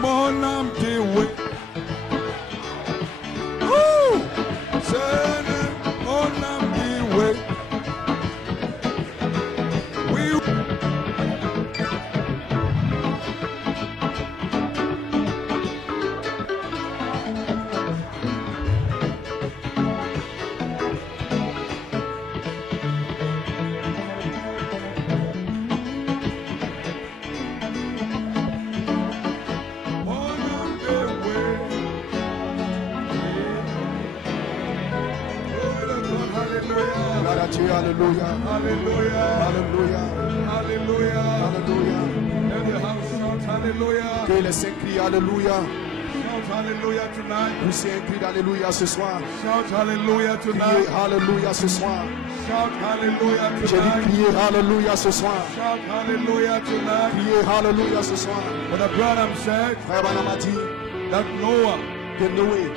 mon âme dévouée. Seigneur, mon âme dévouée. Oui. Alléluia. Alléluia. Alléluia. Alléluia. Alléluia. Let the house shout hallelujah. Que les saints crient Alléluia. Shout hallelujah tonight. Poussez un cri d'Alléluia ce soir. Shout hallelujah Criez tonight. Alléluia ce soir. Shout hallelujah J'ai dit tonight. crier Alléluia ce soir. Shout hallelujah tonight. Criez Alléluia ce soir. But Abraham said Frère Branham a dit that Noah, que Noé,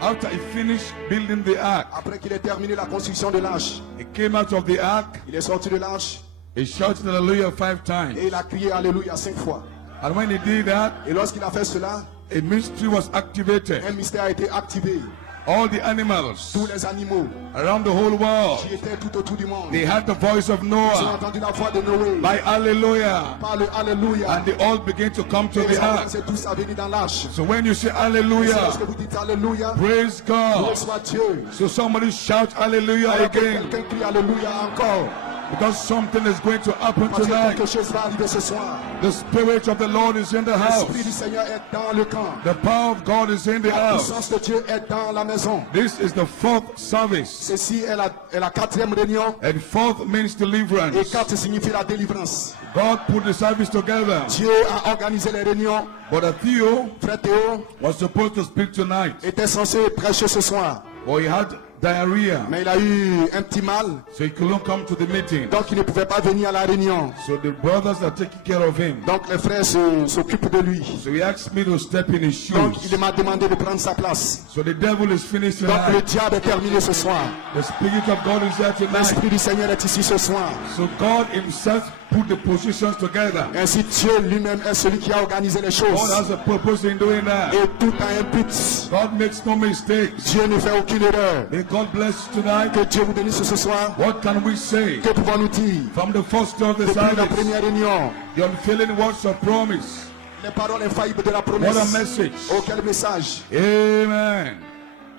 after he finished building the ark, après qu'il ait terminé la construction de l'arche, he came out of the ark, il est sorti de l'arche he shouted hallelujah 5 times. et il a crié Alléluia 5 fois. And when he did that, Et lorsqu'il a fait cela, a mystery was activated. un mystère a été activé. All the animals Tous les animaux around the whole world, qui étaient tout autour du monde, they had the voice of ils ont Noah entendu la voix de Noé by hallelujah. par le Alléluia. And they all began to come to Et the les ark. enfants tous à venir dans l'arche. So when you say C'est hallelujah, lorsque vous dites Alléluia, praise loué God. soit Dieu. So somebody shout hallelujah Alors que again, quelqu'un crie Alléluia encore. because something is going to happen Parce que tonight. quelque chose va arriver ce soir. The spirit of the Lord is in the L'Esprit du house. Seigneur est dans le camp. The power of God is in the La house. puissance de Dieu est dans la maison. This is the fourth service, Ceci est la quatrième réunion. and fourth means Et deliverance. 4 signifie la délivrance. God put the service together, Dieu a organisé les réunions. but Theo Frère Théo was supposed to speak tonight, était censé prêcher ce soir. but he had diarrhea, Mais il a eu un petit mal. so he couldn't come to the meeting. Donc il ne pouvait pas venir à la réunion. So the brothers are taking care of him. Donc les frères s'occupent de lui. So he asked me to step in his Donc shoes. il m'a demandé de prendre sa place. So the devil is finished Donc le tonight. diable est terminé ce soir. The spirit of God is here tonight. L'Esprit du Seigneur est ici ce soir. So God himself put the positions together. Ainsi Dieu lui-même est celui qui a organisé les God choses. has a purpose in doing that. Et tout a un but. God makes no mistakes. Dieu ne fait aucune erreur. May God bless you tonight. Que Dieu vous bénisse ce soir. What can we say Que pouvons-nous dire from the first of the depuis la service? première réunion? The unfailing words of promise. Les paroles infaillibles de la What a promesse. message. Oh, quel message. Amen.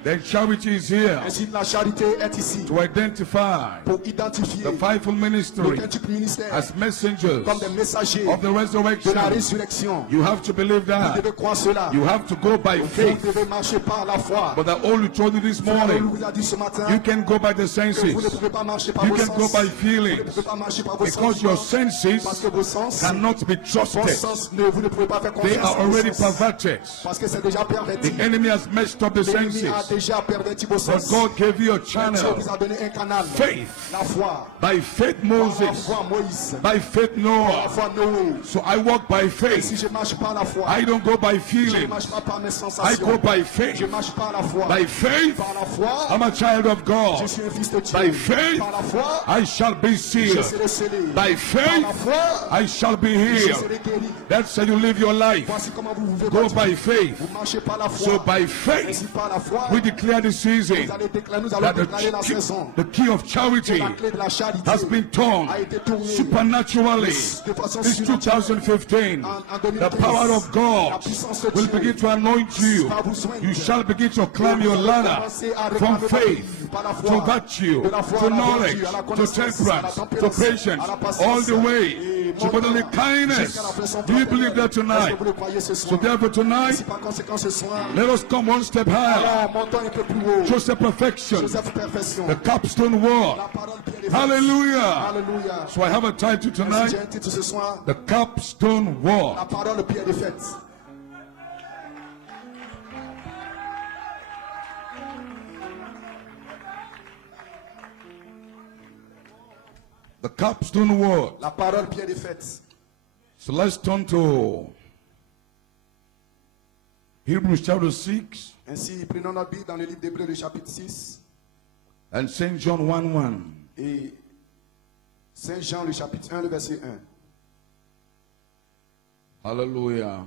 Then charity is here Ainsi la charité est ici to identify pour identifier the fivefold ministry l'authentique ministère as messengers comme des messagers of the de la resurrection. résurrection. You have to believe Vous that. devez croire cela. You have to go by Vous faith. devez marcher par la foi. But the Holy told you this Frère morning, vous a dit ce matin you can go by the que vous ne senses. pouvez pas marcher par You vos can sens. go by Vous ne feelings. pouvez pas marcher par vos Because your sentiments. senses Parce que vos sens, cannot be vos trusted. sens vous ne pouvez pas faire They confiance are à vos already sens. perverted. Parce que c'est déjà perverti. The enemy has messed up the L'ennemi a senses. déjà perverti vos But sens. God gave you a Dieu channel. vous a donné un canal. Faith. La foi. By faith Par la Moses. foi Moïse. By faith Par la Noah. foi Noé. So I walk by Si faith. je marche par la foi, I don't go by je ne feelings. marche pas par mes I sensations. go by Je faith. marche par la foi. By faith, Par la foi, I'm a child of je God. suis un fils de Dieu. By faith, Par la foi, I shall be je sealed. serai scellé. By Par faith, la foi, I shall be je healed. serai guéri. That's how you live your life. Voici comment vous vivez Go votre vie. by faith. Vous marchez par la foi. So by Ainsi faith, par la foi, we declare this season nous allons that déclarer la saison. the key of charity La clé de la charité has been turned a été tournée supernaturally. de façon This 2015, the power of God will begin to anoint you. You shall begin to climb your ladder from faith to virtue, to knowledge, to temperance, to patience, all the way to brotherly kindness. Do you believe that tonight? So therefore tonight, Par conséquent, ce soir, let us come one step higher. alors montons un peu plus haut. Joseph perfection, Joseph perfection. the capstone word. La parole pierre des Hallelujah. Alléluia. So I have a title Si tonight, j'ai un titre ce soir, the capstone word. la parole pierre des fêtes. The capstone word. La parole pierre des fêtes. So let's turn to Hebrews chapter 6 Ainsi, prenons notre Bible dans le livre d'Hébreux, le chapitre 6, and St. John 1:1. et Saint Jean, le chapitre 1, le verset 1. Hallelujah.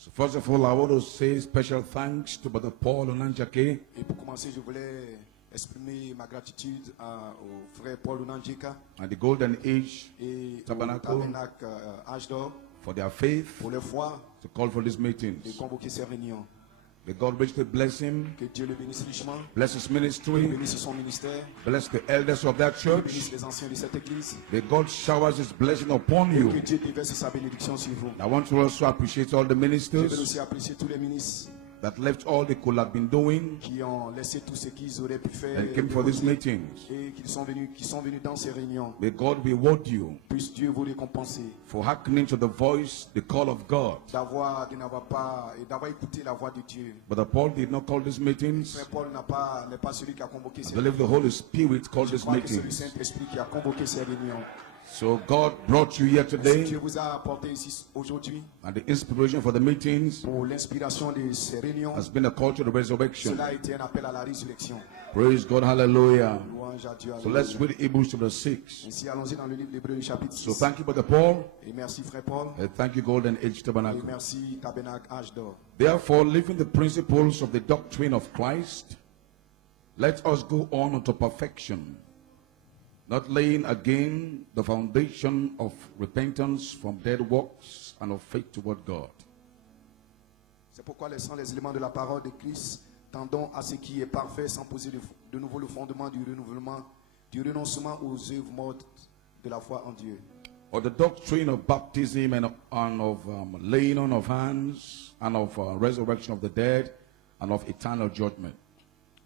So first of all, I want to say special thanks to Brother Paul Onanjake. Et pour commencer, je voulais exprimer ma gratitude au frère Paul Onanjika And the Golden Age et Tabernacle au Tabernacle Âge d'Or for their faith pour leur foi to call for these de meetings. convoquer ces réunions. May God richly bless him, Que Dieu le bénisse richement, bless his qu'il ministry, bénisse son ministère, bless the elders of that qu'il bénisse church. les anciens de cette église, May God showers his blessing upon et que you. Dieu déverse sa bénédiction sur vous. I want to also appreciate all the Je veux ministers aussi apprécier tous les ministres that left all they could have been doing qui ont laissé tout ce qu'ils auraient pu faire and came for these meetings. et qui sont venus dans ces réunions. May God reward you Puisse Dieu vous récompenser for hearkening to the voice, the call of God. d'avoir écouté la voix de Dieu. Brother Paul did not call these meetings. Frère Paul n'est pas celui qui a convoqué I ces believe the réunions. Holy Spirit called Je these crois que c'est le meetings. Saint-Esprit qui a convoqué ces réunions. So God brought you here Dieu today, vous a apporté ici aujourd'hui and the inspiration for the meetings pour l'inspiration de ces réunions. has been a call to the resurrection. Cela a été un appel à la résurrection. Praise God, hallelujah. Louange à Dieu. So let's Alléluia. read Hebrews chapter 6. Ainsi, allons-y dans le livre d'Hébreux, le chapitre So 6. thank you, Brother Paul, Et merci, frère Paul. and thank you, Golden Age Et Tabernacle. merci, Tabernacle Âge d'Or. Therefore, living the principles of the doctrine of Christ, let us go on unto perfection, not laying again the foundation of repentance from dead works and of faith toward God. C'est pourquoi, laissant les éléments de la parole de Christ, tendons à ce qui est parfait, sans poser de nouveau le fondement du renoncement aux œuvres mortes de la foi en Dieu. Or the doctrine of baptism and of laying on of hands and of resurrection of the dead and of eternal judgment.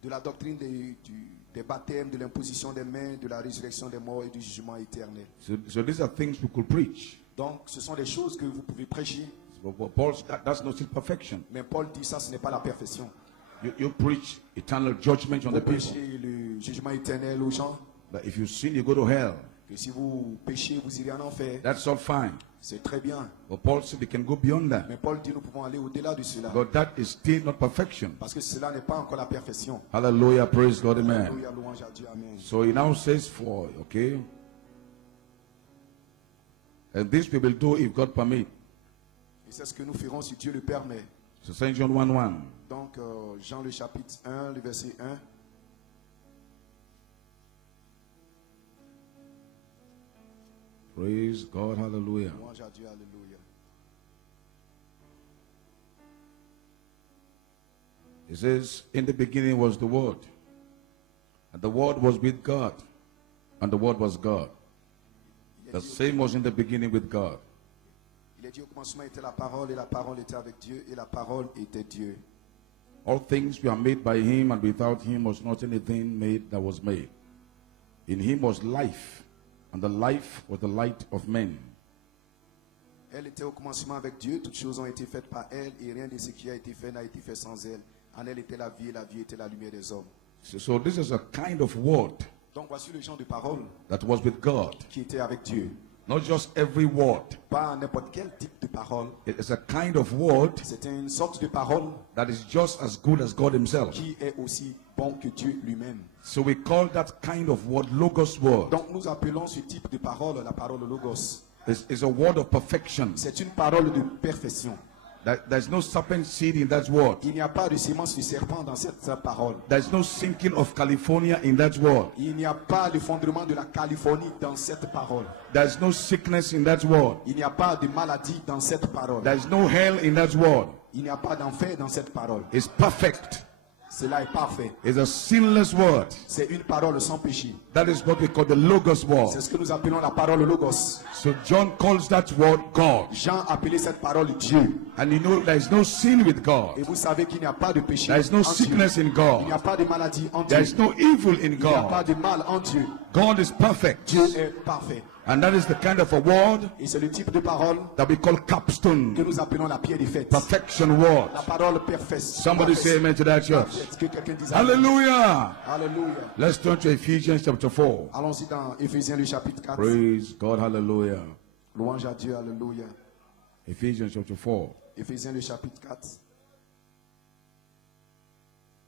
De la doctrine des baptêmes, de l'imposition des mains, de la résurrection des morts et du jugement éternel. So these are things we could preach. Donc, ce sont des choses que vous pouvez prêcher. But Paul's, that's not still perfection. Mais Paul dit ça, ce n'est pas la perfection. You preach eternal judgment on Vous the people. prêchez le jugement éternel aux gens. That if you sin, you go to hell. Que si vous péchez, vous irez en enfer. That's all fine. C'est très bien. But Paul said we can go beyond that. Mais Paul dit nous pouvons aller au-delà de cela. But that is still not perfection. Parce que cela n'est pas encore la perfection. Hallelujah, praise God, amen. Alléluia, louange à Dieu, amen. So he now says okay. And this we will do if God permit. Et c'est ce que nous ferons si Dieu le permet. So St. John 1:1. Donc, Jean le chapitre 1, le verset 1. Praise God, hallelujah. Louange à Dieu, alléluia. It says, in the beginning was the Word, and the Word was with God, and the Word was God. The same was in the beginning with God. Il est dit au commencement était la parole, et la parole était avec Dieu, et la parole était Dieu. All things were made by him, and without him was not anything made that was made. In him was life, and the life was the light of men. Elle était au commencement avec Dieu, toutes choses ont été faites par elle, et rien de ce qui a été fait n'a été fait sans elle. En elle était la vie, et la vie était la lumière des hommes. So this is a kind of word Donc voici le genre de parole that was with God. qui était avec Dieu. Not just every word. Pas n'importe quel type de parole. It's a kind of word C'est une sorte de parole that is just as good as God himself. qui est aussi bon que Dieu lui-même. So we call that kind of word Logos word. Donc nous appelons ce type de parole la parole logos. It's a word of perfection. C'est une parole de perfection. There's no serpent seed in that word. Il n'y a pas de sémence de serpent dans cette parole. There's no sinking of California in that word. Il n'y a pas le fondement de la Californie dans cette parole. There's no sickness in that word. Il n'y a pas de maladie dans cette parole. There's no hell in that word. Il n'y a pas d'enfer dans cette parole. It's perfect. Cela est parfait. It's a sinless word. C'est une parole sans péché. That is what we call the Logos word. C'est ce que nous appelons la parole logos. So John calls that word God. Jean appelait cette parole Dieu. And you know there is no sin with God. Et vous savez qu'il n'y a pas de péché There is no en sickness Dieu. in Il n'y a God. pas de maladie en Dieu. There is no evil in Il n'y a pas God. de mal en Dieu. God is perfect. Dieu est parfait. And that is the kind of a word Et c'est le type de parole that we call que capstone. nous appelons la pierre des fêtes. Perfection word. La parole parfaite. Somebody say amen to that church. Est-ce que quelqu'un dit amen? Hallelujah. Alléluia. Let's turn to Ephesians chapter 4. Allons-y dans Éphésiens le chapitre 4. Praise God. Hallelujah. Louange à Dieu, alléluia. Ephesians chapter 4. Éphésiens le chapitre 4.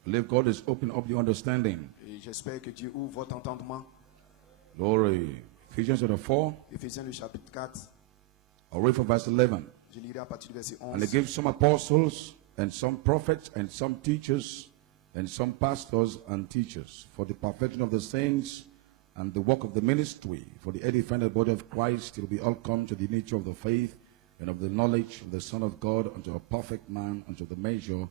I believe God is opening up your understanding. Et j'espère que Dieu ouvre votre entendement. Glory. Ephesians chapter 4. Éphésiens le chapitre 4. I'll read from verse 11. Je lirai à partir du verset And he 11. gave some apostles and some prophets and some teachers and some pastors and teachers for the perfection of the saints and the work of the ministry, for the edifying of the body of Christ, till we all come to the nature of the faith and of the knowledge of the Son of God, unto a perfect man, unto the measure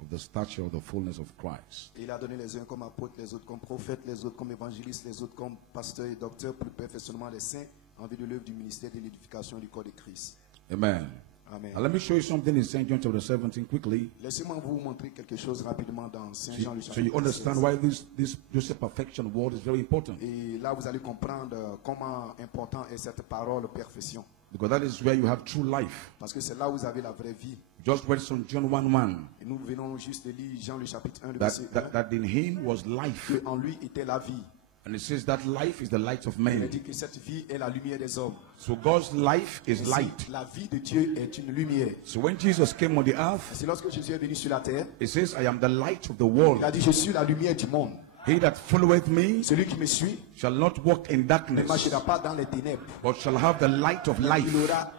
of the stature of the fullness of Christ. Il a donné les uns comme apôtres, les autres comme prophètes, les autres comme évangélistes, les autres comme pasteurs et docteurs pour le perfectionnement des saints en vue de l'œuvre du ministère de l'édification du corps de Christ. Amen. Amen. Now let me show you something in St. John chapter 17 quickly, Laissez-moi vous montrer quelque chose rapidement dans Saint Jean le so you chapitre understand 16. why this Joseph perfection word is very important. Et là, vous allez comprendre comment important est cette parole perfection. Because that is where you have true life. Parce que c'est là où vous avez la vraie vie. Just read from John 1:1 Et nous venons juste de lire Jean le chapitre 1, le verset 1. that in him was life. Que en lui était la vie. And it says that life is the light of Il men. dit que cette vie est la lumière des hommes. So God's life is Ainsi, light. la vie de Dieu est une lumière. So when Jesus came on the earth, C'est lorsque Jésus est venu sur la terre, it says, I am the light of the il world. a dit, je suis la lumière du monde. He that followeth me Celui qui me suit shall not walk in ne darkness, marchera pas dans les ténèbres. but shall have the light of Il life. aura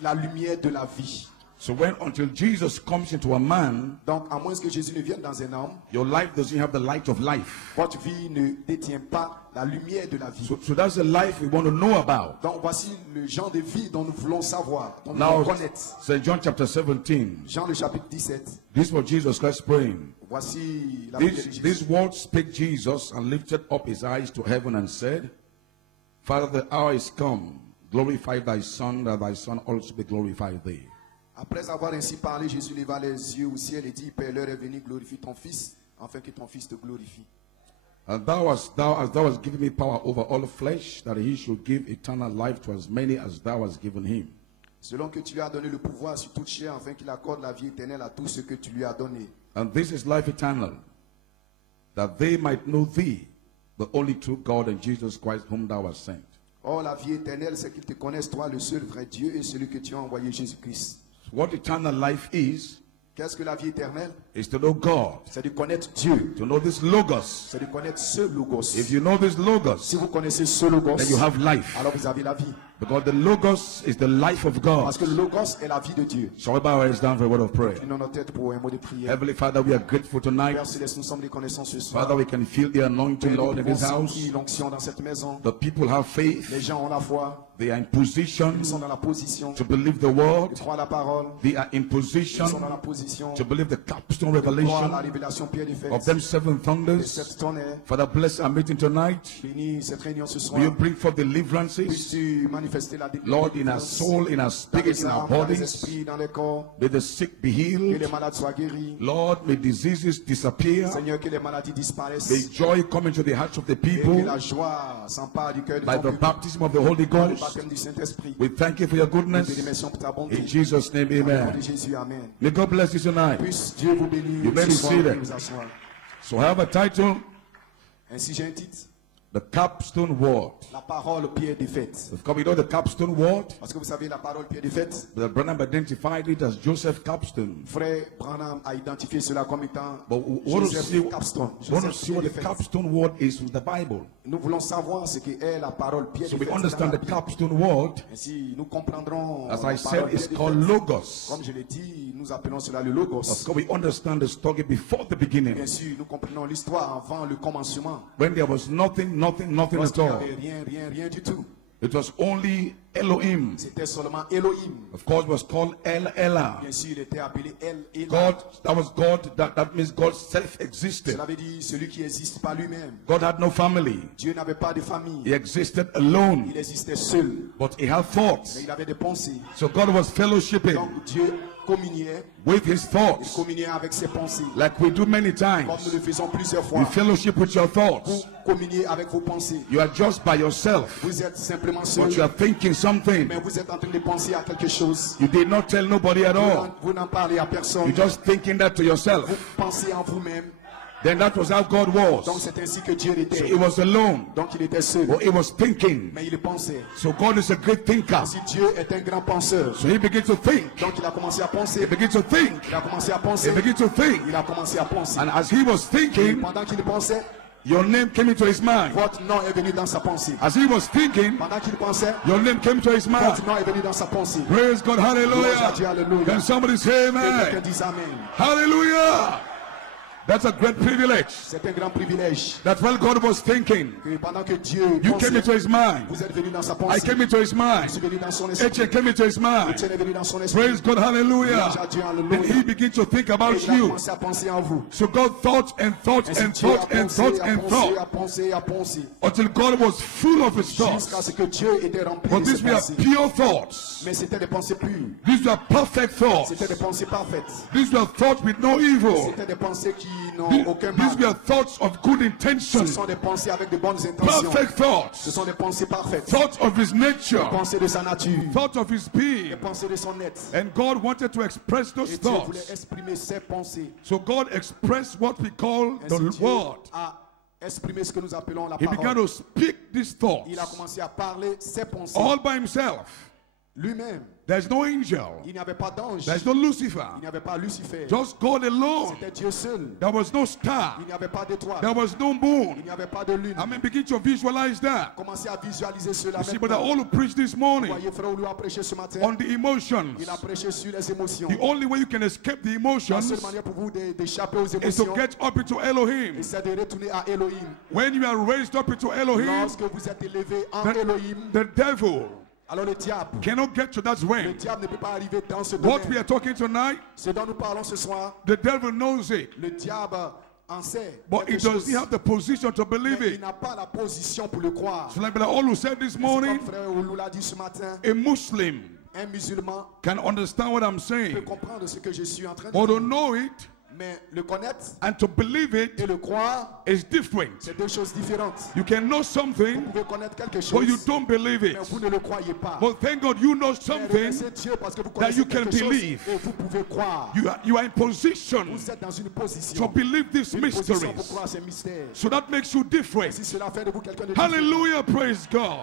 la lumière de la vie. So until Jesus comes into a man, Donc, à moins que Jésus ne vienne dans un homme, your life doesn't have the light of life. votre vie ne détient pas la lumière de la vie. So that's the life we want to know about. Donc, voici le genre de vie dont nous voulons savoir, dont nous Now, voulons connaître. St. John chapter 17. Jean le chapitre 17. This was Jesus Christ praying. Voici la prière de Jésus. These words spake Jesus, and lifted up his eyes to heaven and said, Father, the hour is come. Glorify thy Son, that thy Son also be glorified thee. Après avoir ainsi parlé, Jésus leva les yeux au ciel et dit, Père, l'heure est venue, glorifie ton Fils, afin que ton Fils te glorifie. And thou hast given me power over all flesh, that he should give eternal life to as many as thou hast given him. Selon que tu lui as donné le pouvoir sur toute chair, afin qu'il accorde la vie éternelle à tous ceux que tu lui as donné. And this is life eternal, that they might know thee, the only true God, and Jesus Christ, whom thou hast sent. Or, la vie éternelle, c'est qu'ils te connaissent, toi, le seul vrai Dieu, et celui que tu as envoyé, Jésus-Christ. What eternal life is Qu'est-ce que la vie éternelle? to know God, C'est de connaître Dieu. to know this Logos. C'est de connaître ce Logos. If you know this Logos, Si vous connaissez ce Logos, then you have life. alors vous avez la vie. Because the Logos is the life of God. Parce que le Logos est la vie de Dieu. Shall we bow our heads down for a word of prayer? Nous nos têtes pour un mot de prière. Heavenly Father, we are grateful tonight. Père Céleste, nous sommes reconnaissants ce soir. Father, we can feel the anointing, Père, Lord, nous in this pouvons house. sentir l'onction dans cette maison. The people have faith. Les gens ont la foi. They are in position Ils sont dans la position to believe the de word. croire la parole. They are in Ils sont dans position la position to believe the capstone de croire la revelation révélation pierre des of fêtes. them seven Et thunders. cette tonnerre, Father, bless our meeting tonight. bénis cette réunion ce soir. Will you bring forth deliverances, Puisses-tu manifester la Lord, in our soul, in our dans les spirit, in our âmes, dans les bodies? esprits, dans les corps. May the sick be Que healed. les malades soient guéris. Lord, may diseases disappear. Seigneur, que les maladies disparaissent. May joy come into the hearts of the Et que people la joie s'empare du cœur de by ton the peuple. baptism of the Holy Par le Ghost. baptême du Saint-Esprit. We thank you for your Nous te goodness. remercions pour ta bonté. In Jesus' name, Au nom de amen. Jésus, amen. May God bless you tonight. Puisse Dieu vous bénir. You may be ce soir, seated. nous asseoir. So I have a title, Ainsi, j'ai un titre. The Capstone Word. La parole pierre des fêtes. Because we know the Capstone Word, Parce que vous savez, la parole pierre des fêtes, Brother Branham identified it as Joseph Capstone. Frère Branham a identifié cela comme étant But we want to see, Joseph Capstone. we want to Joseph see what pierre the des fêtes. Capstone Word is from the Bible. Nous voulons savoir ce qu'est la parole pierre So des we fêtes. understand dans la the Bible. Capstone Word, Ainsi, nous comprendrons as la I said, parole is pierre des called fêtes. Logos. Comme je l'ai dit, nous appelons cela le Logos. Because we understand the story before the Bien beginning. sûr, nous comprenons l'histoire avant le commencement. When there was nothing at Lorsqu'il n'y all. avait rien du tout. It was only Elohim. C'était seulement Elohim. Of course, was called El Elah. Bien sûr, il était appelé El Elah. God, that was God, that means God self-existed. Cela veut dire celui qui existe par lui-même. God had no family. Dieu n'avait pas de famille. He existed alone. Il existait seul. But he had Mais thoughts. il avait des pensées. So God was fellowshipping Donc Dieu communiait. with his Il thoughts. communiait avec ses pensées. Like we do many Comme nous times. le faisons plusieurs You fois. fellowship with your Vous thoughts. communiez avec vos pensées. You are just by yourself. Vous êtes simplement seul. But you are thinking something. Mais vous êtes en train de penser à quelque chose. You did not tell nobody at all. Vous n'en parlez à personne. You're just thinking that to Vous yourself. pensez en vous-même. Then that was how God Donc was. c'est ainsi que Dieu So était. he was alone. Donc il était seul. But he was thinking. Mais il pensait. So God is a great thinker. Si Dieu est un grand penseur. So he began to think. Donc il a commencé à He penser. began to think. Il a commencé à He penser. began to think. Il a commencé à penser. And as he was Et thinking, pendant qu'il pensait, your name came into his mind. Votre nom est venu dans sa pensée. As he was thinking, Pendant qu'il pensait, your name came into his mind. votre nom est venu dans sa pensée. Praise God, Louange à hallelujah. Dieu, alléluia. Can somebody say Et quelqu'un amen? dise amen. Hallelujah. That's a great privilege. C'est un grand privilège That while God was thinking, que pendant que Dieu you came pensait, into his mind. vous êtes venu dans sa I pensée. came into his Je mind. suis venu dans son esprit. Etienne came into his mind. Etienne est venu dans son esprit. Praise God, hallelujah. Then he began to think Et about il a you. commencé à penser en vous. So God thought and thought Ainsi, and Dieu a thought and pensé, thought a and pensé, thought a pensé, a pensé, until God was full of his jusqu'à thoughts. ce que Dieu était rempli But de these ses were pensées. pure thoughts. Mais c'était des pensées pures. These were perfect thoughts. C'était des pensées parfaites. These were thoughts with no evil. C'était des pensées qui n'ont aucun mal. These were thoughts of good Ce intention. sont des pensées avec de bonnes intentions. Perfect Ce thoughts. sont des pensées parfaites. Thoughts of his nature. Pensées de sa nature. Thoughts of his Des being. pensées de son être. And God wanted to express those Et Dieu voulait thoughts. exprimer ses pensées. So God expressed what we call Ainsi, the Dieu word. a exprimé ce que nous appelons la He began parole. to speak these thoughts Il a commencé à parler ses pensées. all by himself. Lui-même. There's no angel. Il n'y avait pas d'ange. There's no Lucifer. Il n'y avait pas Lucifer. Just God alone. C'était Dieu seul. There was no star. Il n'y avait pas d'étoile. There was no Il moon. n'y avait pas de lune. I mean, begin to visualize that. Commencez à visualiser cela You see, but I maintenant. all who preached this morning Voyez, frère, lui a prêché ce matin. on the emotions. Il a prêché sur les émotions. The only way you can escape the La emotions seule manière pour vous d'échapper aux is to émotions, get up into Elohim. c'est de retourner à Elohim. When you are raised up into Elohim, Lorsque vous êtes élevé en Elohim, the devil alors le diable, cannot get to that le realm. diable ne peut pas arriver dans ce What we domaine. are talking tonight, Ce dont nous parlons ce soir, the devil knows it, le diable en sait but he quelque doesn't chose, have the position to believe mais il it. n'a pas la position pour le croire. So like Brother Olu said this C'est morning, comme frère Oulu l'a dit ce matin, a Muslim un musulman can understand what I'm peut saying, comprendre ce que je suis en train de but to dire, know it mais le connaître and to believe it et le croire, is different. c'est deux choses différentes. You can know Vous something, pouvez connaître quelque but you chose, don't believe mais it. vous ne le croyez pas. But thank God you know Mais something. remerciez Dieu parce que vous that connaissez you can quelque chose believe. et vous pouvez croire. You are in position Vous êtes dans une to position, believe these une position pour mysteries. croire ces mystères. So that makes you different. Si cela fait de vous quelqu'un de différent, Hallelujah, praise God.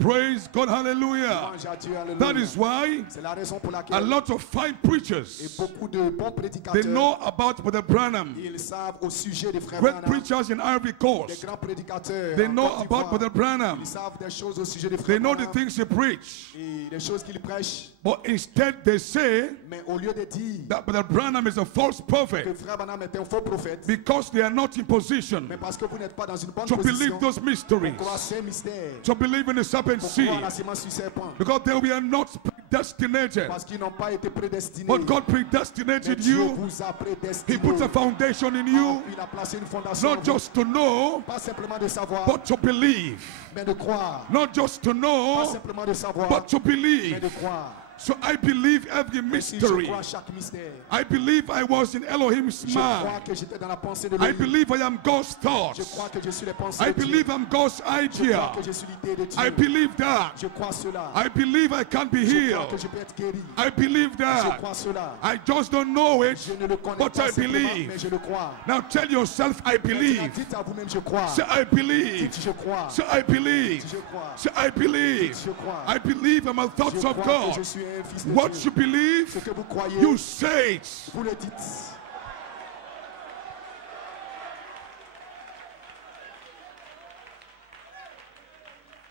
Praise God, hallelujah. louange à Dieu, alléluia. That is why C'est la raison pour a laquelle lot of fine et preachers, beaucoup de bons they prédicateurs, know about Brother Branham. ils savent au sujet des frères Great Branham, preachers in Ivory des Coast, grands prédicateurs they en know Côte about d'Ivoire. Brother Branham. Ils savent des choses au sujet des They frères know the Branham things he preach. et des choses qu'ils prêchent. But instead they say Mais au lieu de dire that Brother Branham is a false que prophet frère Branham est un faux prophète, because they are not in position mais parce que vous n'êtes pas dans une bonne to position believe those mysteries, pour croire ces mystères, to believe in the serpent pour seed. croire la sémence sur serpent, Because they were not predestinated. parce qu'ils n'ont pas été prédestinés. But God Mais predestinated Dieu you. vous a He prédestiné. put a foundation in you, Il a placé une fondation en not vous. just to know, Pas simplement de savoir, but to believe. mais de croire. Not just to Pas know, simplement de savoir, but to mais believe. de croire. So I believe every Si je mystery. crois chaque mystère, I believe I was in Elohim's je crois mind. que j'étais dans la pensée de I l'Élohim. believe I am God's Je thoughts. crois que je suis les pensées I de Dieu. believe I'm God's Je crois idea. que je suis l'idée de Dieu. I believe that. Je crois cela. I believe I can be Je crois healed. que je peux être guéri. I believe Je that. crois cela. I just don't know it, Je ne le connais but pas I simplement, mais believe. je le crois. Now tell yourself, I Maintenant, believe. dites à vous-même, je crois. Say, I believe. Dites, je crois. Say, I believe. Je crois. Say, I believe. Je crois. I believe I'm a Je thoughts of crois que God. je suis un fils de What Dieu. you believe, Ce que vous croyez, you say it. vous le dites.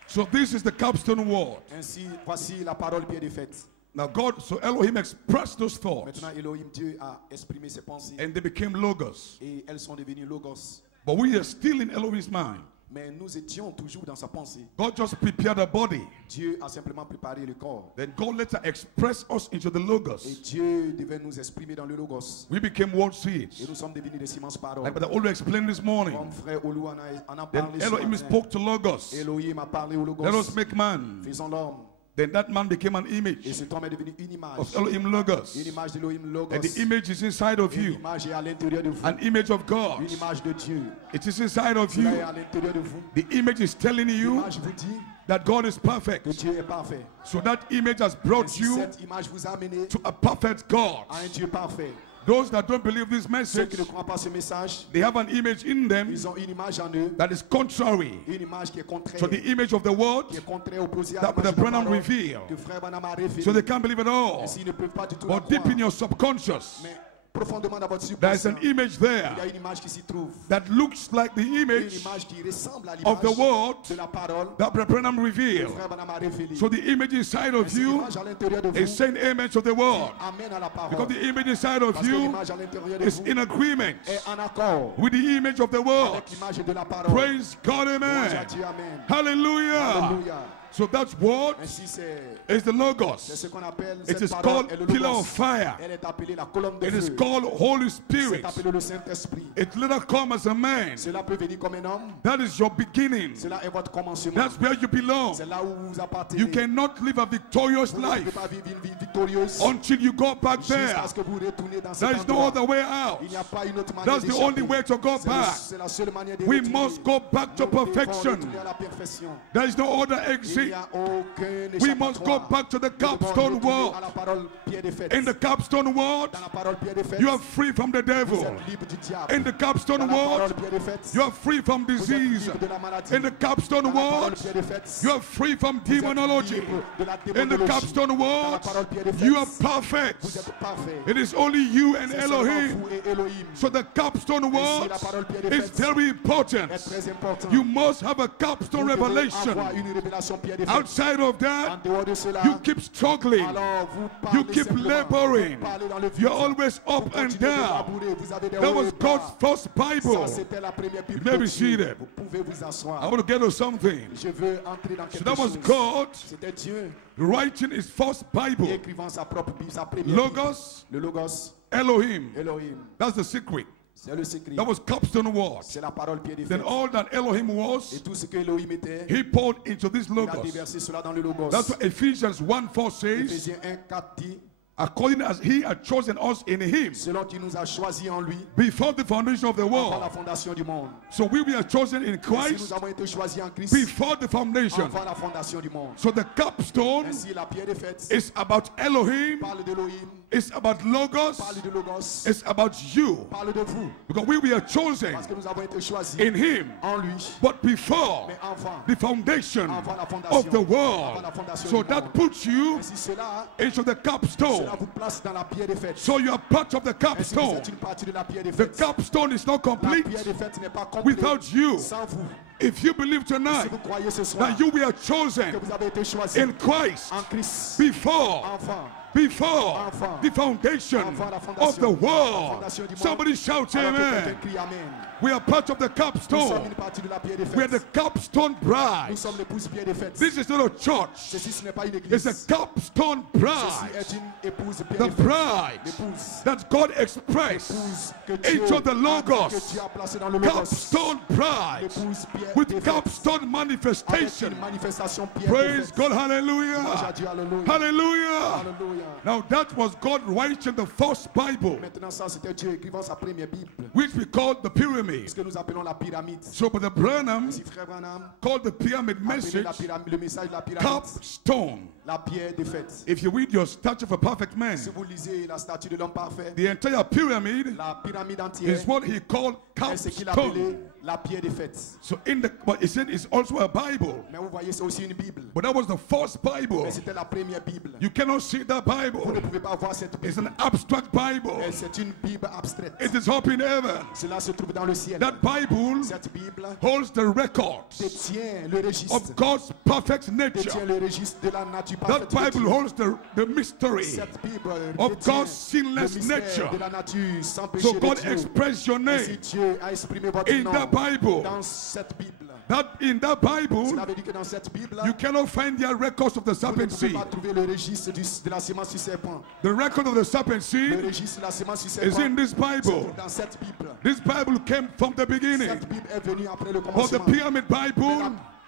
So this is the capstone word. Ainsi, voici la parole bien défaite. Now God, so Elohim expressed those thoughts Maintenant, Elohim, Dieu a exprimé ses pensées and they became logos. et elles sont devenues logos. But we are still in Elohim's mind. Mais nous étions toujours dans sa pensée. God just prepared a body. Dieu a simplement préparé le corps. Then God later expressed us into the Et logos. Dieu devait nous exprimer dans le logos. We became word Et seeds. nous sommes devenus des immenses paroles. Like Brother Olu explained this morning. Comme frère Olou en a Then parlé ce Elohim matin. spoke to logos. Elohim a parlé au logos. Let us make man. Faisons l'homme. Then that man became an Et image cet homme est devenu une image. of Elohim logos. Une image d'Elohim logos. And the image is inside of Une you. image est à l'intérieur de vous. An image of God. Une image de Dieu. It is inside of Cela est you. à l'intérieur de vous. The image is telling you L'image vous dit that God is perfect. que Dieu est parfait. So that image has brought Ainsi, you cette image vous a amené to a perfect God. à un Dieu parfait. Those that don't believe this Ceux message, qui ne croient pas ce message, they have an image in them ils ont une image en eux, that is contrary une image qui est contraire, to the image of the word qui est contraire, opposée à that l'image Brother de Branham parole revealed. que frère Branham a révélé. So they can't believe at all. Ainsi, ils ne peuvent pas du tout la But deep croire. in your subconscious, Mais profondément dans votre There's subconscient, an image il y there a une image qui s'y trouve. that looks like the Une image image qui ressemble à of the l'image word de la parole that Brother Branham que revealed. Frère Branham a révélée. So the image inside of Cette you image à l'intérieur de vous is saying amen to the word. amène à la parole. Because the image inside of Parce que you l'image à l'intérieur de is vous in agreement est en accord with the image of the word. avec l'image de la parole. Praise God, Louange à amen. Dieu, amen. Hallelujah. Alléluia. So that word Ainsi, c'est is the Logos. ce qu'on appelle It cette is parole called est le pillar Logos. of fire. Elle est appelée la colonne de It is feu. called Holy C'est Spirit. appelé le Saint-Esprit. It later come as a man. Cela peut venir comme un homme. That is your beginning. Cela est votre commencement. That's where you belong. C'est là où vous appartenez. You cannot live a victorious Vous ne pouvez life pas vivre une vie victorieuse until you go back there. jusqu'à ce que vous retournez dans There cet is no endroit. other way out. Il n'y a pas une autre manière That's the only d'échapper. way to go back. C'est la seule manière de We retourner. must go back to Nous devons perfection. retourner à la perfection. There is no other Il exit. n'y a aucun We must go échappatoire. back to the Nous devons capstone retourner word. à la parole pied de fête. In the capstone word, Dans la parole pied de fête, you are free from the vous devil. êtes libre du diable. In the capstone Dans la parole word, pied de fête, you are free from vous êtes disease. libre de la maladie. In the capstone Dans la parole word, pied de fête, you are free from vous êtes demonology. libre de la In the démonologie. capstone Dans la word, parole pied de fête, you are vous perfect. êtes parfait. It is only you and C'est seulement Elohim. vous et Elohim. So the capstone word la parole pied de is fête very important. est très important. You must have a capstone Vous devez revelation. avoir une révélation pied de fête. Outside of En that, dehors de cela, you keep struggling. alors vous You parlez keep simplement. laboring. Vous parlez dans le vide. You're always Vous up and continuez de down. labourer. Vous avez des That hauts was et bas. God's first Bible. Ça, c'était la première Bible You may de be Dieu. seated. Vous pouvez vous I asseoir. want to get to something. Je veux entrer dans So quelque that was chose. God C'était Dieu writing his first Bible. écrivant sa propre Bible, sa première Bible. Logos, Le Logos, Elohim. Elohim. That's the secret. C'est le secret. That was capstone word. C'est la parole pied de Then fête. all that Elohim Et was, tout ce que Elohim était, he poured into this il a Logos. déversé cela dans le Logos. That's what Ephesians 1:4 says, Éphésiens 1:4 dit, according as he had chosen us in him selon qu'il nous a choisis en lui before the foundation of the avant la world. fondation du monde. So we were chosen in Ainsi, Christ nous avons été choisis en Christ before the foundation. avant la fondation du monde. So the capstone Ainsi, la pierre de fête is about Elohim, parle d'Elohim, it's about Logos, parle de Logos, it's about you. parle de vous. Because we were chosen Parce que nous avons été choisis in him. en lui. But before Mais avant, the foundation avant la fondation, of the world. avant la fondation So du that monde. puts you Ainsi, cela, into the capstone. cela vous place dans la pierre de fête. So you are part of the Ainsi, vous capstone. êtes une partie de la pierre de The fête. capstone is not La complete pierre de fête n'est pas complète without you. sans vous. If you believe Si tonight vous croyez ce soir that you were que chosen vous avez été choisi in Christ en Christ, before enfant, the foundation avant la of the fondation, la world, fondation du monde, somebody shout alors que quelqu'un amen. crie amen. We are part of the Nous sommes capstone. une partie de la pierre de We are the fête. capstone Nous bride. sommes l'épouse pierre de fête. This is not a church. Ceci, ce n'est pas une It's a église. capstone Ceci bride. est une épouse pierre The de fête. bride L'épouse. that God expressed L'épouse que Dieu into the que Logos. Dieu a placée dans le Logos. Capstone bride L'épouse pierre de with fête. capstone Avec manifestation. une manifestation pierre de Praise fête. God, Louange à hallelujah. Dieu, alléluia. Hallelujah. Alléluia. Now that was God writing the first Bible, Maintenant, ça, c'était Dieu écrivant sa première Bible. which we call the pyramid. Ce que nous appelons la pyramide. So Brother Branham Si Frère Branham called the pyramid appelait message la pyramide, le message de la pyramide, capstone. la pierre de fête. If you read your statue of a perfect man, Si vous lisez la statue de l'homme parfait, the entire pyramid la pyramide entière is what he called est ce qu'il appelait capstone. la pierre de fête. So in the, but he said it's also a Bible. Mais vous voyez, c'est aussi une Bible. But that was the first Bible. Mais c'était la première Bible. You cannot see that Vous ne Bible. pouvez pas voir cette It's Bible. an abstract Bible. C'est une Bible abstraite. It is up in heaven. Cela se trouve dans le ciel. That Bible Cette Bible holds the records détient le registre. of God's perfect nature. Détient le registre de la nature That parfaite de Bible Dieu. holds the mystery. Cette Bible of détient God's sinless le mystère nature. de la nature sans péché So de God Dieu. expressed your Ainsi name Dieu a exprimé votre in nom that Bible. dans cette Bible. That in that Bible, Cela veut dire que dans cette Bible, you cannot find the records of the vous ne serpent pouvez seed. pas trouver le registre de la sémence du serpent. The record of the serpent Le seed registre de la sémence du is serpent in this se Bible. trouve dans cette Bible. This Bible came from the beginning. Cette Bible est venue après le But the commencement. pyramid Mais Bible,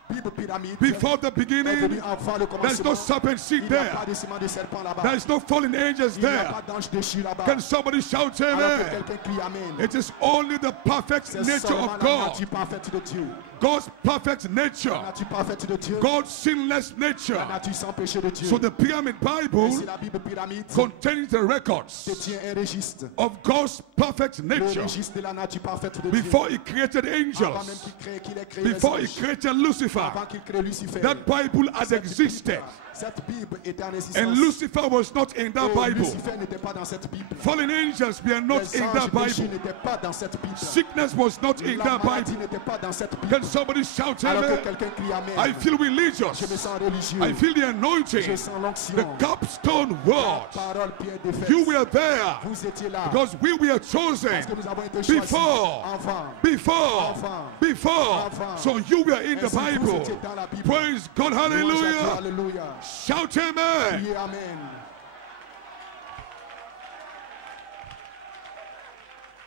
la Bible pyramide before the est venue beginning, avant le there's no commencement. serpent seed Il n'y a there. pas de sémence de serpent là-bas. There's no fallen angels Il n'y a there. pas d'ange déchu là-bas. Can somebody shout Alors que amen? quelqu'un crie Amen. It is only the perfect C'est nature seulement of la God. nature parfaite de Dieu. God's perfect La nature. nature parfaite de Dieu. God's sinless La nature. nature sans péché de Dieu. So the pyramid Ainsi, Bible la Bible pyramide contains the records détient un registre. of God's perfect Le nature registre de la nature parfaite de before he created Dieu. Avant même angels, qu'il ait créé les before he anges. created Lucifer. Avant qu'il crée Lucifer. That Bible has Cette existed Bible Cette Bible était en existence. And Lucifer was not in that Bible. Lucifer n'était pas dans cette Bible. Fallen angels were not Les in anges that péchés Bible. n'étaient pas dans cette Bible. Sickness was not in La that maladie Bible. n'était pas dans cette Bible. Can somebody shout Alors que amen? quelqu'un crie amen. I feel Je me religious. sens religieux. I feel the Je anointing. sens l'onction. The capstone word. Parole pierre défaite. You were there Vous étiez là. because we were chosen Parce que nous avons été choisis. before. Avant. Before. Avant. Before. Avant. So you were in the Ainsi, vous Bible. étiez dans la Bible. Praise God. Louange à Dieu. Hallelujah. Alléluia. Shout amen. Priez amen.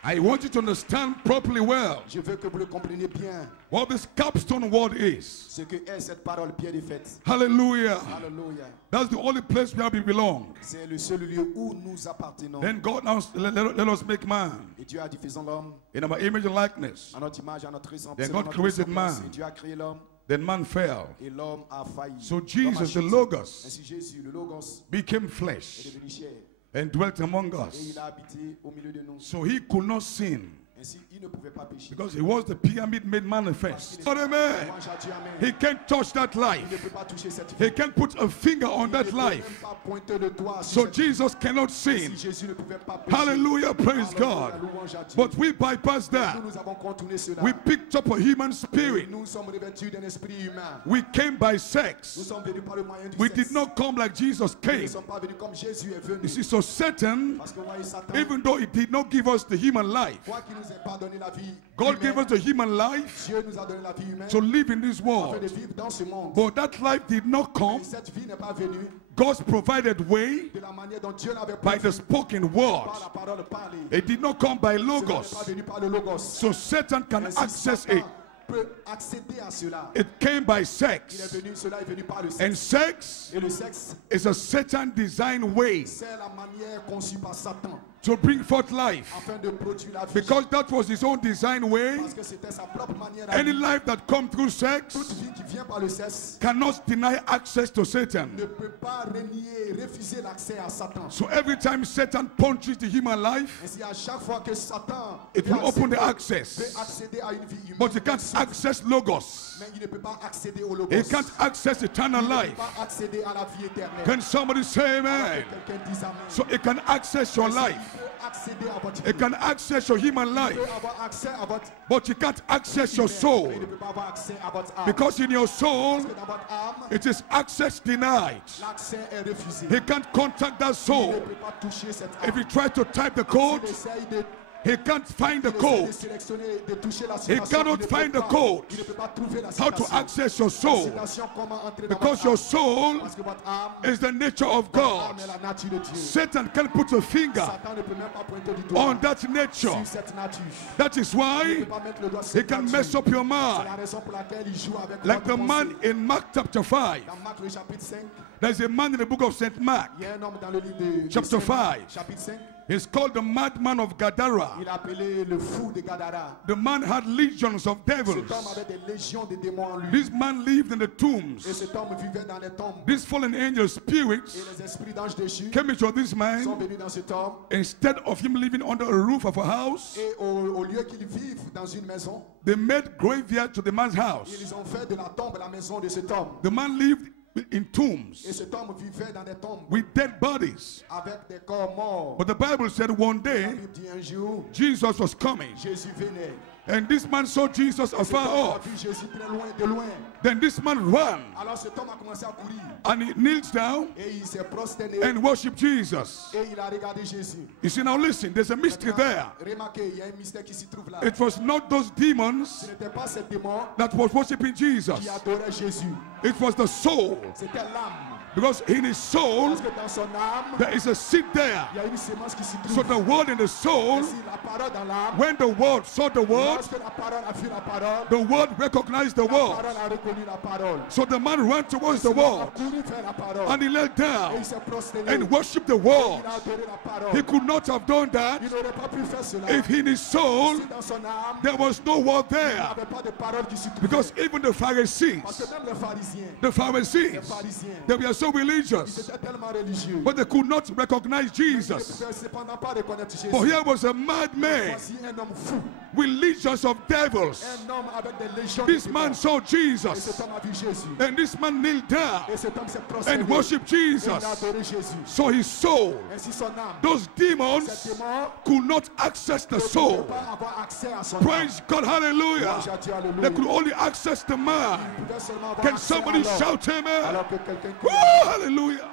I want you to understand properly well Je veux que vous le compreniez bien. what this capstone word is. Ce que est cette parole pierre défaite. Hallelujah. Alléluia. That's the only place where we belong. C'est le seul lieu où nous appartenons. Then God now let us make man Et Dieu a diffusé l'homme in our image and likeness. à notre image, à notre ressemblance. Then selon God notre created ressemblance. man. Et Dieu a créé l'homme Then man fell. et l'homme a failli. So L'homme a Jesus, the chuté. Logos, Ainsi Jésus, le Logos, became est flesh devenu chair and dwelt among et us. il a habité au milieu de nous. So he could not sin Ainsi, il ne pouvait pas pécher. because he was the pyramid made manifest. But amen. Louange à Dieu, amen. He can't touch that Il life. ne peut pas toucher cette He vie. can't put a finger on Il ne that peut même life. pas pointer le doigt sur So cette vie. Jesus cannot sin. Si Jésus ne pouvait pas pécher. Hallelujah, praise Alléluia, God. louange à Dieu. But we bypassed that. Nous avons contourné cela. We picked up a human spirit. Nous sommes revêtus d'un esprit humain. We came by Nous sex. sommes venus par le moyen du We sexe. did not come like Jesus Nous ne came. sommes pas venus comme Jésus est venu. You see, so Satan, Parce que voyez Satan, even though he did not give us the human life, quoi qu'il nous ait pas donné la vie God humaine, gave us the human life Dieu nous a donné la vie humaine to live in this afin world. de vivre dans ce monde. But that life did not Et come. cette vie n'est pas venue God's provided way de la manière dont Dieu l'avait by the prévu spoken par word. la parole parlée. It did not come by Cela n'est pas logos. venu par le Logos. So Satan can Ainsi, access Satan it. peut accéder à cela. It came by Il est sex. venu, cela est venu par le And sexe. sex Et le sexe, is a Satan designed way c'est la manière conçue par Satan to bring forth life. afin de produire la vie. Because that was his own design way. Parce que c'était sa propre manière Any d'agir. life that comes through sex Toute vie qui vient par le sexe cannot deny access to Satan. ne peut pas renier, refuser l'accès à Satan. So every time Satan punches the human life, Ainsi, à chaque fois que Satan it veut will open the peut access. accéder à une vie humaine, But he can't access logos. mais il ne peut pas accéder au Logos. He can't access eternal Il ne peut life. pas accéder à la vie éternelle. Can somebody say Alors amen? que quelqu'un dise amen. So it can access your Ainsi, life. il peut accéder à votre vie. It can access your human Il life. peut avoir accès à votre But you can't access your mais soul. il ne peut pas avoir accès à votre âme. Because in your soul, Parce que dans votre âme, it is access denied. l'accès est refusé. He can't contact that Il ne soul. peut pas toucher cette âme. If he tries to type the code, Il essaye de he can't find the de code. sélectionner, de toucher la He citation. cannot Il ne peut find the pas. code. Il ne peut pas trouver la How to citation. access your La soul. citation, comment entrer dans Because votre your âme. soul Parce que votre âme, is the nature of votre God. âme est la nature de Dieu. Satan can put a finger Satan ne peut même pas pointer du doigt on that nature. sur cette nature. That is Il ne why peut pas mettre le doigt sur he cette can nature. mess up your C'est mind. la raison pour laquelle il joue avec Like votre the man pensée. in Mark chapter 5. Dans Marc le chapitre 5, There's a man in the book of St. Mark. il y a un homme dans le livre de Chapter Saint Marc, 5. chapitre 5. He's called the madman of Gadara. Il est appelé le fou de Gadara. The man had legions of devils. Cet homme avait des légions de démons en lui. This man lived in the Et tombs. cet homme vivait dans les tombes. These fallen angel Et spirits les esprits d'anges déchus came into this sont man. venus dans cet homme. Instead of him living under a roof of a house, Et au lieu qu'ils vivent dans une maison, they made graveyard to the man's house. ils ont fait de la tombe la maison de cet homme. The man lived in tombs Et cet homme vivait dans des tombes with dead bodies. avec des corps morts. But the Bible said one La day Bible dit un jour, Jesus was coming. Jésus venait. And this man saw Jesus Cet afar homme a off. vu Jésus très loin, de loin. Then this man ran Alors cet homme a commencé à courir. and he kneels down Et il s'est prosterné. and worshiped Jesus. Et il a regardé Jésus. You see, now listen, there's a mystery there. Remarquez, il y a un mystère qui s'y trouve là. It was not those Ce demons n'était pas ce démon that was worshiping Jesus. qui adorait Jésus. It was the soul. C'était l'âme. Because in his soul, Parce que dans son âme, there is a seed there. il y a une sémence qui s'y So trouve. the word in the soul, Si la parole dans l'âme, when the word saw the word, lorsque la parole a vu la parole, the word recognized the la word. parole a reconnu la parole. So the man ran towards the Il a word couru vers la parole. and he knelt Et down il s'est prosterné. and worshipped the Il word. a adoré la parole. He could not have done that Il n'aurait pas pu faire cela if in his soul si dans son âme, there was no word il there. n'avait pas de parole qui s'y trouvait. Because even the Parce Pharisees, que même les pharisiens, they were so religious, c'était tellement religieux. but they could not recognize Ils ne Jesus. pouvaient cependant pas reconnaître Jésus. For here was a madman Voici un homme fou. with legions of devils. Un homme avec des légions This de man démons. saw Et Jesus. cet homme a vu Jésus. And this man kneeled down Et cet homme s'est prosterné. and worshiped Et il Jesus. a adoré Jésus. So his soul, Ainsi son âme. those demons Ces démons could not access the ne soul. pouvaient pas avoir accès à son âme. Praise God, hallelujah. Louange à Dieu, alléluia. They could only access the mind. Ils pouvaient seulement avoir Can accès à somebody l'homme. shout amen? Alors que quelqu'un qui Woo, hallelujah.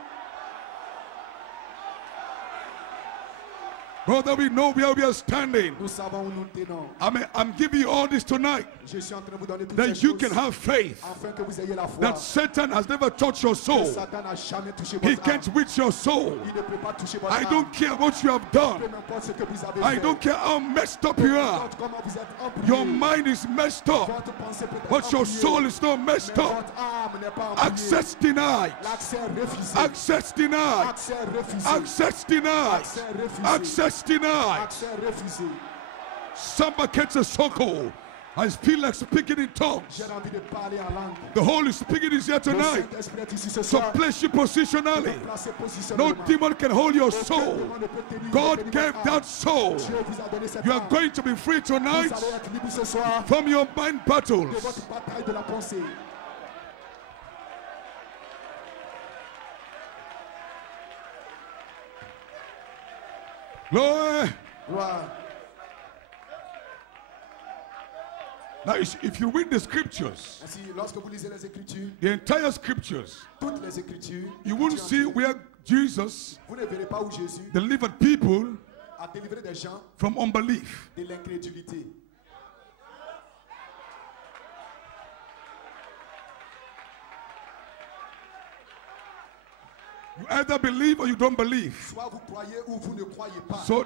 Brother, we know where we are standing. nous savons où nous tenons. I'm giving you all this tonight Je suis en train de vous donner toutes that ces you choses can have faith afin que vous ayez la foi. that Satan has never touched your soul. Satan n'a jamais touché He votre âme. can't reach your soul. Il ne peut pas toucher votre I âme. don't care what you have done. Peu importe ce que vous avez I fait. don't care how messed up you Peu are. importe comment vous êtes embrouillé. Your mind is messed up, Votre pensée peut être but your embrouillée. soul is not Mais messed up. votre âme n'est pas embrouillée. Access denied. L'accès refusé. Access denied. Accès refusé. Access denied. Accès refusé. Access denied. Accès refusé. Somebody gets a circle. I feel like speaking in tongues. J'ai envie de parler en langue. The Holy Spirit is here Le tonight. Saint-Esprit est ici ce So soir. place you positionally. Placez No positionnement. demon can hold your Aucun soul. démon ne peut tenir God votre gave âme. that soul. Dieu vous a donné cette You are âme. going to be free Vous tonight allez être libre ce soir from your mind de battles. votre bataille de la pensée. Glory. Gloire. Now, if you read the scriptures, Ainsi, lorsque vous lisez les Écritures, the entire scriptures, toutes les Écritures, you won't see where Jesus vous ne verrez pas où Jésus delivered people a délivré des gens from unbelief. de l'incrédulité. You either believe or you don't believe. Soit vous croyez ou vous ne croyez pas. So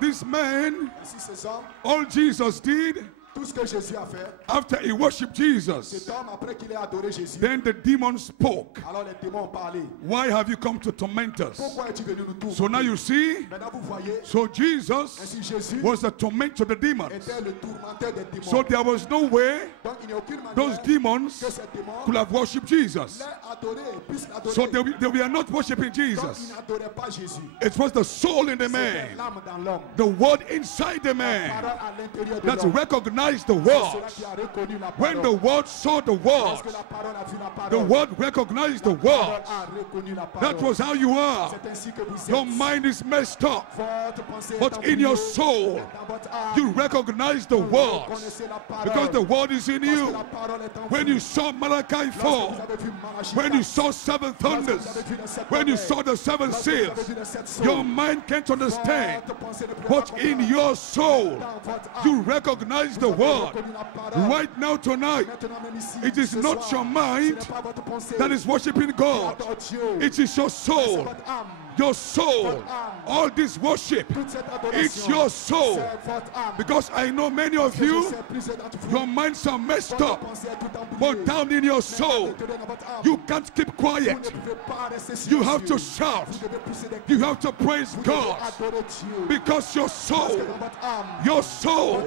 this man, Ainsi, ces hommes, all Jesus did tout ce que Jésus a fait, after he worshiped cet Jesus, homme, après qu'il ait adoré Jésus, then the demon spoke. alors les démons ont parlé. Why have you come to torment us? Pourquoi es-tu venu nous tourner? So now you see, Maintenant vous voyez, so Jesus ainsi Jésus was the torment to the demons. était le tourmenteur des démons. So there was no way Donc il n'y a aucune manière those demons que ces démons could have worshipped Jesus. l'aient adoré, puissent l'adorer. So they were not worshiping Donc ils Jesus. n'adoraient pas Jésus. It was the soul in the C'était man, l'âme dans l'homme. the word inside the man Parole à l'intérieur de that l'homme. recognized the C'est word. cela qui a reconnu la When the parole. word saw the word, Lorsque la parole a vu la the parole, word recognized the la parole word. a reconnu la parole. That was how you are. C'est ainsi que vous Your êtes. mind is messed up, Votre pensée est but in your embrouillée. soul, Dans votre âme, you recognize the vous word reconnaissez la parole. because the word is in Parce que you. la parole est en When vous. you saw Malachi Lorsque fall, vous avez vu Malachie when you 4, saw seven thunders, lorsque vous avez vu les sept when you tonnerres, saw the seven lorsque vous avez seals, vu les sept sceaux, your mind can't understand. votre pensée ne peut But pas in comprendre. your soul, Dans votre âme, you recognize the vous avez word. reconnu la parole. Right now, tonight, Maintenant, même ici, it is ce not soir, your mind ce n'est pas votre pensée that is worshiping qui God. adore Dieu. It is your C'est soul. votre âme. Your soul. All this worship. Toute cette adoration, It's your soul. c'est votre âme. Because I know many of Je you, sais, plusieurs d'entre vous, your minds are messed votre up. pensée est tout embrouillée. But down in your soul, Dans votre âme, you can't keep vous quiet. ne pouvez pas rester You have to silencieux. shout. Vous devez pousser des You cris. have to praise Vous devez God. adorer Dieu. Because your Parce soul, que dans votre âme, your soul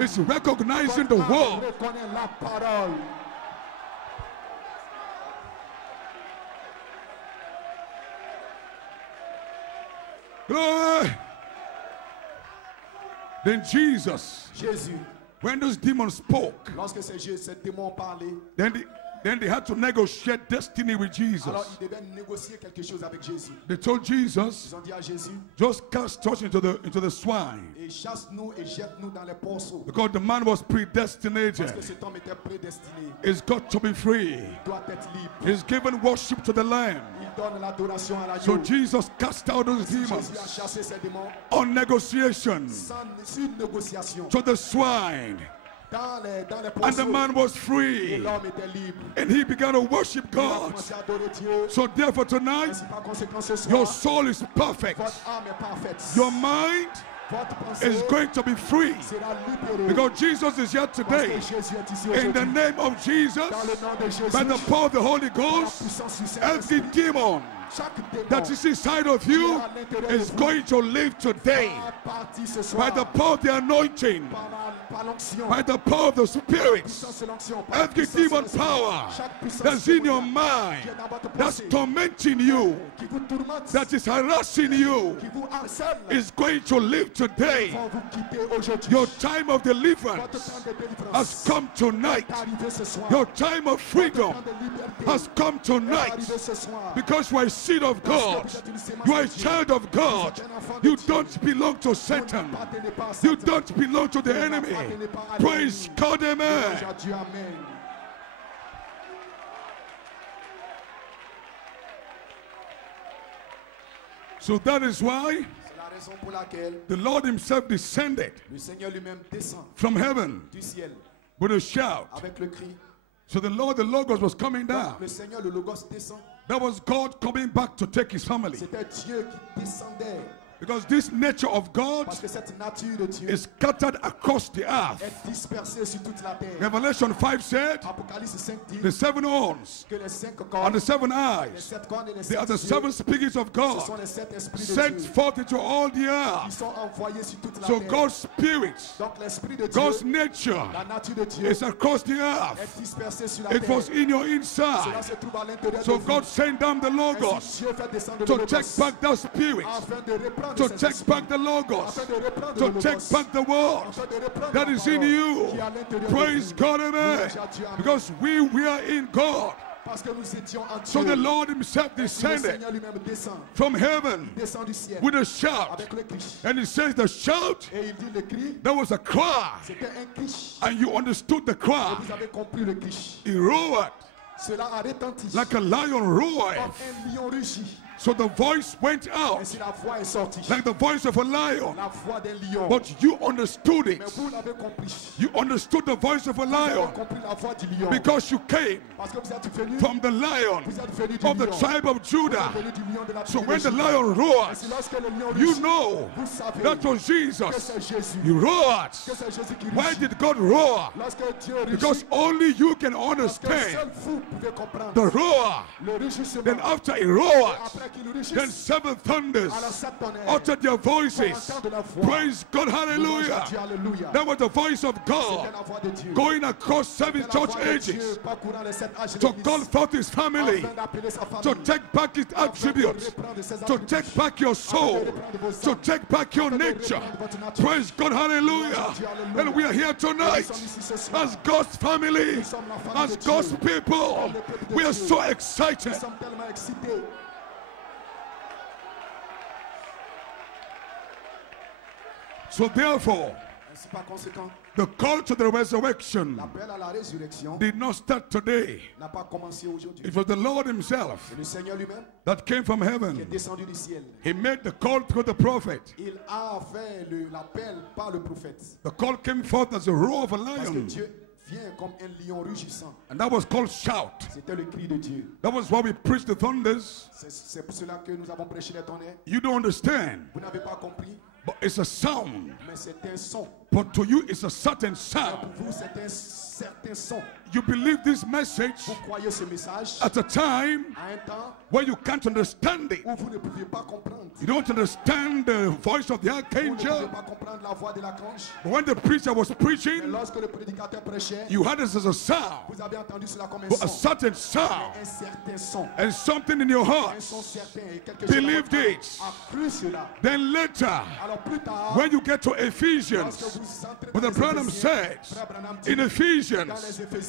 is recognizing the votre âme word. reconnaît la parole. Glory. Then Jesus, Jésus, when those demons spoke, lorsque ces démons ont parlé, then they had to negotiate destiny with Jesus. alors ils devaient négocier quelque chose avec Jésus. They told Jesus, Ils ont dit à Jésus, just cast us into the swine. et chasse-nous et jette-nous dans les porceaux. Because the man was Parce predestinated. que cet homme était prédestiné. He's got to be free. Il doit être libre. He's given worship to the Lamb. Il donne l'adoration à So l'agneau. Jesus cast out those Jésus a demons chassé ces démons on negotiation sans une négociation. to the swine. Dans les And the porceaux, man was et free. l'homme était libre. And he began to worship Il a God. commencé à adorer Dieu. So therefore tonight, Ainsi, par conséquent, ce your soir, soul is perfect. votre âme est parfaite. Your mind Votre pensée is going to be free. sera libérée. Because Jesus is here Parce today. que Jésus est ici In the aujourd'hui. name of Jesus, Dans le nom de Jésus, by the power of the Holy la Ghost, puissance du every Saint-Esprit, demon chaque démon that is inside of you is going to live today a parti ce by soir the power of the anointing, par par l'onction, by the power of the Spirit, puissance de l'onction, par la every puissance de demon l'esprit, power chaque puissance that's in your démoniaque mind, qui est dans votre that's pensée, tormenting you, qui vous tourmente, that is harassing you, qui vous harcèle, is going to live today. vont vous quitter aujourd'hui. Your time of Votre deliverance temps de délivrance has come tonight. est arrivé ce soir. Your time of freedom Votre temps de liberté has come est tonight. arrivé ce soir. Because you are a seed of God, you are a child of God. You don't belong to Satan. You don't belong to the enemy. Praise God, amen. Aujourd'hui, amen. So that is why C'est la raison pour laquelle the Lord himself descended le Seigneur lui-même descend from heaven du ciel with a shout. avec le cri. So the Logos was coming down. Le Seigneur, le Logos descend. That was God coming back to take his family. C'était Dieu qui descendait. Because this nature of God Parce que cette nature de Dieu is scattered across the earth. est dispersée sur toute la terre. Revelation 5 said, Apocalypse 5 dit the 7 horns que les 5 and cornes, the 7 les eyes, 7 cornes et les they are 7 the yeux, 7 spirits of ce God sont les 7 esprits de sent Dieu. forth into all the Ils earth. sont envoyés sur toute la So terre. God's spirit, Donc l'esprit de Dieu, God's nature la nature de Dieu is across the earth. est dispersée sur la It terre. was in your Cela inside. se trouve à l'intérieur So de God vous. sent down the Logos Ainsi, Dieu fait descendre to le take Logos back that spirit, afin de reprendre to ces take esprits, back the Logos, afin de reprendre to le take Logos, back the word afin de reprendre that la is in parole you. qui est à l'intérieur de Praise vous. God, amen. Louange à Dieu, amen. Because we are in God. Parce que nous étions en So Dieu. the Lord himself Le descended Seigneur lui-même descend, from heaven descend du ciel with a shout. avec le cri. And he says the shout, Et il dit le cri, there was a cry. c'était un cri. And you understood the cry. Vous avez compris le cri. He roared Cela a retenti like a lion roaring. comme un lion rugit. So the voice went out Ainsi la voix est sortie. like the voice of a lion. La voix d'un lion. But you understood Mais it. vous l'avez compris. You understood the voice of a Vous avez lion compris la voix du lion. because you came Parce que vous êtes venu, from the lion vous êtes venu du of the lion. tribe of Vous Judah. êtes venu du lion de la So tribu when de the Juda. lion roared, Ainsi, lorsque le lion you rugit, know vous savez that was que Jesus. c'est Jésus. He roared. Que c'est Jésus qui Why rugit. did God roar? Lorsque Dieu rugit, Because only you can parce que seul understand vous pouvez comprendre the roar. le rugissement. Then after he roared, Après qu'il rugisse, then 7 thunders alors sept tonnerres uttered their voices. entendre la voix. Praise God, Louange à hallelujah. Dieu, alléluia. That was the voice of C'était God la voix de Dieu. going across 7 C'était la church voix de Dieu ages parcourant les 7 âges de to l'Église, call forth his family, afin d'appeler sa famille, to take back his afin de attributes, reprendre ses to attributs, take back your soul, to take back your nature. Praise God, hallelujah. And we are here tonight as God's family, as God's people. We are so excited. Nous sommes tellement excités. So therefore, Ainsi, par conséquent, the call to the resurrection l'appel à la résurrection did not start today. n'a pas commencé aujourd'hui. It was the Lord himself C'est le Seigneur lui-même that came from qui est heaven. descendu du ciel. He made the call through the prophet. Il a fait l'appel par le prophète. The call came forth as a roar of a Parce que lion. Dieu vient comme un lion rugissant. And that was called shout. C'était le cri de Dieu. That was why we preached the thunders. C'est pour cela que nous avons prêché les tonnerres. You don't understand, Vous n'avez pas compris, but it's a sound. mais c'est un son. But to you, it's a certain Pour sound. vous, c'est un certain son. You believe this message Vous croyez ce message at a time à un temps where you can't understand it. où vous ne pouviez pas comprendre. You don't understand the voice of the Vous ne pouviez archangel. pas comprendre la voix de l'archange. But when the preacher was Mais preaching, lorsque le prédicateur prêchait, you heard this as a sound, vous avez entendu cela comme un but a son. certain sound, Un certain son. and something in your Un heart. son certain. Et quelque chose dans Believed votre âme it. a cru cela. Then later, Alors plus tard, when you get to lorsque Ephesians, vous entrez but dans the les Branham Éphésiens, says, Frère Branham dit, in Ephesians,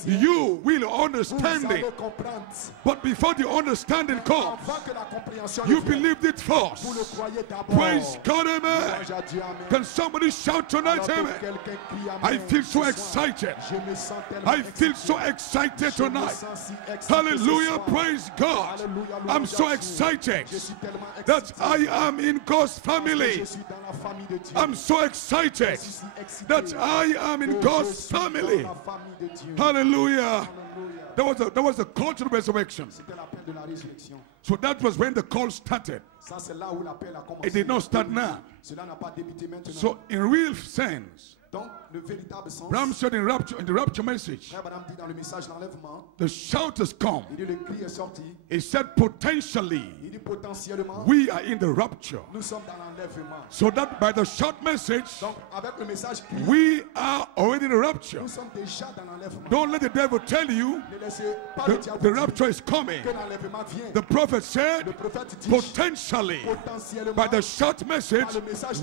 you will vous understand allez it. comprendre. But before the understanding comes, Avant que la compréhension you ne vienne, believed it vous le first. croyez d'abord. Praise God, amen. Louange à Dieu, amen. Can somebody shout tonight, Alors que amen? quelqu'un crie amen I feel so ce soir, excited. je me sens tellement I feel excité. so excited Je me tonight. sens si excité ce Hallelujah, soir. praise God. Alléluia, I'm louange so à Dieu. excited Je suis tellement that excité I am in God's parce que family. je suis dans la famille de Dieu. I'm so excited Je suis si excité that I am in que God's je suis family. dans la famille de Dieu. Hallelujah. Alléluia. There was a call to the resurrection. C'était l'appel de la résurrection. So that was when the call started. Ça, c'est là où l'appel a commencé. It did not start now. Cela n'a pas débuté maintenant. So in real sense, Donc, le véritable sens. Branham said in the rapture message, Frère Branham dit dans le message d'enlèvement, the shout has come. il dit le cri est sorti. He said potentially, Il dit potentiellement, we are in the rapture. nous sommes dans l'enlèvement. So that by the shout message, Donc, avec le message cri, we are already in the rapture. nous sommes déjà dans l'enlèvement. Don't let the devil tell you Ne laissez pas le diable the dire rapture is coming. que l'enlèvement vient. The prophet said, Le prophète dit potentially, potentiellement, by the shout message,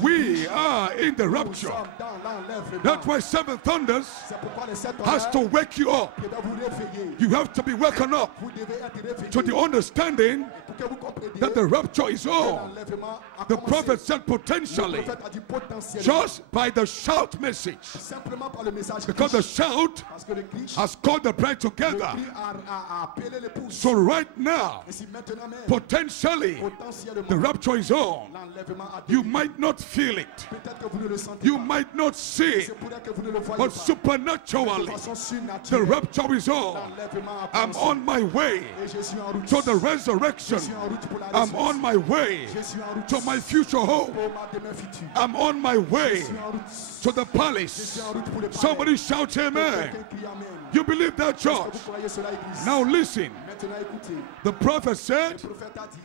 we are in the nous rapture. sommes dans l'enlèvement. That's why seven thunders C'est pourquoi les 7 has to wake you up. qui doivent vous réveiller. You have to be woken up Vous devez être réveillé to the understanding pour que vous compreniez that the rapture is que on. l'enlèvement a The commencé. prophet said Le potentially, prophète a dit potentiellement. just by the shout message, Simplement par le message because the cri. shout Parce que le cri, has called the bride le together. cri a appelé l'épouse. So right now, Et si maintenant même, potentially, potentiellement, the rapture is on. l'enlèvement a You débuté. might not feel it. Peut-être que vous ne le sentez You pas. might not see it. C'est pour que vous ne le voyez But pas. De supernaturally, façon the surnaturelle, rapture is on. l'enlèvement a I'm commencé. on my way Et je suis en route. to the resurrection. Je suis en route pour la I'm résurrection. on my way Je suis en route to my future home. pour ma demeure future. I'm on my way Je suis en route. to the Je palace. suis en route pour le palais. Somebody shout amen. Quelqu'un crie amen. You believe that, Est-ce que church? vous croyez cela, église? Now listen. Maintenant, écoutez. The prophet Le said, prophète a dit,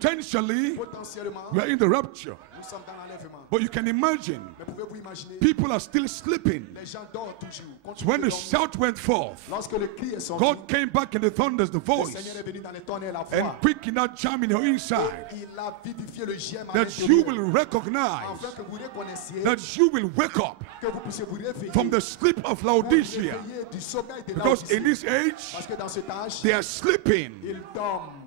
potentially, potentiellement, we are in the rapture. nous sommes dans l'enlèvement. But you can imagine, Mais pouvez-vous imaginer, people are still sleeping. les gens dorment toujours. So when the Continuent de dormir. shout went forth, Lorsque le cri est sorti, God came back in the thunders, the le voice, Seigneur est venu dans les tonnes et la and foi. quickened that charm in your inside, Il a vivifié le germe à that you l'intérieur, will recognize, afin que vous reconnaissiez, that you will wake up que vous puissiez vous réveiller, from the sleep of vous Laodicea. réveiller du sommeil de Because in Laodicée. this age, Parce que dans cet âge, they are sleeping. ils dorment.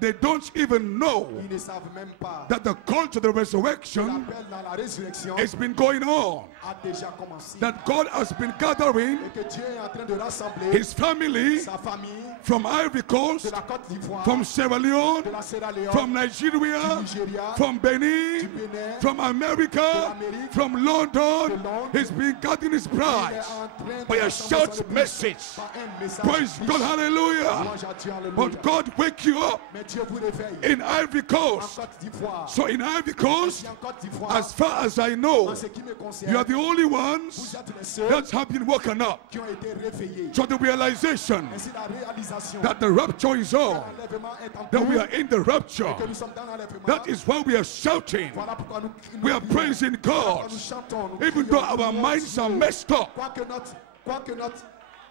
They don't even know Ils ne savent même pas. that the call to the resurrection L'appel dans la résurrection has been going on. a déjà commencé. That God has been gathering Et que Dieu est en train de rassembler his family sa famille from Ivory de Coast, la Côte d'Ivoire, from Sierra Leone, de la Sierra Leone, from Nigeria, du Nigeria, from Benin, du Bénin, from America, from London. He's been gathering his il est bride en train de by a rassembler shout son épouse message. par un message Praise God, riche. hallelujah. Louange à Dieu, alléluia. But God wake you up Mais Dieu vous réveille in Ivory en Coast. Côte d'Ivoire. So in Ivory Et Coast, en Côte d'Ivoire, as far as I know, en ce qui me concerne, you are the only vous ones êtes les seuls that have been woken up. qui ont été réveillés. So the realization Ainsi, la réalisation that the rapture is on, l'enlèvement est en that we cours, are in the rapture, que nous sommes dans l'enlèvement. that is why we are shouting. Voilà pourquoi nous We are crions. praising Quand God, nous chantons, nous even crions, though nous our louons minds are Dieu. messed up,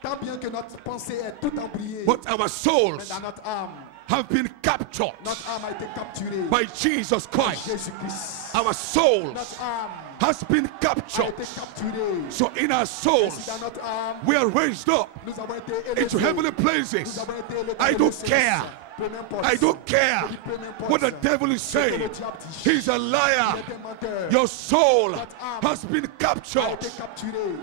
Tant bien que notre pensée est tout embrouillée, but our mais souls dans notre âme, have been captured notre âme a été capturée by Jesus par Christ. Jésus-Christ. Our souls Notre âme has been a captured. été capturée. So in our Ainsi, souls, dans notre âme, we are raised up nous avons été into élevés. heavenly Nous places. avons été élevés I dans don't le Seigneur. care. Peu m'importe. I don't care Peu m'importe. what the devil is Ce que saying. le diable dit. He's a liar. Il est un menteur. Your soul Notre âme has been a captured. été capturée.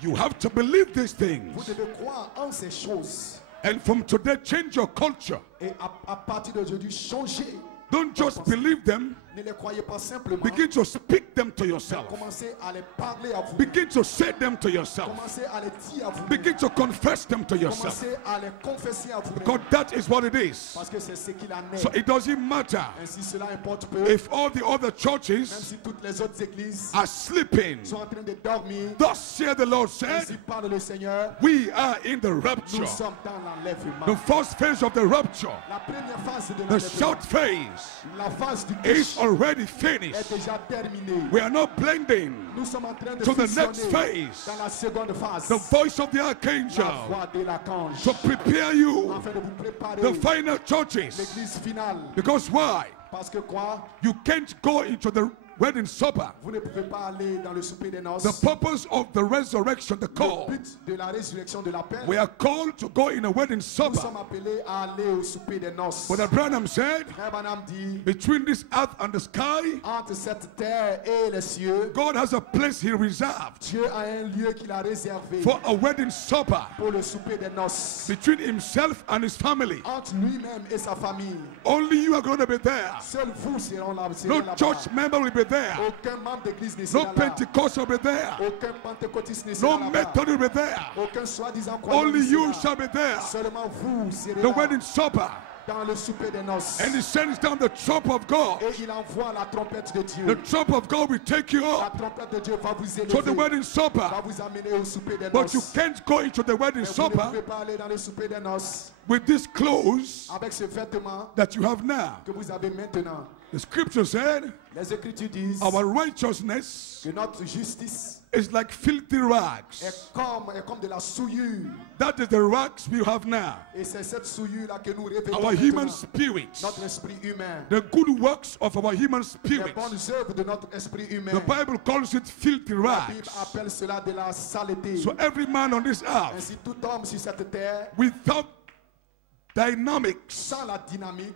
You have to believe these Vous things. devez croire en ces choses. And from today, change your culture. Et à partir d'aujourd'hui, changez. Don't just believe them. Ne les croyez pas simplement. Begin to speak them to yourself. Commencez à les parler à vous. Begin to say them to yourself. Commencez à les dire à vous. Begin to confess them to yourself. Commencez à les confesser à vous. Because that is what it is. Parce que c'est ce qu'il en est. So it doesn't matter Ainsi, cela importe peu. if all the other Même churches si toutes les autres églises are sleeping. sont en train de dormir. Thus saith the Lord Ainsi said, parle le Seigneur. we are in the rapture. Nous sommes dans l'enlèvement. The first phase of the rapture, La première phase de the l'enlèvement. shout phase, La phase du is Christ already est finished. déjà terminée. We are not blending Nous sommes en train de to the fusionner next phase. dans la seconde phase. The voice of the La archangel voix de l'archange. to prepare you Afin de vous préparer the final churches. l'église finale. Because why? Parce que quoi? You can't go into the wedding supper. Vous ne pouvez pas aller dans le souper des noces. The purpose of the resurrection, the Le call, but de la résurrection de l'appel, we are called to go in a wedding nous supper. sommes appelés à aller au souper des noces. But Branham said, Frère Branham dit, between this earth and the sky, entre cette terre et les cieux, God has a place He reserved Dieu a un lieu qu'il a réservé for a wedding supper pour le souper des noces. between Himself and His family. Entre lui-même et sa famille. Only you are going to be there. Seuls vous seront là. No church member will be there. Aucun membre d'église ne No sera là. Pentecost will be there. Aucun pentecôtiste ne No sera là. Methodist will be there. Aucun soi-disant croyant Only ne you sera. shall be there. Seulement vous serez The là wedding supper. dans le souper des noces. And he sends down the trump of God. Et il envoie la trompette de Dieu. The trump of God will take you La up trompette de Dieu va vous to the élever, wedding supper. va vous amener au souper des But you noces. can't go into the wedding Mais vous ne supper pouvez pas aller dans le souper des noces with these clothes avec ce vêtement that you have now. que vous avez maintenant. The scripture said, Les Écritures disent our righteousness que notre justice is like filthy rags. est comme de la souillure. That is the rags we have now. Et c'est cette souillure-là que nous revêtons Our human maintenant. spirits, Notre esprit humain. the good works of our human Les spirits. bonnes œuvres de notre esprit humain. The Bible calls it filthy La Bible rags. appelle cela de la saleté. So every man on this earth, Ainsi, tout homme sur cette terre, without dynamics, sans la dynamique,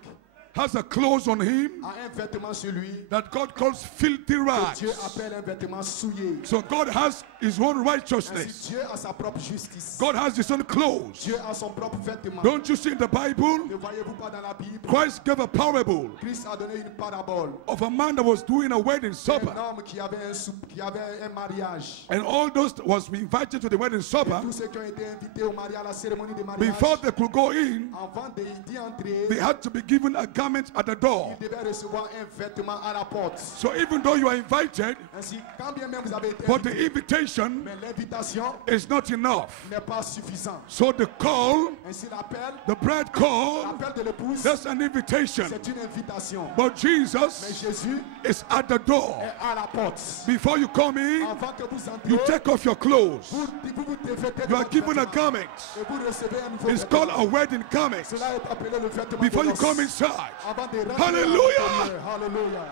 has a clothes on him a un vêtement sur lui that God calls filthy que rags. Dieu appelle un vêtement souillé. So God has his own Ainsi, righteousness. Dieu a sa propre justice. God has his own clothes. Dieu a son propre vêtement. Don't you see in the Bible? Ne voyez-vous pas dans la Bible? Christ gave a parable Christ a donné une parabole of a man that was doing a wedding d'un supper. homme qui avait un mariage. And all those that was invited to the wedding supper, Tous ceux qui ont été invités au mariage, à la cérémonie de mariage, before they could go in, avant d'y entrer, they had to be given a garment at the door. ils devaient recevoir un vêtement à la porte. So even though you are invited, Ainsi, quand bien même vous avez été but the invité, invitation mais l'invitation is not enough. n'est pas suffisante. So the call, Ainsi, l'appel the bride call, de l'épouse, that's an invitation. c'est une invitation. But Mais Jesus Jésus is at the door. est à la porte. Before you come in, Avant que vous you entriez, take off your clothes. vous vous dévêtez de You are votre given a vêtement garment. et vous recevez un nouveau It's vêtement. called a wedding garment. Cela est appelé le vêtement Before de you noces. come inside. Avant de rentrer Hallelujah. à l'intérieur. Hallelujah.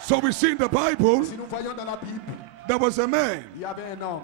So we see in the Bible, Si nous voyons dans la Bible, there was a man il y avait un homme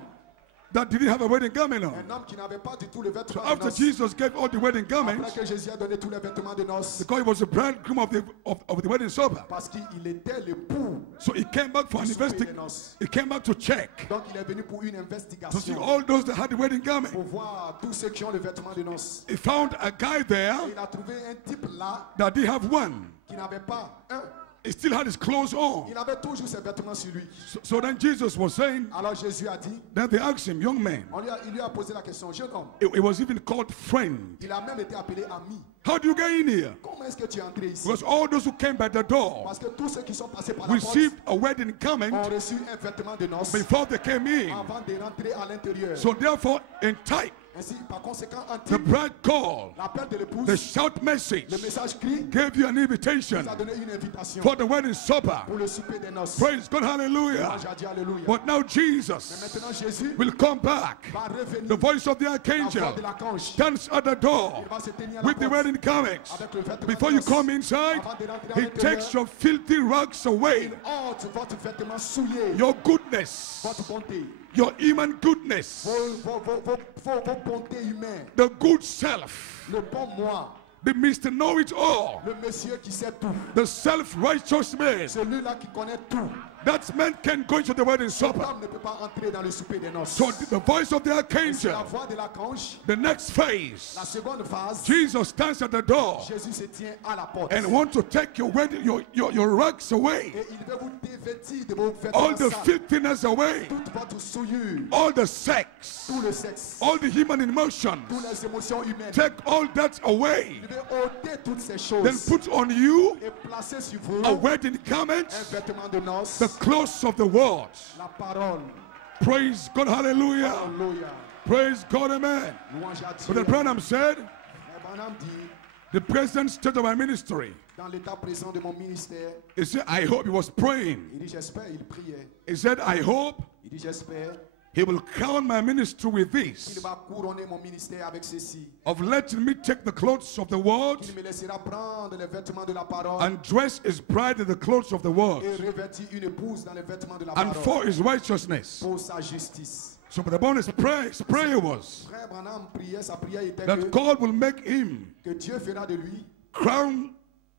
that didn't have a wedding garment on. Un homme qui n'avait pas du tout le vêtement de After noces. Jesus gave all the wedding Après garments, que Jésus a donné tous les vêtements de noces, because he was the bridegroom of the wedding supper. parce qu'il était l'époux. So he came back for an investigation. He came back to check Donc il est venu pour une to see investigation. all those that had the wedding garment. Pour voir tous ceux qui ont le vêtement de noces. He found a guy there Et il a trouvé un type là that didn't have one. qui n'avait pas un. He still had his clothes on. Il avait toujours ses vêtements sur lui. So then Jesus was saying, Alors Jésus a dit, then they asked him, young man, il lui a posé la question, jeune homme, it was even called friend. il a même été appelé ami. How do you get in here? Comment est-ce que tu es entré ici? Because all those who came by the door Parce que tous ceux qui sont passés par la porte received a wedding garment ont reçu un vêtement de noces before they came in. avant de rentrer à l'intérieur. So therefore, in type, Ainsi, par conséquent, en the type, bride call, l'appel de l'épouse, the shout message, le message crie, gave you an invitation nous a donné une invitation for the wedding supper. pour le souper des noces. Praise God, Moi, hallelujah. j'ai dit alléluia. But now Mais Jesus maintenant, Jésus will come back. va revenir. The voice of the La voix archangel de l'archange stands at the door il va se tenir à la with the porte wedding garments. avec le vêtement Before de you noces. come inside, Avant de rentrer à he l'intérieur, takes your filthy rags away, il ôte votre vêtement souillé, your goodness, votre bonté, your human goodness, vos bontés humaines, the good self, le bon moi, the Mr. Know-it-all, le monsieur qui sait tout, the self-righteous man. celui-là qui connaît tout. That man can go into the wedding supper. L'homme ne peut pas entrer dans le souper des noces. So the voice of the C'est archangel, la voix de l'archange. the next phase, La seconde phase, Jesus stands at the door Jésus se tient à la porte. and wants to take your wedding, your rags away, Et il veut vous dévêtir de vos all vêtements the sales, filthiness away, toute votre souillure, all the sex, tout le sexe, all the human emotions. toutes les émotions humaines. Take all that away. Il veut ôter toutes ces Then choses put on you et placer sur vous a wedding garment, un vêtement de noces, the clothes of the world. la parole. Praise God, hallelujah. Alléluia. Praise God, amen. Louange à But Dieu. the Branham said, Mais Branham dit, the present state of my ministry, dans l'état présent de mon ministère, he said, I hope he was praying. il dit j'espère, il priait. He said, I hope Il dit j'espère, he will crown my ministry with il this, va couronner mon ministère avec ceci. of letting me take the clothes of the world Il me laissera prendre les vêtements de la parole and dress his bride in the clothes of the world, et revêtir une épouse dans les vêtements de la and parole for his righteousness. pour sa justice. So the bonus prayer was Frère Branham priait, sa prière était that God will make him que Dieu fera de lui crown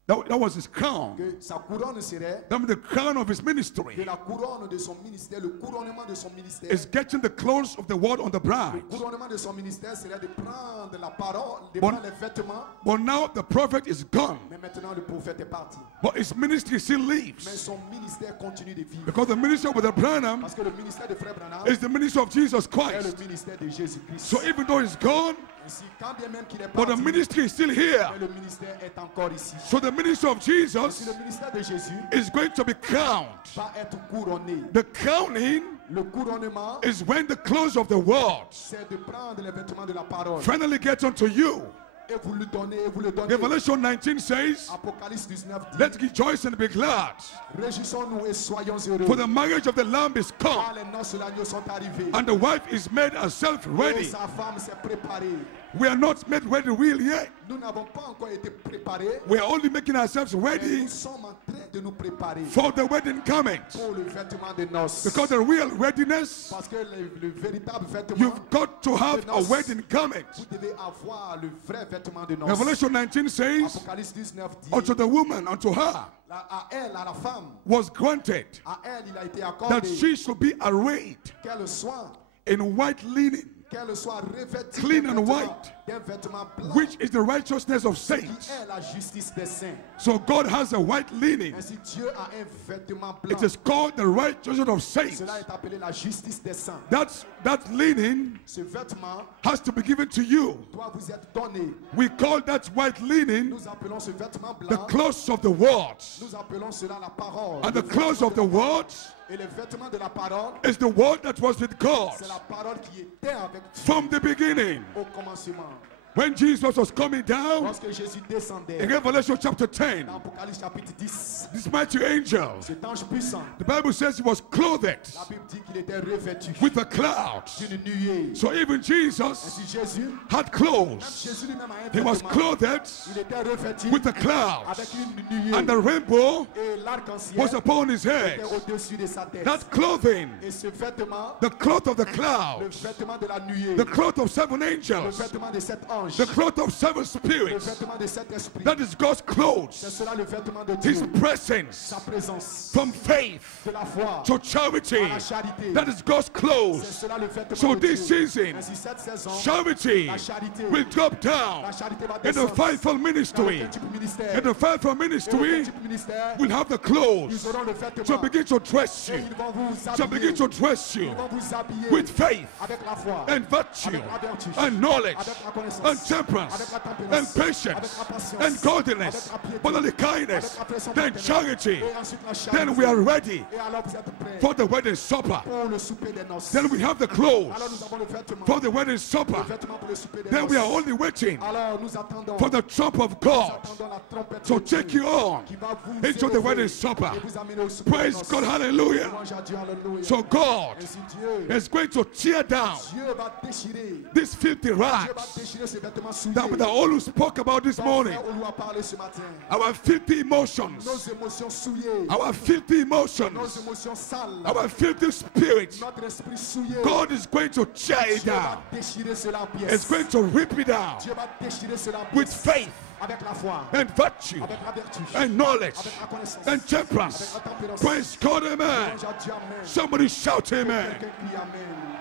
That was his crown. que sa couronne serait, That means the crown of his que ministry la couronne de son ministère, le couronnement de son ministère, is getting the clothes of the word on the le bride. couronnement de son ministère serait de prendre la parole, de prendre les vêtements. But now the prophet is gone. Mais maintenant le prophète est parti. But his ministry still Mais lives. son ministère continue de vivre. Because the ministry of the Branham Parce que le ministère de Frère Branham is the ministry of Jesus est Christ. le ministère de Jésus-Christ. So even though he's gone, Ainsi, quand bien même qu'il est but the parti, ministry is still here. mais le ministère est encore ici. So the ministry of Si Jesus le ministère de Jésus is going to be crowned. va être couronné, The crowning le couronnement, is when the clothes of the world c'est de prendre les vêtements de la parole finally get unto you. et vous le donnez, et vous le donnez. Revelation 19 says, Apocalypse 19 dit, let's rejoice and be glad, réjouissons-nous et soyons heureux. for the marriage of the Lamb is Car come, les noces de l'agneau sont arrivées. and the wife is made herself Et ready. sa femme s'est préparée. We are not made ready real yet. Nous n'avons pas encore été préparés. We are only making ourselves Mais ready nous sommes en train de nous préparer for the wedding coming. pour le vêtement de noces. Because the real readiness, Parce que le véritable vêtement, you've got to have a wedding coming. vous devez avoir le vrai vêtement de noces. Revelation 19 says, Apocalypse 19 dit, unto the woman, unto her, à elle, à la femme, was granted à elle, il a été that accordé she should be arrayed qu'elle soit, in white linen, qu'elle soit revêtue clean d'un and vêtement- white, d'un vêtement blanc, which is the righteousness of qui saints. est la justice des saints. So God has a white linen. Ainsi, Dieu a un vêtement blanc. It is called the righteousness of saints. Cela est appelé la justice des saints. That linen Ce vêtement has to be given to you. doit vous être donné. We call that white linen Nous appelons ce vêtement the blanc, clothes of the words. nous appelons cela la parole. And the Le clothes vêtement of de the la parole. words Et le vêtement de la parole, is the word that was with God c'est la parole qui était avec Dieu from the beginning. au commencement. When Jesus was coming down Lorsque Jésus descendait in Revelation chapter 10, dans Apocalypse chapitre 10, this mighty angel, cet ange puissant, the Bible says he was clothed la Bible dit qu'il était revêtu with the clouds. d'une nuée. So even Jesus Ainsi Jésus, had même clothes. Jésus lui-même a un He was vêtement. clothed Il était revêtu with the clouds. avec une nuée. And the rainbow Et l'arc-en-ciel was upon his head. était au-dessus de sa tête. That clothing, Et ce vêtement, the cloth of the le clouds, vêtement de la nuée, the cloth of seven le angels, vêtement de cet ange, the cloth of seven le spirits, vêtement de cet esprit, that is God's c'est clothes. cela le vêtement de His Dieu, presence sa présence, from faith de la foi, to charity, à la charité, that is God's c'est clothes. cela le vêtement So de this Dieu. season, Ainsi cette saison, charity la charité, will drop down, la charité va and the descendre. fivefold Dans ministry, aucun type ministère, and the fivefold et aucun ministry type ministère, will have the ils clothes auront le to vêtement, begin to dress et you, ils vont vous to habiller, begin to dress you ils vont vous habiller with faith avec la foi, and virtue avec la vertu, and knowledge avec la connaissance, and temperance avec la tempérance, and avec patience la patience, and godliness, avec la piété, brotherly kindness, avec la présence then paternelle, charity. et ensuite la charité. Then we are ready Et alors vous êtes prêts for the wedding supper. pour le souper des noces. Then we have the Alors clothes nous avons le vêtement, for the wedding le supper. vêtement pour le souper des Then we are noces. only waiting Alors nous attendons, for the trump of nous God attendons la trompette to de Dieu take you on qui va vous into the élever wedding supper. et vous amener au souper des Praise noces. God, hallelujah. Louange à Dieu, alléluia. So God Ainsi Dieu, is going to tear down Dieu va déchirer, these filthy Dieu va rags déchirer ces vêtements souillés. that the all who spoke about this Dont morning. frère Olu a parlé ce matin. Our filthy emotions, Nos émotions souillées, our filthy nos emotions, émotions sales, our filthy spirits. notre esprit souillé. God is going to tear it Dieu va down. déchirer cela en It's pièces. going to rip it down Dieu va déchirer cela en with pièces. faith Avec la foi, and virtue avec la vertu, and knowledge avec la connaissance, and temperance. avec la tempérance. Praise God, amen. Louange à Dieu, amen. Somebody shout amen. Quelqu'un crie amen.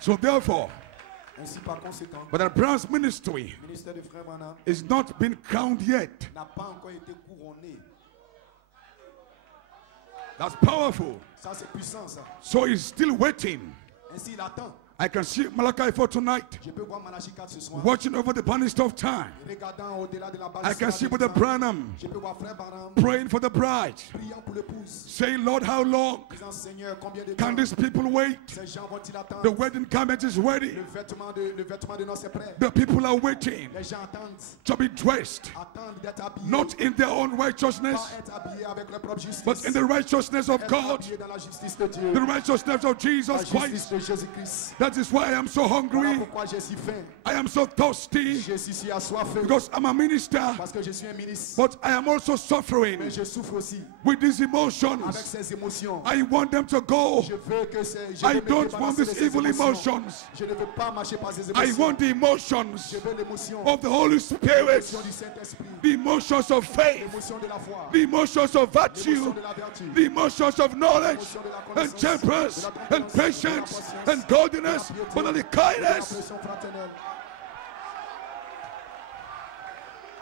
So therefore, Ainsi par conséquent, but Abraham's ministry le ministère de Frère Branham is not been crowned yet. n'a pas encore été couronné. That's powerful. Ça c'est puissant ça. So he's still waiting. Ainsi il attend. I can see Malachi for tonight, Je peux voir Malachie 4 ce soir. watching over the banist of time. Regardant au-delà de la I can see Brother balise. Branham Je peux voir Frère Branham praying for the bride, priant pour l'épouse. saying, Lord, how long Disant Seigneur, combien de can temps these people wait? ces gens vont-ils attendre? The wedding garment is ready. Le vêtement de noces est prêt. The people are waiting Les gens attendent to be dressed, attendent d'être habillés. not in their own righteousness, Pas être habillés avec leur propre justice. but in the righteousness of Être God, habillés dans la justice de Dieu. the righteousness of La Jesus justice Christ. de Jésus-Christ. That is why I'm so Voilà hungry. pourquoi j'ai si faim. I am so thirsty Je suis si assoiffé because I'm a minister, parce que je suis un ministre. but I am also suffering Mais je souffre aussi with these avec emotions. ces émotions. I want them to go. Je veux que je I veux me don't want débarrasser de these ces evil émotions. emotions. Je ne veux pas marcher par ces I émotions. want the Je emotions veux l'émotion. of the Holy Spirit, L'émotion du Saint-Esprit. the emotions of faith, L'émotion de la foi. the emotions of virtue, L'émotion de la vertu. the emotions of knowledge, and temperance, and patience, and godliness, brotherly kindness. L'appréciation fraternelle.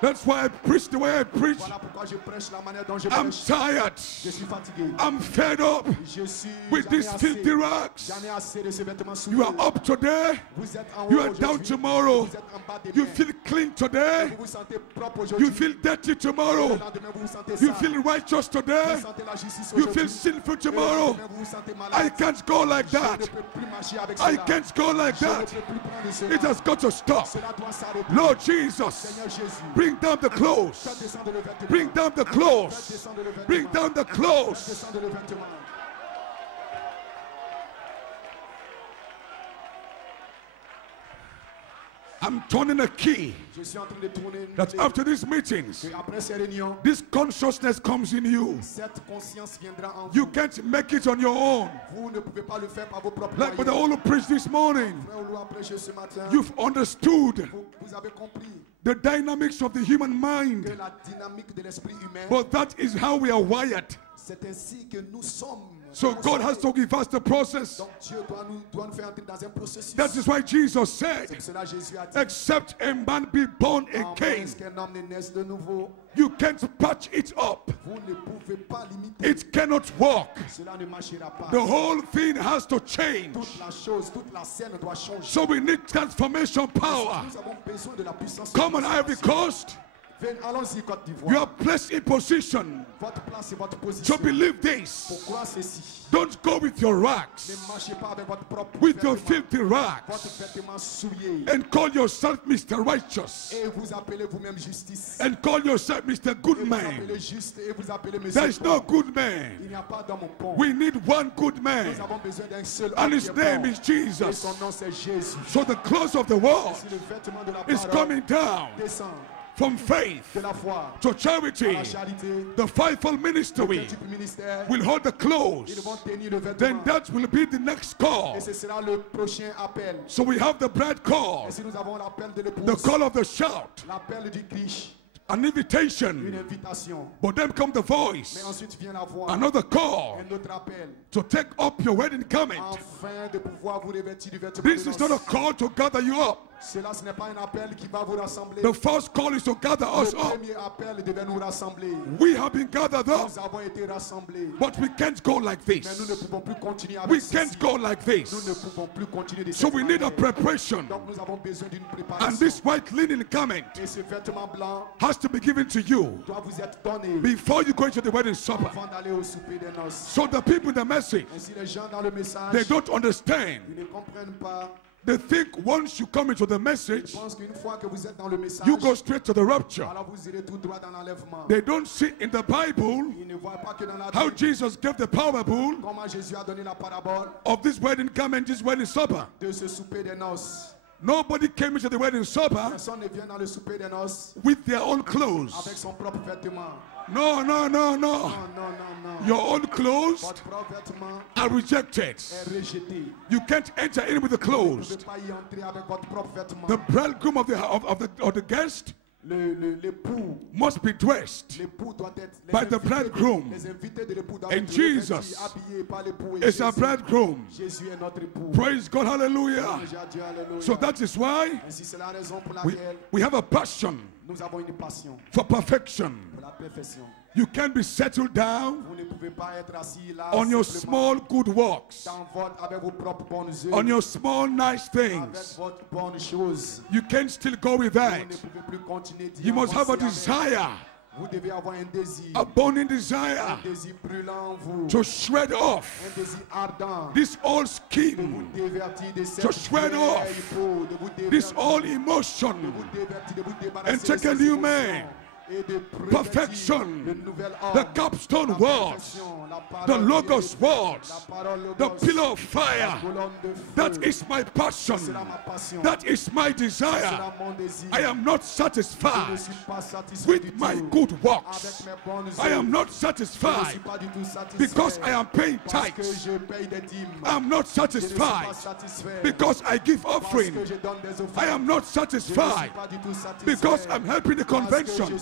That's why I preach the way I preach. Voilà pourquoi je prêche la manière dont je I'm prêche. tired. Je suis fatigué. I'm fed up Je suis with j'en ai these assez. filthy rags. J'en ai assez de ces vêtements You souillés. are up today. Vous êtes en You haut are down aujourd'hui. tomorrow. Vous êtes en bas demain. You feel clean today. Vous vous sentez propre You aujourd'hui. feel dirty Le tomorrow. lendemain, vous vous sentez You sale. feel righteous today. Vous sentez la justice You aujourd'hui. feel sinful Le tomorrow. lendemain, vous vous sentez malade. I can't go like Je ne that. peux plus marcher avec I cela. can't go like Je ne that. peux plus prendre cela. It has got to stop. Cela doit s'arrêter. Lord Jesus, Seigneur Jésus, bring down the clothes. faites descendre le vêtement. Bring down the Faites clothes. descendre le vêtement. Bring down the Faites clothes. descendre le vêtement. I'm turning a key Je suis en train de tourner une that clé. after these meetings, Et après ces réunions, this consciousness comes in you. cette conscience viendra en You vous. can't make it on your own. Vous ne pouvez pas le faire par vos propres Like Brother moyens. Olu preached this morning, Frère Olu a prêché ce matin. you've understood Vous avez compris the dynamics of the human que mind. la dynamique de l'esprit humain, But that is how we are wired. c'est ainsi que nous sommes. So God has to give us the process. Donc Dieu doit nous faire entrer dans un processus. That is why Jesus C'est said, pour cela Jésus a dit, except a man be born à moins again, qu'un homme ne naisse de nouveau, you can't patch it up. vous ne pouvez pas limiter. It cannot work. Cela ne marchera pas. The whole thing has to change. Toute la chose, toute la scène doit changer. So we need transformation power. Nous avons besoin de la puissance. Come on, Ivory Coast. Allons-y, Côte You d'Ivoire. are placed in position Votre place et votre to position. believe this. Pourquoi ceci? Don't go with your Ne rags, marchez pas avec votre propre with your vêtement. filthy Votre rags, vêtement souillé. and call yourself Mr. Righteous, Et vous appelez vous-même justice. and call yourself Mr. Et Good vous man. appelez juste et vous appelez monsieur. There is no bon. good man. Il n'y a pas d'homme bon. We need one good man, Nous avons besoin d'un seul and homme his qui est name bon. is Et Jesus. son nom c'est Jésus. So the clothes of the world Si le vêtement de la is parole coming down descend from faith de la foi to à charity. la charité, The fivefold le ministry type ministère, will hold the ils clothes. vont tenir le Then vêtement. that will be the next call. Et ce sera le prochain appel. So we have the bread call, Et si nous avons l'appel de the l'épouse, call of the shout, l'appel du cri, an une invitation. invitation. But then come the Mais voice, ensuite vient la voix, another call un autre appel, to take up your wedding garment. afin de pouvoir vous revêtir du vêtement This de is not a noces. call to gather you up. Cela, ce n'est pas un appel qui va vous rassembler. The first call is to gather us Le up. premier appel devait nous rassembler. We have been gathered up, Nous avons été rassemblés. but we can't go like Mais nous ne this. pouvons plus continuer avec We ceci. can't go like Nous ne this. pouvons plus continuer de So cette we need a manière. preparation. Donc nous avons besoin d'une And préparation. this white linen garment Et ce vêtement blanc has to be given to you doit vous être donné before you go into the wedding supper. avant d'aller au souper des noces. So the people in the message, Ainsi, les gens dans le message, they don't understand. ils ne comprennent pas. They think once you come into the Ils message, pensent qu'une fois que vous êtes dans le message, you go straight to the rapture. alors vous irez tout droit dans l'enlèvement. They don't see in the Bible Ils ne voient pas que dans la how Bible, Jesus gave the parable comment Jésus a donné la parabole of this wedding garment, this wedding supper. de ce souper des noces. Nobody came into the wedding supper Personne ne vient dans le souper des noces with their own avec clothes. son propre vêtement. No, no, no, no. Non, non, non, non. Your own clothes Votre propre vêtement are rejected. est rejeté. You can't enter in with the Vous ne clothes. pouvez pas y entrer avec votre propre vêtement. The bridegroom of the guest L'époux must be dressed doit être by the bridegroom. les invités de l'époux doivent And être revêtus, Jesus habillés par l'époux. Et is our bridegroom. Jésus est notre époux. Praise God, hallelujah. Louange à Dieu, alléluia. So that is why Ainsi, c'est la raison pour we, laquelle we have a passion nous avons une passion for perfection. pour la perfection. You can't be settled down Vous ne pouvez pas être assis là on your simplement small good works, avec vos propres bonnes œuvres, on your small nice avec things. votre bonne chose. You can't still go with Vous that. ne pouvez plus continuer d'y You must have a avancer avec. desire, Vous devez avoir un désir, a burning desire un désir brûlant en vous, to shred off un désir ardent this old de vous skin, dévertir de cette to shred vieille off peau, de vous this dévertir, old de emotion, vous dévertir, de vous débarrasser and de take a ces new émotions man perfection, the capstone words, the logos words, the pillar of fire. That is my passion. That is my desire. I am not satisfied with my good works. I am not satisfied because I am paying tithes. I am not satisfied because I give offering. I am not satisfied because I'm helping the convention.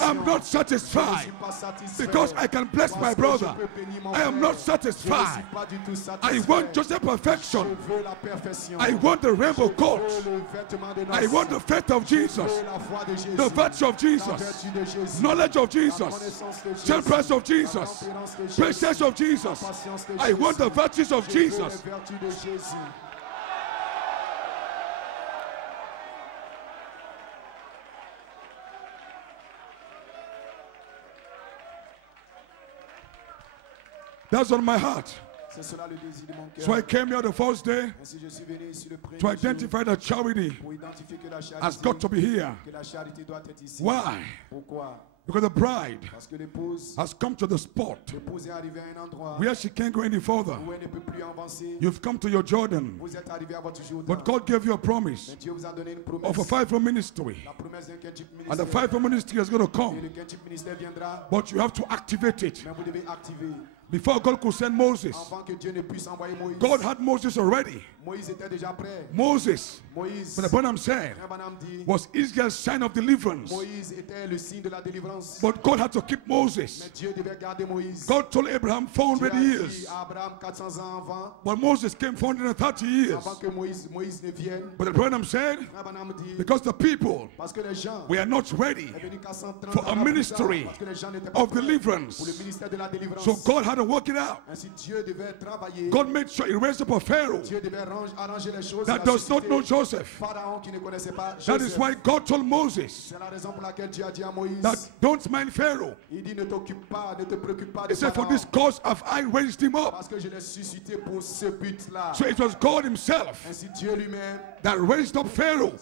I'm not satisfied because I can bless my brother. I am not satisfied. I want Joseph perfection. I want the rainbow coat. I want the faith of Jesus, the virtue of Jesus, knowledge of Jesus, temperance of Jesus, patience of Jesus. I want the virtues of Jesus. That's on my heart. So I came here the first day to identify that charity has got to be here. Why? Because the bride has come to the spot where she can't go any further. You've come to your Jordan, but God gave you a promise of a fivefold ministry, and the fivefold ministry is going to come, but you have to activate it. Before God could send Moses, God had Moses already. Moses, but the Branham said, was Israel's sign of deliverance. But God had to keep Moses. God told Abraham 400 years. But Moses came 430 years. But the Branham said, because the people were not ready for a ministry of deliverance. So God had to work it out. God made sure he raised up a Pharaoh that does not know Joseph. That is why God told Moses that don't mind Pharaoh. He said, for this cause have I raised him up. So it was God himself that raised up Pharaoh,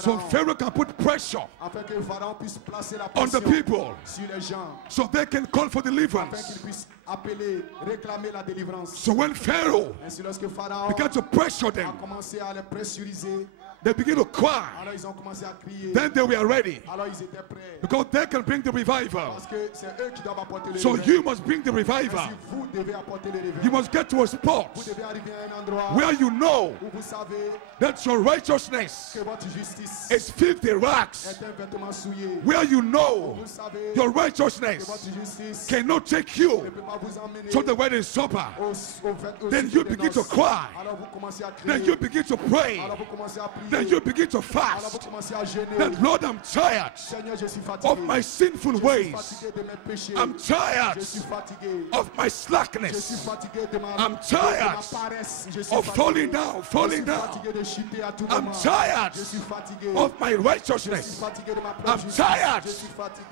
so Pharaoh can put pressure on the people, so they can call for deliverance. So when Pharaoh began to pressure them, they begin to cry. Then they were ready, because they can bring the revival. So you must bring the revival. You must get to a spot where you know that your righteousness is filthy rags, where you know your righteousness cannot take you to the wedding supper. Then you begin to cry. Then you begin to pray. Then you begin to fast. That, Lord, I'm tired of my sinful ways. I'm tired of my slackness. I'm tired of falling down. I'm tired of my righteousness. I'm tired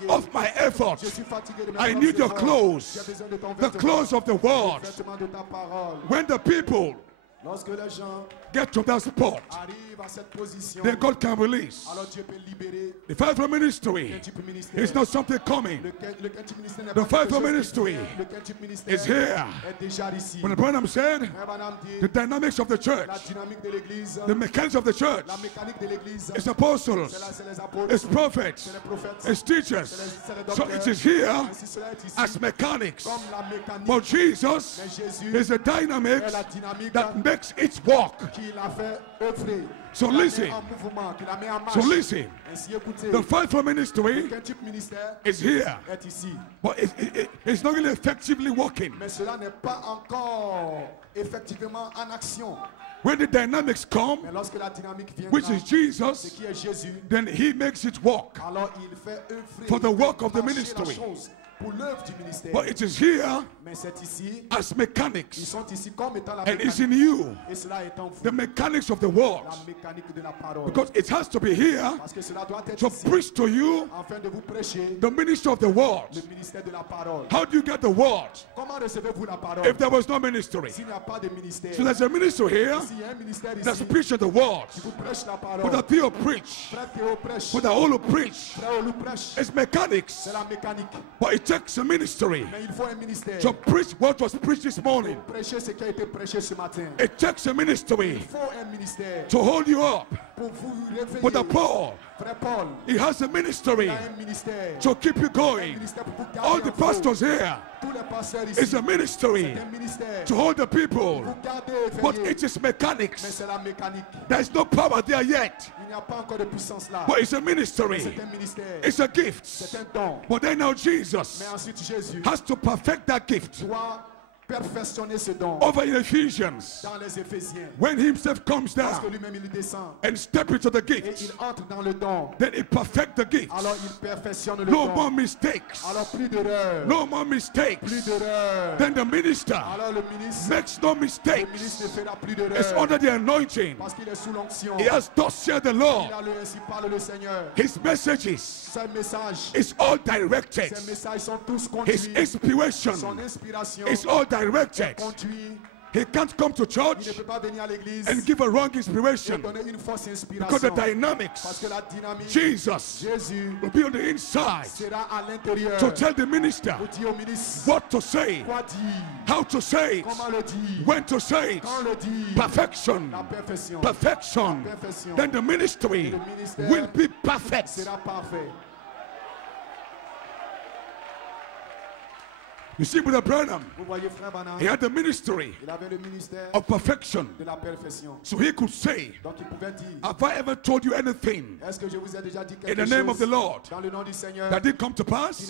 of my efforts. I need your clothes, the clothes of the world. When the people get to that spot, then God can release. The fivefold ministry is not something coming. The fivefold ministry is here. When the Branham said, the dynamics of the church, the mechanics of the church, it's apostles, it's prophets, it's teachers. So it is here as mechanics. But Jesus is a dynamic that makes it work. So listen. The fivefold ministry is here, but it's not really effectively working. When the dynamics come, which is Jesus, then he makes it work for the work of the ministry. pour l'œuvre du ministère. But it is here Mais c'est ici, as ils mechanics. sont ici comme étant la And it's in mécanique. you, Et cela est en vous, the mechanics of the word. la mécanique de la parole. Because it has to be here Parce que cela doit être to ici, preach to you afin de vous prêcher the ministry of the word. le ministère de la parole. How do you get the word Comment recevez-vous la parole if there was no ministry? s'il n'y a pas de ministère? So there's a ministry here S'il y a un ministère that's ici preaching the word. qui vous prêche la But parole, the Theo preach, frère Théo prêche, but the Olu preach. frère Olu prêche, It's mechanics, c'est la mécanique. but it takes a ministry Mais il faut un ministère to preach what was preached this morning. pour prêcher ce qui a été prêché ce matin. It takes a ministry Il faut un ministère to hold you up. pour vous But the réveiller. Paul, Frère Paul, he has a ministry il a un ministère. to keep you Un going. ministère pour vous All garder the en flot. pastors here, Tous les pasteurs it's ici, a ministry c'est un ministère. to hold the people. Vous gardez But éveillé. it is Mais mechanics. c'est la mécanique. There's no power there yet. Il n'y a pas encore de puissance là. But it's a ministry. C'est un ministère. It's a gift. C'est un don. But then now Jesus Mais ensuite, Jésus has to perfect that gift. doit perfectionner ce don. Over in Ephesians, Dans les Éphésiens, when he himself comes parce que down lui-même il descend and step into the et gift, il entre dans le don, then he perfect the gift. alors il perfectionne le No don. more mistakes. Alors plus d'erreurs. No more Plus mistakes. d'erreurs. Then the minister Alors le ministre makes no ne mistakes. fera plus It's d'erreurs. under the anointing. Parce qu'il est sous l'onction. He has thus said the Il Lord. a ainsi parle le Seigneur. His messages Ses messages, is all directed. ses messages sont tous His conduits. inspiration Son inspiration is all directed. conduit. He can't come to Il church ne peut pas venir à l'église and give a wrong et inspiration donner une fausse because the inspiration. Parce dynamics, que la dynamique, Jesus Jésus will be on the inside sera à l'intérieur. to tell the minister Pour dire au ministre what to say, quoi dire, how to say it, comment le dire, when to say it. quand le dire. Perfection. La perfection Perfection. perfection Then the ministry Le ministère will be perfect. sera parfait. You see, Brother Branham, Vous voyez, frère Branham, he had the ministry il avait le ministère of perfection. de la perfection. So he could say, Donc il pouvait dire, have I ever told you anything est-ce que je vous ai déjà dit in quelque the name of chose the Lord dans le nom du Seigneur that did come to qui pass? ne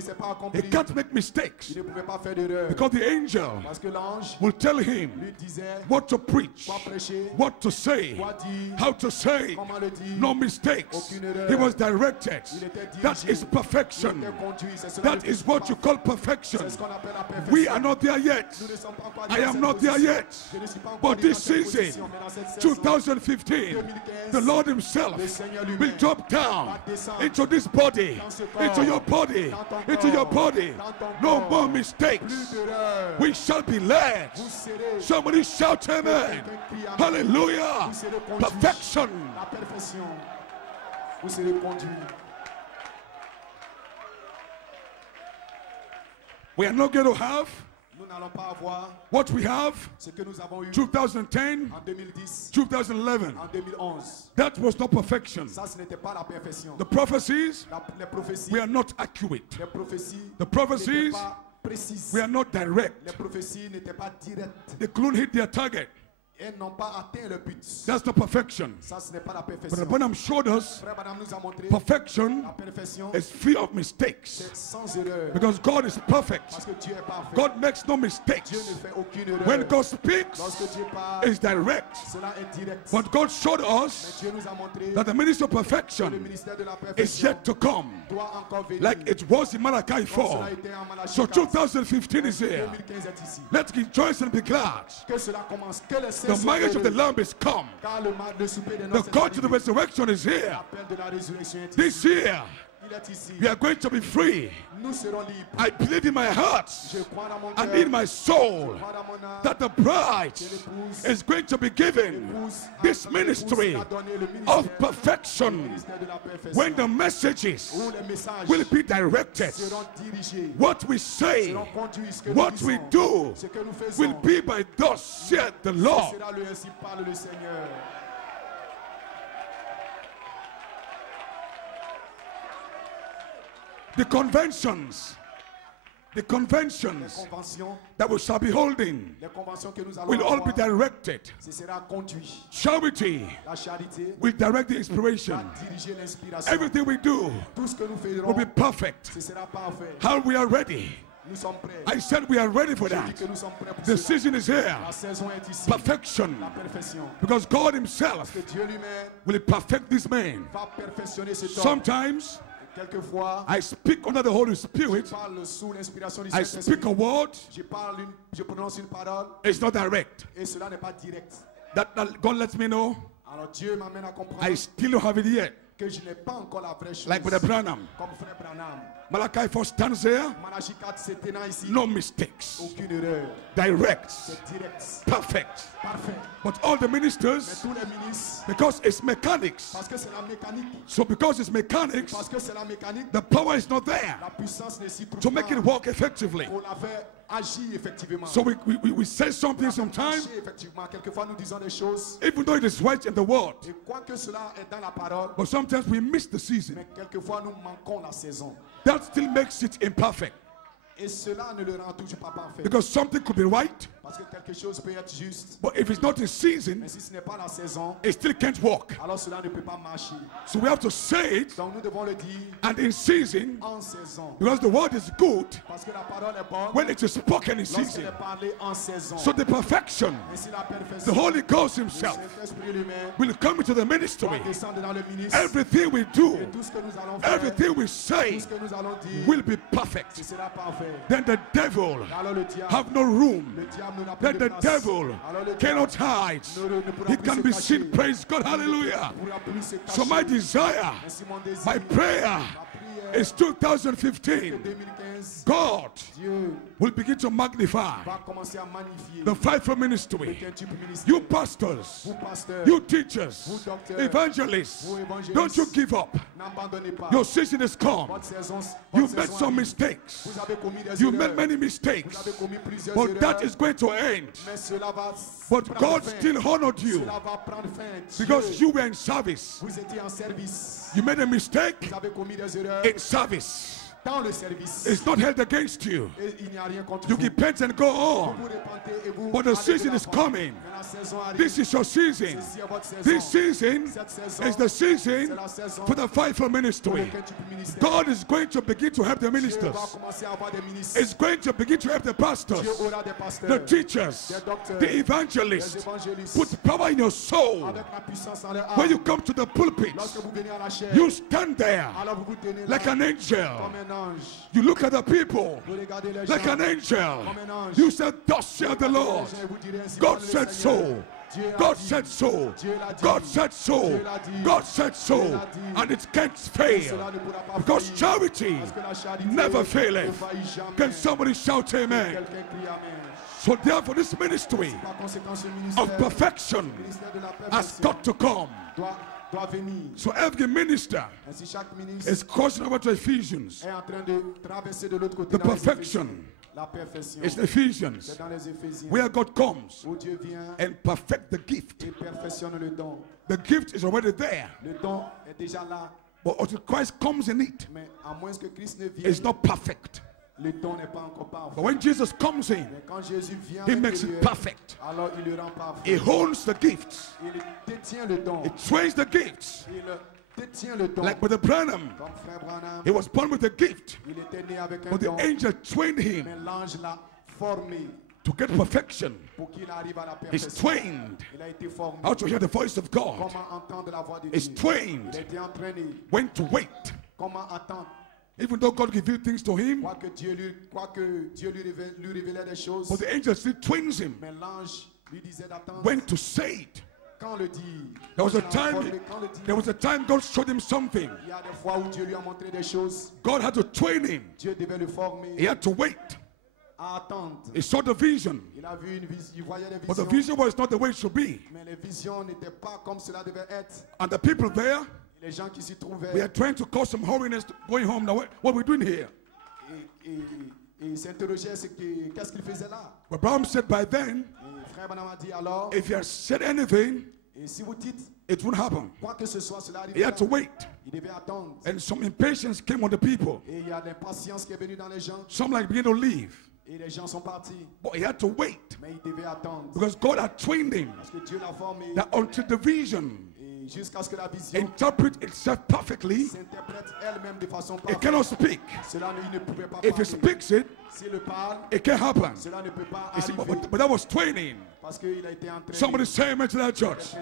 s'est pas He accompli? can't make mistakes Il ne pouvait pas faire d'erreur. because the angel Parce que l'ange will tell him lui disait what to preach, quoi prêcher, what to say, quoi dire, how to say. comment le dire. No mistakes. Aucune erreur. He was directed. Il était dirigé. That is Il perfection. était conduit. C'est cela That le is what you call perfection. C'est ce qu'on appelle la perfection. We are not there yet. Nous ne sommes pas encore I dans am cette not there position. yet. Je ne suis pas encore But dans this cette season, position, mais dans cette saison, 2015, the Lord Himself le Seigneur lui-même will drop down va descendre into this body, dans ce corps, into your body, dans ton into your corps, body. dans ton No corps. more Plus mistakes. d'erreurs. We shall be led. Vous serez, Somebody shout amen. Hallelujah. vous serez conduits. Perfection. La perfection. Vous serez conduits. We are not going to have Nous n'allons pas avoir what we have ce que nous avons eu 2010, en 2010, 2011. en 2011. That was not perfection. Ça, ce n'était pas la perfection. The prophecies Les prophéties, were not accurate. les prophéties The prophecies n'étaient pas précises. were not Les direct. prophéties n'étaient pas directes. They couldn't hit their target. Elles n'ont pas atteint le but. That's not perfection. Ça, ce n'est pas la But perfection. Branham showed us Frère Branham nous a montré perfection la perfection, is free of mistakes c'est sans erreur. because God is perfect. Parce que Dieu est parfait. God makes no Dieu ne mistakes. fait aucune erreur. When God speaks, Lorsque Dieu parle, it's direct. cela est direct. But God showed Mais us Dieu nous a montré that the ministry of que le perfection ministère de la is perfection yet to come, doit encore venir. like it was in Malachi Comme 4. cela a été en Malachie So 4. 2015 is here. 2015 est ici. Let's rejoice and be glad. Que cela commence. Que les saints The soient marriage of the heureux. Lamb is come. Car le souper des The noces est call to the arrivé. resurrection is here. L'appel de la résurrection est This ici. year, Il est ici. we are going to be free. Nous serons libres. I believe in my heart Je crois dans mon and cœur. in my soul Je crois dans mon âme. that the bride L'épouse, is going to be given this ministry a donné le of ministère, perfection ministère de la perfection. when the messages Où les messages will be directed. seront dirigés. What we say, Seront conduits. Ce que nous what disons, we do ce que nous faisons, will be by thus saith the Lord. sera le ainsi parle le Seigneur. The conventions Les conventions, that we shall be holding les conventions que nous allons will all be avoir, directed. ce sera conduit. Charity La charité will direct the va inspiration. diriger l'inspiration. Everything we do Tout ce que nous will ferons, be perfect. ce sera parfait. How we are ready. Nous sommes prêts. I said we are ready for Je dis that. que nous sommes prêts pour The cela. season is here. La saison est ici. Perfection. La perfection. Because God Himself Que Dieu lui-même will perfect this man. va perfectionner cet homme. Sometimes Quelquefois, I speak under the Holy je Spirit. parle sous l'inspiration du I Saint-Esprit. speak a word. Je prononce une parole It's not direct. et cela n'est pas direct. That God lets me know Alors Dieu m'amène à comprendre I still don't have it yet. que je n'ai pas encore la vraie chose. Like with the Branham. Comme frère Branham. Malachi 4 stands there. Malachi 4 se tenant ici. No mistakes. Aucune erreur. Direct. C'est direct. Perfect. Parfait. But all the Mais ministers, tous les ministres, because it's mechanics. parce que c'est la mécanique, So because it's mechanics, parce que c'est la mécanique, the power is not there la puissance ne s'y trouve to pas make it work effectively. pour la faire agir effectivement. So we say something sometimes, Marcher effectivement. Quelquefois nous disons des choses even though it is right in the word, et quoi que cela est dans la parole, but sometimes we miss the season. mais quelquefois nous manquons la saison. That still makes it imperfect. Et cela ne le rend toujours pas parfait. Because something could be right, Parce que quelque chose peut être juste, but if it's not in season, mais si ce n'est pas la saison, it still can't work. alors cela ne peut pas marcher. So we have to say it, Donc nous devons le dire and in season, en saison. because the word is good Parce que la parole est bonne when it is spoken in lorsqu'elle season. est parlée en saison. So the perfection, Ainsi la the perfection, Holy Ghost le himself Saint-Esprit lui-même will come into the va ministry. descendre dans le ministre. Everything we do, Et tout ce que nous allons faire, everything we tout say ce que nous allons dire, will be perfect. ce sera parfait. Then the devil Alors le diable, have no room. le diable n'a plus Then de the place. devil Alors le cannot diable hide. ne pourra He plus can se be cacher. seen. Praise God. Hallelujah. Ne pourra plus se So my cacher. desire, Ainsi mon désir, my prayer ma prière, is 2015. 2015, God Dieu will begin to magnify va commencer à magnifier the fivefold le ministry. quintuple ministère. You pastors, Vous pasteurs, you teachers, vous docteurs, evangelists, vous évangélistes, don't you give up. n'abandonnez pas. Your season is come. Votre saison, You votre made saison some arrive. mistakes. Vous avez commis des You erreurs. made many Vous mistakes. avez commis plusieurs But erreurs. that is going to end. Mais cela va But prendre God fin. still honored you Cela va prendre fin. because Dieu, you were in service. vous étiez en service. You made a mistake Vous avez commis des erreurs in service. dans le service. It's not held against you. Et il n'y a rien contre You vous. repent and go on. Vous repentez et vous But the allez de season is l'avant. coming. Mais la saison arrive. This is your season. Ceci est votre saison. This season Cette saison, is the season c'est la saison for the fivefold pour ministry. lequel tu peux ministère. God is going to begin to help the Dieu ministers. va commencer à avoir des ministres. It's going to begin to help the pastors, Dieu aura des pasteurs, the teachers, des docteurs, the des evangelists. évangélistes. Put power in your soul. Avec la puissance dans leur When âme. you come to the pulpit, Lorsque vous venez à la chair, you stand there alors vous vous tenez là like an angel. comme un ange. You look at the people Vous regardez les like gens an angel. comme un ange. You said, thus saith the Vous regardez Lord. les gens et vous direz ainsi God parle le said Seigneur. so. Dieu l'a God dit. said so. Dieu l'a dit. God said so. Dieu l'a dit. God said so. Dieu l'a dit. And it can't Cela fail. ne pourra pas Because faillir. charity Parce que la charité never ne faileth. faillit jamais. Can somebody shout amen? Quelqu'un crie amen. So therefore this ministry Par conséquent, ce of ministère, perfection le ministère de la has perfection got to come. doit venir. So every minister Ainsi, chaque ministre is crossing over to Ephesians. est en train de traverser de l'autre côté The dans les perfection Éphésiens. La perfection, is Ephesians, c'est dans les Éphésiens where God comes où Dieu vient and perfect the gift. et perfectionne le don. The gift is already there, Le don est déjà là, but until Christ comes in it, mais à moins que Christ ne vienne, it's not perfect. le don n'est pas encore parfait. But when Jesus comes in, Mais quand Jésus vient, he à makes it l'intérieur, perfect. alors il le rend parfait. He holds the gifts. Il détient le don. He trains the gifts. Il détient le don. Like with the Branham, Comme frère Branham, he was born with a gift, il était né avec un but the don, angel trained him mais l'ange l'a formé to get perfection. pour qu'il arrive à la He's perfection. trained Il a été formé. how to hear the voice of God. Comment entendre la voix de He's Dieu. trained Il a été entraîné. when to wait. Comment attendre. Even though God revealed things to him, Quoique Dieu lui révélait des choses, but the angel still trains him mais l'ange lui disait d'attendre. when to say it. Quand le dire. There was a Quand time, le dire. there was a time God showed him something. Il y a des fois où Dieu lui a montré des choses. God had to train him. Dieu devait le former He had to wait. à attendre. He saw the vision, Il a vu une vision, il voyait des but the visions, vision was not the way it should be. mais les visions n'étaient pas comme cela devait être. And the people there, Les gens qui s'y we trouvaient are trying to cause some hurriness going home. Now, what are we doing here? et s'interrogeaient qu'est-ce qu'il faisait là. But Abraham said by then, Et frère Branham a dit alors, if he had said anything, et si vous dites it wouldn't happen. quoi que ce soit, cela arrive. He had to wait. Il devait attendre. And some impatience came on the people. Et il y a l'impatience qui est venue dans les gens. Some like began to leave. Et les gens sont partis. But he had to wait Mais il devait attendre. because God had trained him Parce que Dieu l'a formé. that until the vision Et jusqu'à ce que la vision interpret itself perfectly, s'interprète elle-même de façon it parfaite. cannot speak. Cela il ne pouvait pas If he parler. speaks it, S'il le parle, it can't happen. cela ne peut pas You see, arriver. but that was training. Parce qu'il a été entraîné. Somebody say amen to that church.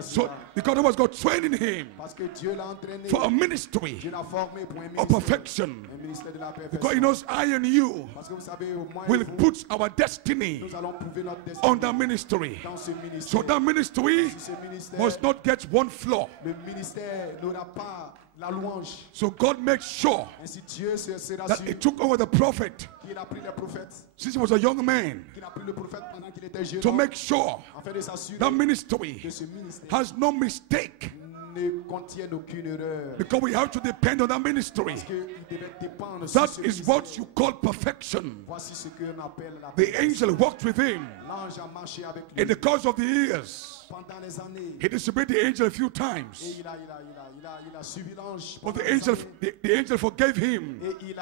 So, because God was God training him Parce que Dieu l'a entraîné. for a ministry Dieu l'a formé pour un of ministère. perfection. Un ministère de la Because he perfection. knows I and you Parce que vous savez, moi et will vous, put our destiny nous allons prouver notre destin on that ministry. dans ce ministère. So that ministry Si ce ministère, must not get one floor. le ministère n'aura pas la louange. So God makes sure Ainsi Dieu sera that sûr he took over the prophet qu'il a pris le prophète, since he was a young man qu'il a pris le prophète pendant qu'il était jeune to homme, make sure afin de s'assurer that ministry que ce ministère has no mistake, ne contienne aucune erreur. because we have to depend on that ministry. Parce qu'il devait dépendre That sur ce is ministère. what you call perfection. Voici ce qu'on appelle la The perfection. angel walked with him L'ange a marché avec in lui the course of the years. pendant les années. He disobeyed the angel a few Et times, il a suivi l'ange. but pendant the les angel, années. the angel forgave him. Et il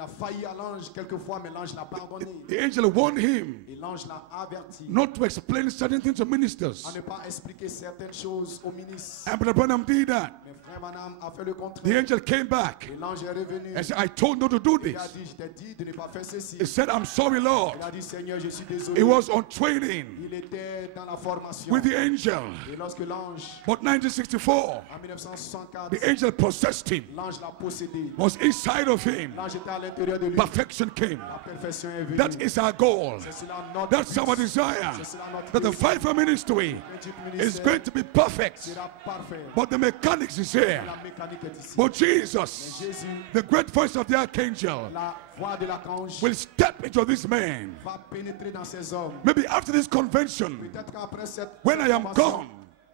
a failli à l'ange quelquefois, mais l'ange l'a pardonné. The angel warned him Et l'ange l'a averti not to explain certain things to ministers. à ne pas expliquer certaines choses aux ministres. And Brother Branham did that. Mais frère Branham a fait le The contraire. angel came back Et l'ange est revenu. and said, I told you not to do Il a this. dit, je t'ai dit de ne pas faire ceci. He said, I'm sorry, Lord. Il a dit, Seigneur, je suis désolé. He was on training Il était dans la formation. with the angel. Et lorsque l'ange, But 1964, en 1964, the angel possessed him, l'ange l'a possédé. was inside of him. L'ange était à l'intérieur de lui. Perfection came. La perfection est venue. That is our goal. C'est cela notre That's but. our desire. C'est cela notre That the but. fivefold ministry Le is ministère going to be perfect. sera parfait. But the mechanics is here. La mécanique est ici. But Jesus, Jésus, the great voice of the archangel, la voix de l'archange, will step into this man. va pénétrer dans ces hommes. Maybe after this convention, Peut-être qu'après cette when I am convention, gone,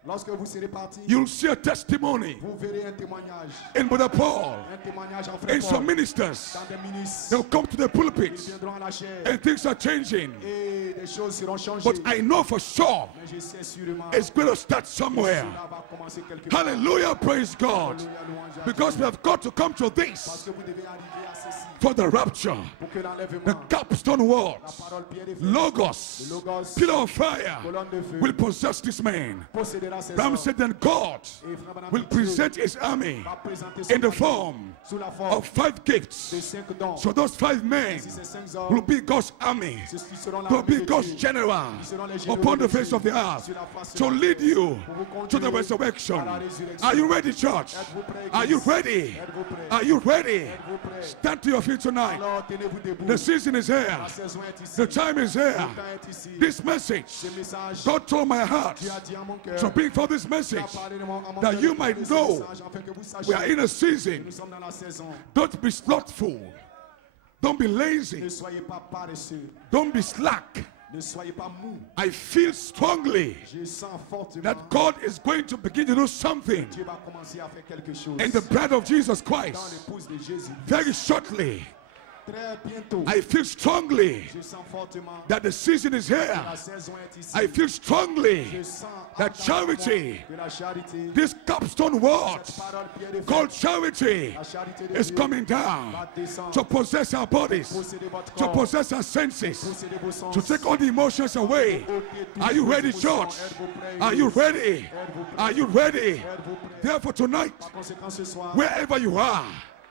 lorsque vous serez parti, you'll see a testimony vous verrez un témoignage. in Brother Paul Un témoignage en frère and some Paul. ministers. Dans des ministres, They'll come to the ils pulpit viendront à la chair and things are changing. et des choses seront changées. But I know for sure Mais je sais sûrement it's going to start somewhere. cela va commencer quelque part. Hallelujah, praise God. Alléluia, louange à Because we have got to come to Parce this que vous devez arriver à ceci for the rapture, pour que the l'enlèvement, capstone la words, parole pierre et feu, Logos, le Logos, pillar of fire colonne de feu, will possess this man. possédera ces Ram hommes. said then God Et frère Branham will dit, Dieu present his army va présenter son in the armée form sous la forme of 5 de gifts. 5 dons. So those 5 men Si ces 5 will hommes, be God's army, ceux qui seront will l'armée be de God's Dieu, general ils seront les généraux upon de the face Dieu of the earth sur la face de to la lead terre, you pour vous to the conduire resurrection. à la résurrection. Are you ready, church? Êtes-vous prêts, Are you Église? ready? Êtes-vous prêts? Are you ready? Êtes-vous prêts? Stand to your feet tonight. Alors tenez-vous debout. The season is here. La saison est ici. The time is Le here. temps est ici. This message, Ce message, God told my heart Dieu a dit à mon cœur, to bring forth this il a message parlé à mon that cœur you de might parler ce know message, afin que vous sachiez we are in a que season. nous sommes dans la saison. Don't be slothful. Don't be Ne lazy. soyez pas paresseux. Don't be slack. Ne soyez pas mou. I feel strongly Je sens fortement that God is going to begin to do something Dieu va commencer à faire quelque chose in the blood of Jesus dans Christ l'épouse de Jésus. very shortly. Très bientôt, I feel strongly je sens fortement that the season is here. la saison est ici. I feel strongly Je sens that ardemment charity, que la charité, this capstone word cette parole pierre de feu, called charity, la charité de is Dieu coming va down descendre, to possess our bodies, posséder votre to corps, possess our senses, posséder vos sens, to take all the emotions away. Are you ready, church? Are you ready? Are you ready? Therefore, tonight, Par conséquent, ce soir, wherever you are,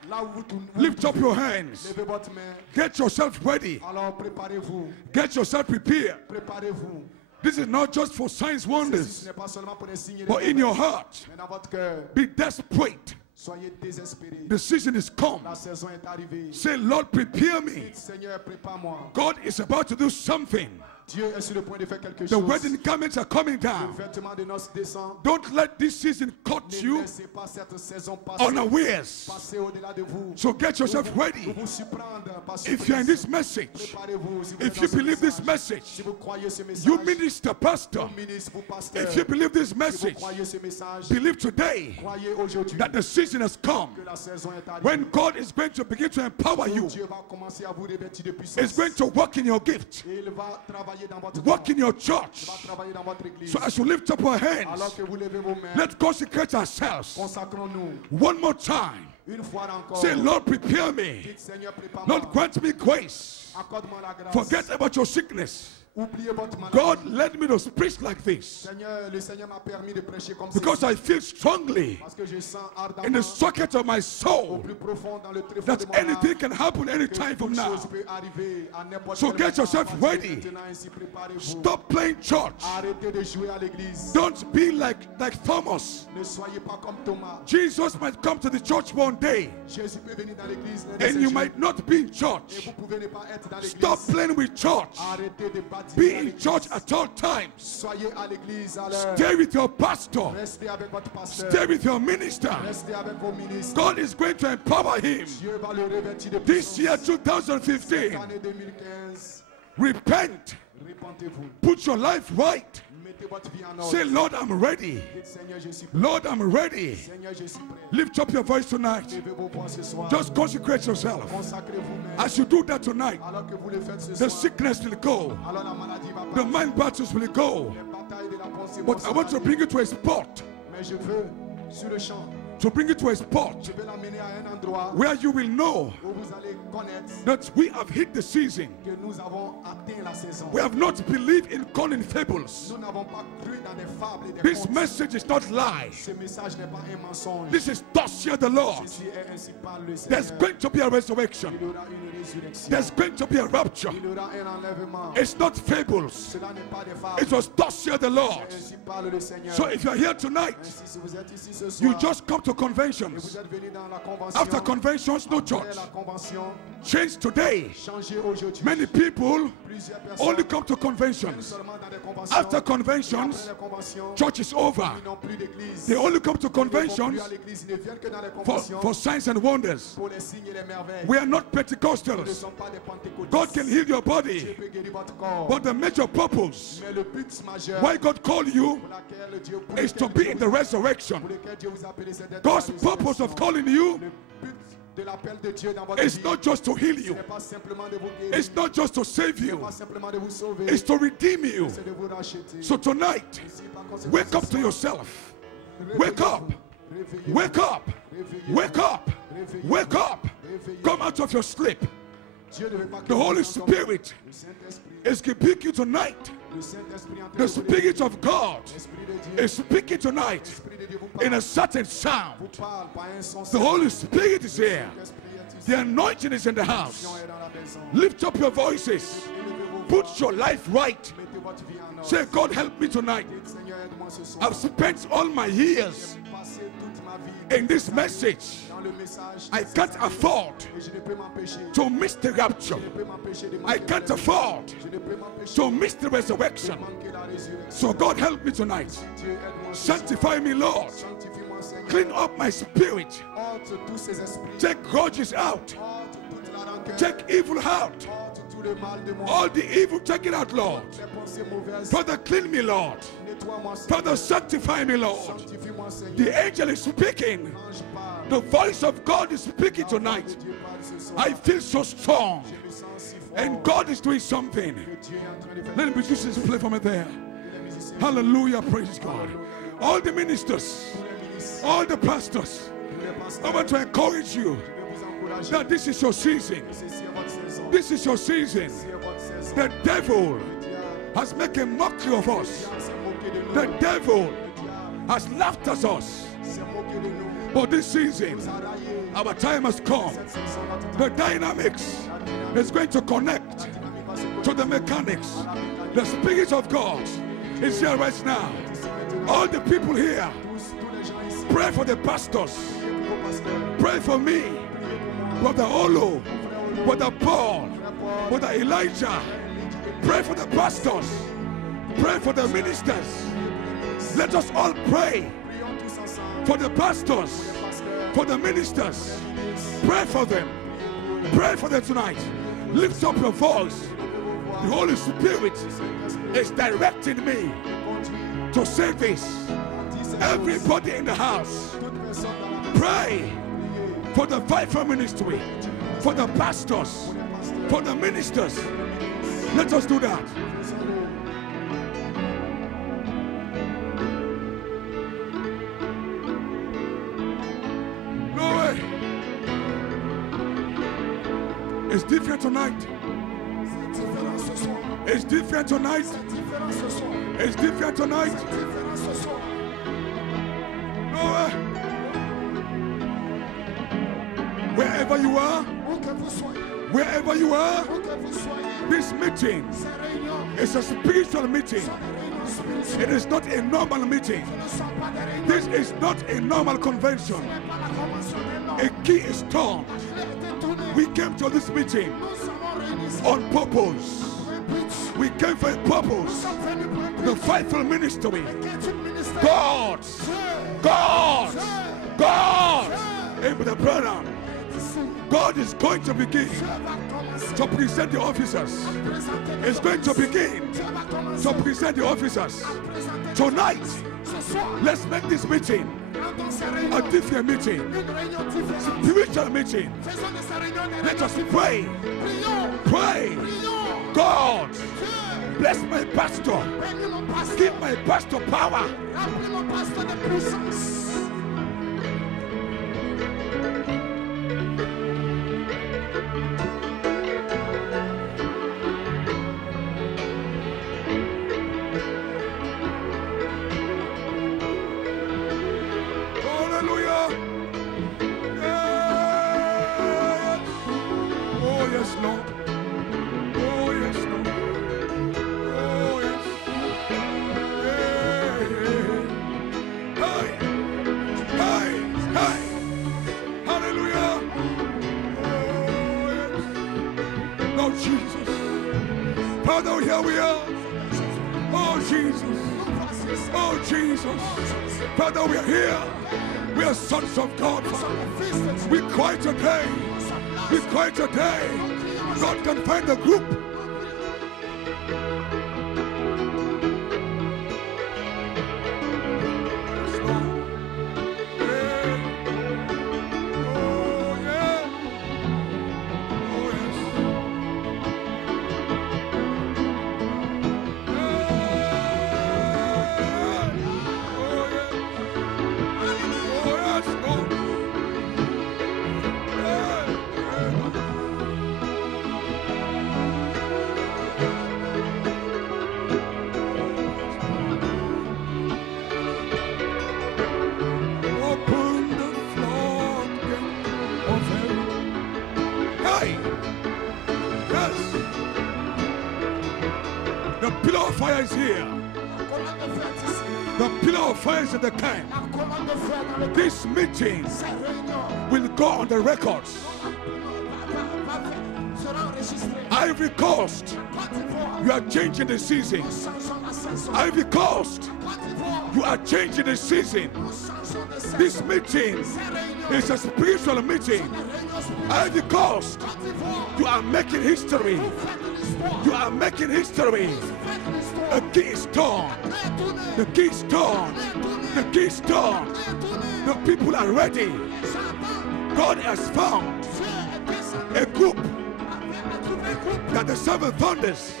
là où vous tournez, lift up your hands. levez votre main, Get yourself ready. alors préparez-vous, Get yourself prepared. préparez-vous. This is not just for signs, Ce wonders, n'est pas seulement pour des signes et des but in your promesses, heart, mais dans votre cœur, be desperate. soyez désespérés. The season is come. La saison est arrivée. Say, Lord, prepare me. Dites, Seigneur, prépare-moi. God is about to do something. Dieu est sur le point de faire quelque The chose. wedding garments are coming Le down. vêtement de noces descend. Don't let this season cut Ne you laissez pas cette saison passer, unawares. passer au-delà de vous. So get yourself Vous ready. vous surprendre par If you're in this surprise. message, Préparez-vous. Si vous if êtes you dans ce believe this message, message, si vous croyez ce message, you minister, pastor, vous ministre, vous pasteur, if you believe this si vous message, croyez ce message, believe today croyez aujourd'hui that the season has come que la saison est arrivée. when God is going to begin to empower you. Dieu va commencer à vous revêtir de puissance. It's going to work in your gift, Et il va travailler dans votre work corps. in your Il church. va travailler dans votre église. So as you lift up our Alors hands, que vous levez vos mains, let's consecrate ourselves consacrons-nous one more time. une fois encore. Say, Lord, prepare me. Dites, Seigneur, prépare-moi. Lord, grant me grace. Accorde-moi la grâce. Forget about your sickness. Oubliez votre maladie. God led me to preach like this Le Seigneur m'a permis de prêcher comme because ceci. I feel strongly Parce que je sens in the ardemment socket of my au soul plus profond dans le tréfonds that de mon anything âme can happen any que time from toute now. chose peut arriver à n'importe So quel get moment. yourself À partir de ready. maintenant, ainsi préparez-vous. Stop playing church. Arrêtez de jouer à l'église. Don't be like Thomas. Ne soyez pas comme Thomas. Jesus might come to the church one day Jésus peut venir dans l'église l'un de and ces you jours. might not be in Et church. vous pouvez ne pas être dans l'église. Stop playing with church. Arrêtez de bâtir Be dans in l'église. church at all times. Soyez à l'église à l'heure. Stay with your pastor. Restez avec votre pasteur. Stay with your minister. Restez avec vos ministres. God is going to empower him. Dieu va le revêtir de This puissance. year, Cette 2015, année 2015, repent. répentez-vous. Put your life right. Mettez votre vie en ordre. Say, Lord, I'm ready. Dites, Seigneur, je suis prêt. Lord, I'm ready. Seigneur, je suis prêt. Lift up your voice tonight. Levez vos voix ce soir. Just consecrate yourself. Consacrez-vous-même. As you do that tonight, Alors que vous le faites ce the soir, sickness will go. alors la maladie va The partir. mind battles will go. Les batailles de la pensée vont But I want to s'arrêter. bring you to a spot. Mais je veux, sur le champ, To bring you to a spot je vais l'amener à un endroit where you will know où vous allez connaître that we have hit the season. que nous avons atteint la saison. We have not believed in calling fables. Nous n'avons pas cru dans des fables et des This contes. message is not lie. Ce message n'est pas un mensonge. This is thus saith the Lord. Ceci est ainsi parle le There's Seigneur. going to be a resurrection. Il y aura une résurrection. There's going to be a rapture. Il y aura un enlèvement. It's not fables. Cela n'est pas des fables. It was thus saith the Lord. Ainsi parle le Seigneur. So if you're here tonight, Ainsi, si vous êtes ici ce you soir, just come to et conventions. vous êtes venu dans la convention, After conventions, no après church. la convention, Change today. changez aujourd'hui. Many people Plusieurs personnes only come to viennent conventions. seulement dans des conventions. After Et après conventions, les conventions, church is over. ils n'ont plus d'église. They only come to Ils ne vont conventions plus à l'église. Ils ne viennent que dans les for, conventions for signs and wonders. pour les signes et les merveilles. We are not Nous ne Pentecostals. sommes pas des pentecôtistes. God can heal your Dieu body. peut guérir votre corps. But the major purpose Mais le but majeur why God called you pour laquelle Dieu, pour is to lequel be Dieu in vous- the resurrection. pour lequel Dieu vous a appelé, c'est d'être God's dans la purpose of résurrection. calling you Le but de l'appel de Dieu dans votre is vie, not just to heal ce you. n'est pas simplement de vous guérir, It's not just to save ce n'est you. pas simplement de vous sauver, It's to redeem you. c'est de vous racheter. So tonight, Ainsi, par conséquent, wake up ce to soir, yourself. réveillez-vous, Wake up. réveillez-vous, Wake up. réveillez-vous, Wake up. réveillez-vous, Wake up. réveillez-vous. Come out of your sleep. Dieu ne veut pas que The vous Holy endormiez. Spirit Le Saint-Esprit, is speaking you tonight. le Saint-Esprit en train The de vous Spirit of God l'Esprit de Dieu, is speaking tonight l'Esprit de Dieu vous in parle, a certain sound. vous parle par un son The Holy Spirit is here. L'Esprit est ici. The anointing is in the house. L'onction est dans la maison. Lift up your voices. Élevez vos Put voix. your life right. Mettez votre vie en ordre. Say, God, help me tonight. Dites, Seigneur, aide-moi ce soir. I've spent all my years J'ai passé toute ma vie in this message. dans le message. I can't afford Et je ne peux m'empêcher. to miss the rapture. Je ne peux m'empêcher de I manquer can't la afford Je ne peux m'empêcher to miss the de resurrection. manquer la résurrection. So, God, help me tonight. Dieu, aide-moi ce soir. Sanctify me, Lord. Sanctifie-moi, Seigneur. Clean up my spirit. Ôte tous ces esprits. Take grudges out. Ôte toute la rancœur. Take evil out. Ôte tout le mal de moi. All the evil, take it out, Lord. Les pensées mauvaises. Father, clean me, Lord. Nettoie-moi, Seigneur. Father, sanctify me, Lord. Sanctifie-moi, Seigneur. The angel is speaking. L'ange parle. The voice of God is speaking La voix de tonight. Dieu parle ce soir. I feel so strong. Je me sens si fort And God is doing something. que Dieu est en train de faire. Let the musicians play for me there. Les musiciens, Hallelujah, praise God. All the ministers, tous les ministres, all the pastors, tous les pasteurs, I want to encourage you je vais vous encourager. that this is your season. Ceci est votre saison. This is your season. Ceci est votre saison. The devil Le diable has made a mockery of us. s'est moqué de nous. The devil Le diable has laughed at us. s'est moqué de nous. But this season, Nous a raillés. our time has come. Cette saison, notre The dynamics is going to connect dynamique va se to the mechanics. The Spirit of God is here right now. All the people here, tous les gens ici. pray for the pastors. Priez pour vos pasteurs. Pray for me, Priez pour moi. Brother Olo, Frère Olo, Brother Paul, Frère Paul, Brother Elijah. Pray for the pastors. Pray for the ministers. Let us all pray prions tous ensemble. for the pastors, Pasteurs, for the ministers. Pray for them. Pray for them tonight. Lift up your voice. The Holy Spirit is directing me to say this. Everybody in the house, toute personne dans la pray for the fivefold ministry, for the pastors, for the ministers. Let us do that. Glory. It's different tonight. It's different tonight. It's different tonight. No, wherever you are, this meeting is a spiritual meeting. It is not a normal meeting. This is not a normal convention. A key is turned. We came to this meeting on purpose. We came for a purpose. The fivefold ministry. God. Abraham Branham. God is going to begin to present the officers. It's going to begin to present the officers. Tonight, let's make this meeting a different meeting, spiritual meeting. Let us pray. Pray. God, bless my pastor. Give my pastor power. Father, here we are. Oh, Jesus. Oh, Jesus. Father, we are here. We are sons of God. We cry today. We cry today. God can find a group. The pillar of fire is here. The pillar of fire is in the camp. This meeting will go on the records. Ivory Coast, you are changing the season. Ivory Coast, you are changing the season. This meeting is a spiritual meeting. Ivory Coast, you are making history. You are making history. A key is torn. The key is torn. The key is torn. The people are ready. God has found a group that the seven thunders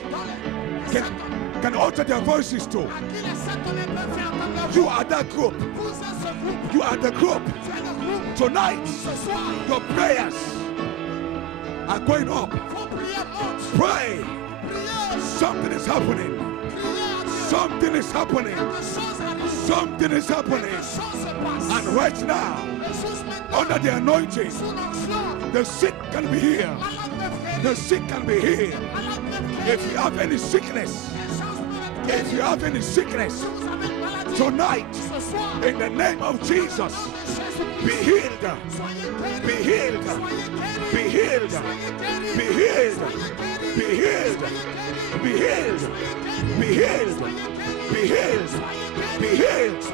can utter their voices to. You are that group. You are the group. Tonight, your prayers are going up. Pray. Something is happening. Something is happening. Something is happening. And right now, under the anointing, the sick can be healed. The sick can be healed. If you have any sickness, tonight, in the name of Jesus, be healed. Be healed. Be healed. Be healed. Be healed. Be healed. Be healed. Be healed. Be healed.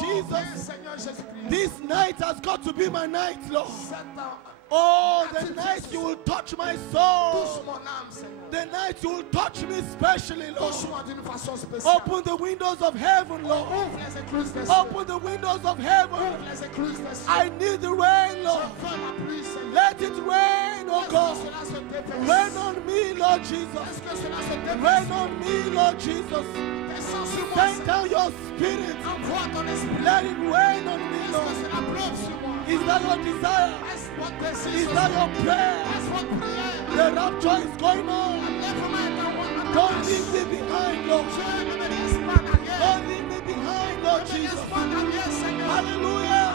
Jesus. This night has got to be my night, Lord. Oh, the night you will touch my soul. The night you will touch me specially, Lord. Open the windows of heaven, Lord. Open the windows of heaven. I need the rain, Lord. Let it rain, oh God. Rain on me, Lord Jesus. Rain on me, Lord Jesus. Send down your spirit. Let it rain on me, Lord. Is that your desire? Is that your prayer? The rapture is going on. Don't leave me behind, Lord. Don't leave me behind, Lord Jesus. Hallelujah.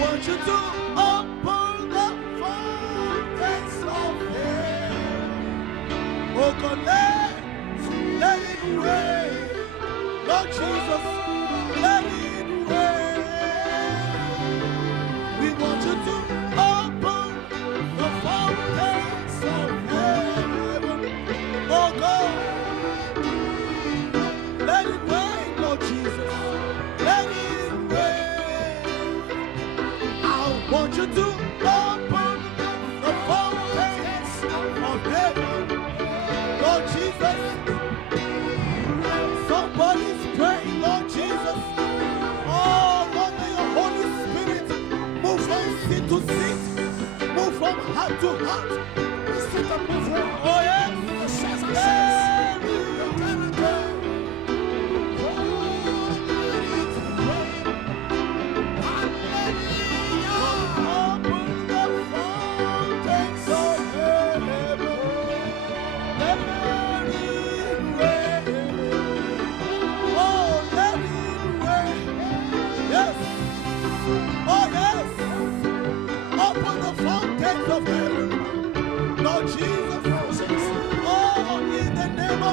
Want you to open the fountains of heaven. Oh God, let it rain. Lord Jesus, let it rain. We want you to open the fountains of heaven. Oh God, let it rain, Lord Jesus. Let it rain. Want you to open the fountains of heaven, Lord Jesus. Somebody's praying, Lord Jesus. Oh, Lord, may your Holy Spirit move from seat to seat, move from heart to heart. Oh, yes.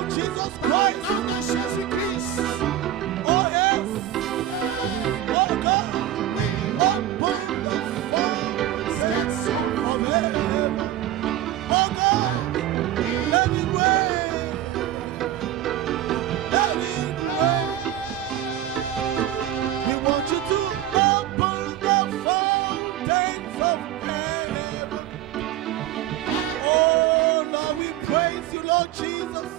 Jesus Christ. Oh yes. Oh God. Open the fountains of heaven. Oh God. Let it rain. Let it rain. We want you to open the fountains of heaven. Oh Lord, we praise you, Lord Jesus.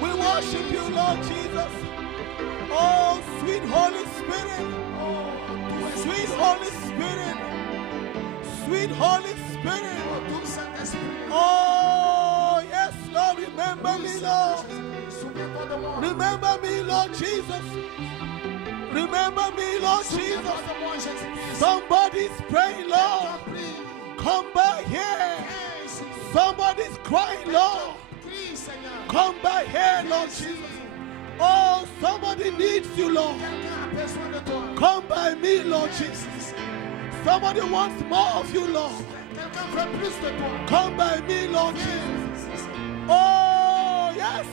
We worship you, Lord Jesus. Oh, sweet Holy Spirit. Sweet Holy Spirit. Sweet Holy Spirit. Oh, yes, Lord. Remember me, Lord. Remember me, Lord Jesus. Remember me, Lord Jesus. Somebody's praying, Lord. Come back here. Somebody's crying, Lord. Come back here, Lord Jesus. Oh, somebody needs you, Lord. Come by me, Lord Jesus. Somebody wants more of you, Lord. Come by me, Lord Jesus. Oh, yes.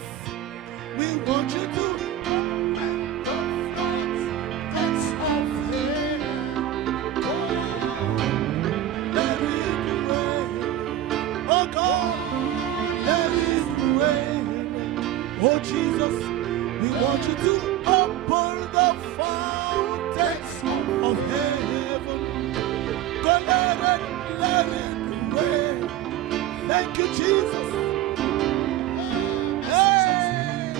We want you to open the floodgates of heaven. Let it rain. Oh, God. Let it rain. Oh Jesus, we want you to open the fountains of heaven. Go let it rain. Thank you, Jesus. Hey,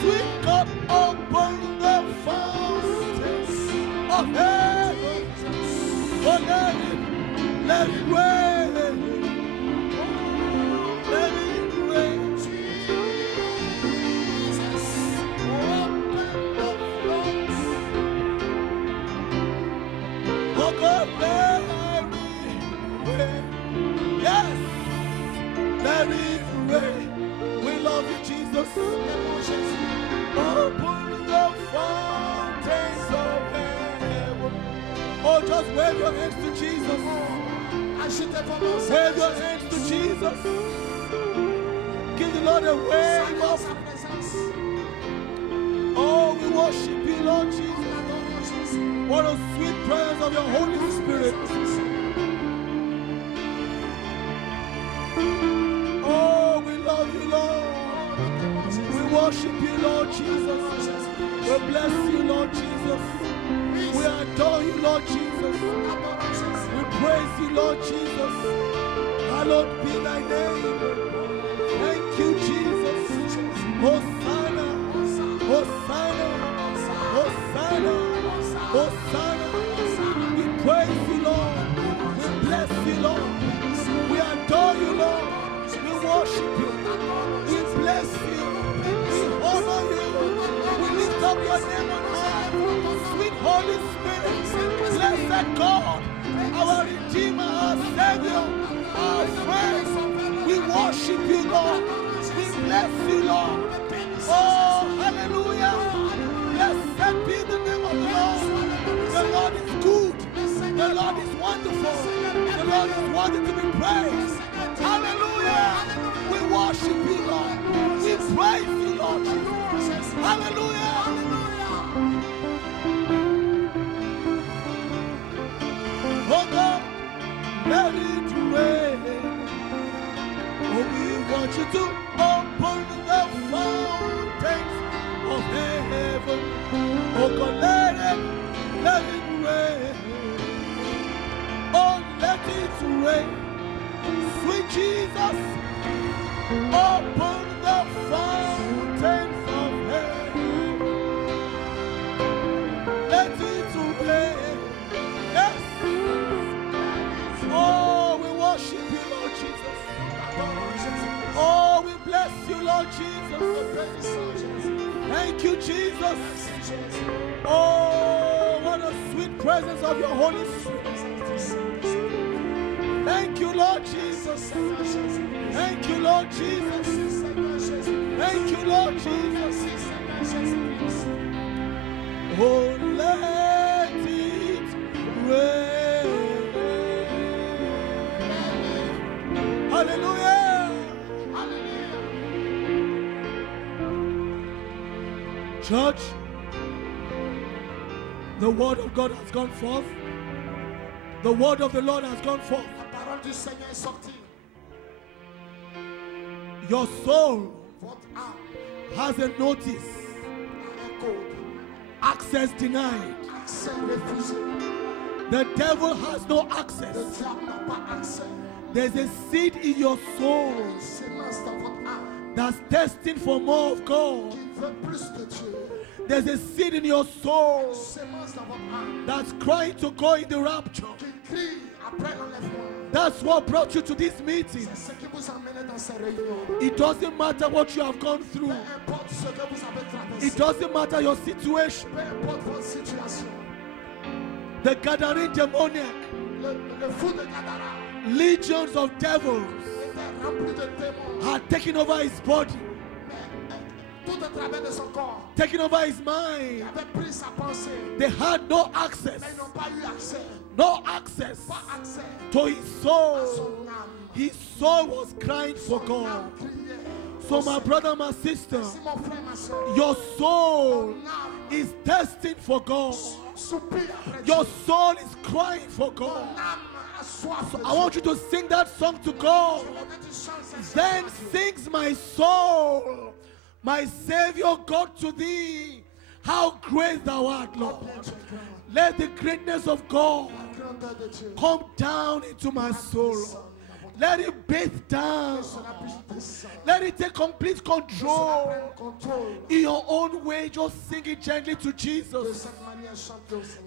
sweet God, open the fountains of heaven. Go let it rain. Let it rain. Oh God, let it rain. Yes, let it rain. We love you, Jesus. Open the fountains of heaven. Oh, just wave your hands to Jesus. Wave your hands to Jesus. Give the Lord, a wave of. Oh, we worship you, Lord Jesus. What a sweet presence of your Holy Spirit. Oh, we love you, Lord. We worship you, Lord Jesus. We bless you, Lord Jesus. We adore you, Lord Jesus. We praise you, Lord Jesus. Hallowed be thy name. Thank you, Jesus. Hosanna, Hosanna, Hosanna, Hosanna. We praise you, Lord. We bless you, Lord. We adore you, Lord. We worship you. We bless you. We honor you. We lift up your name on high. Sweet Holy Spirit, blessed God, our Redeemer, our Savior, our friend. We worship you, Lord. We bless you, Lord. Oh, hallelujah. Blessed be the name of the Lord. The Lord is good. The Lord is wonderful. The Lord is worthy to be praised. Hallelujah. We worship you, Lord. We praise you, Lord Jesus. Hallelujah. Oh God, let it rain. Oh, we want you to open the fountains of heaven. Oh God, let it rain. Oh, let it rain. Sweet Jesus, open the fountains of heaven. Let it rain. Yes. Oh, we worship you, Lord Jesus. Oh, we bless you, Lord Jesus. Thank you, Jesus. Oh, what a sweet presence of your Holy Spirit. Thank you, Lord Jesus. Thank you, Lord Jesus. Thank you, Lord Jesus. Oh, let it rain. Hallelujah. Church, the word of God has gone forth. The word of the Lord has gone forth. Your soul has a notice. Access denied. The devil has no access. There's a seed in your soul that's destined for more of God. There's a seed in your soul that's crying to go in the rapture. That's what brought you to this meeting. It doesn't matter what you have gone through. It doesn't matter your situation. The Gadarene demoniac, legions of devils had taken over his body, taking over his mind. They had no access to his soul. His soul was crying for God. So my brother, my sister, your soul is destined for God. Your soul is crying for God. So I want you to sing that song to God. Then sings my soul, my Savior God, to thee. How great thou art, Lord. Let the greatness of God come down into my soul. Let it bathe down. Let it take complete control. In your own way, just sing it gently to Jesus.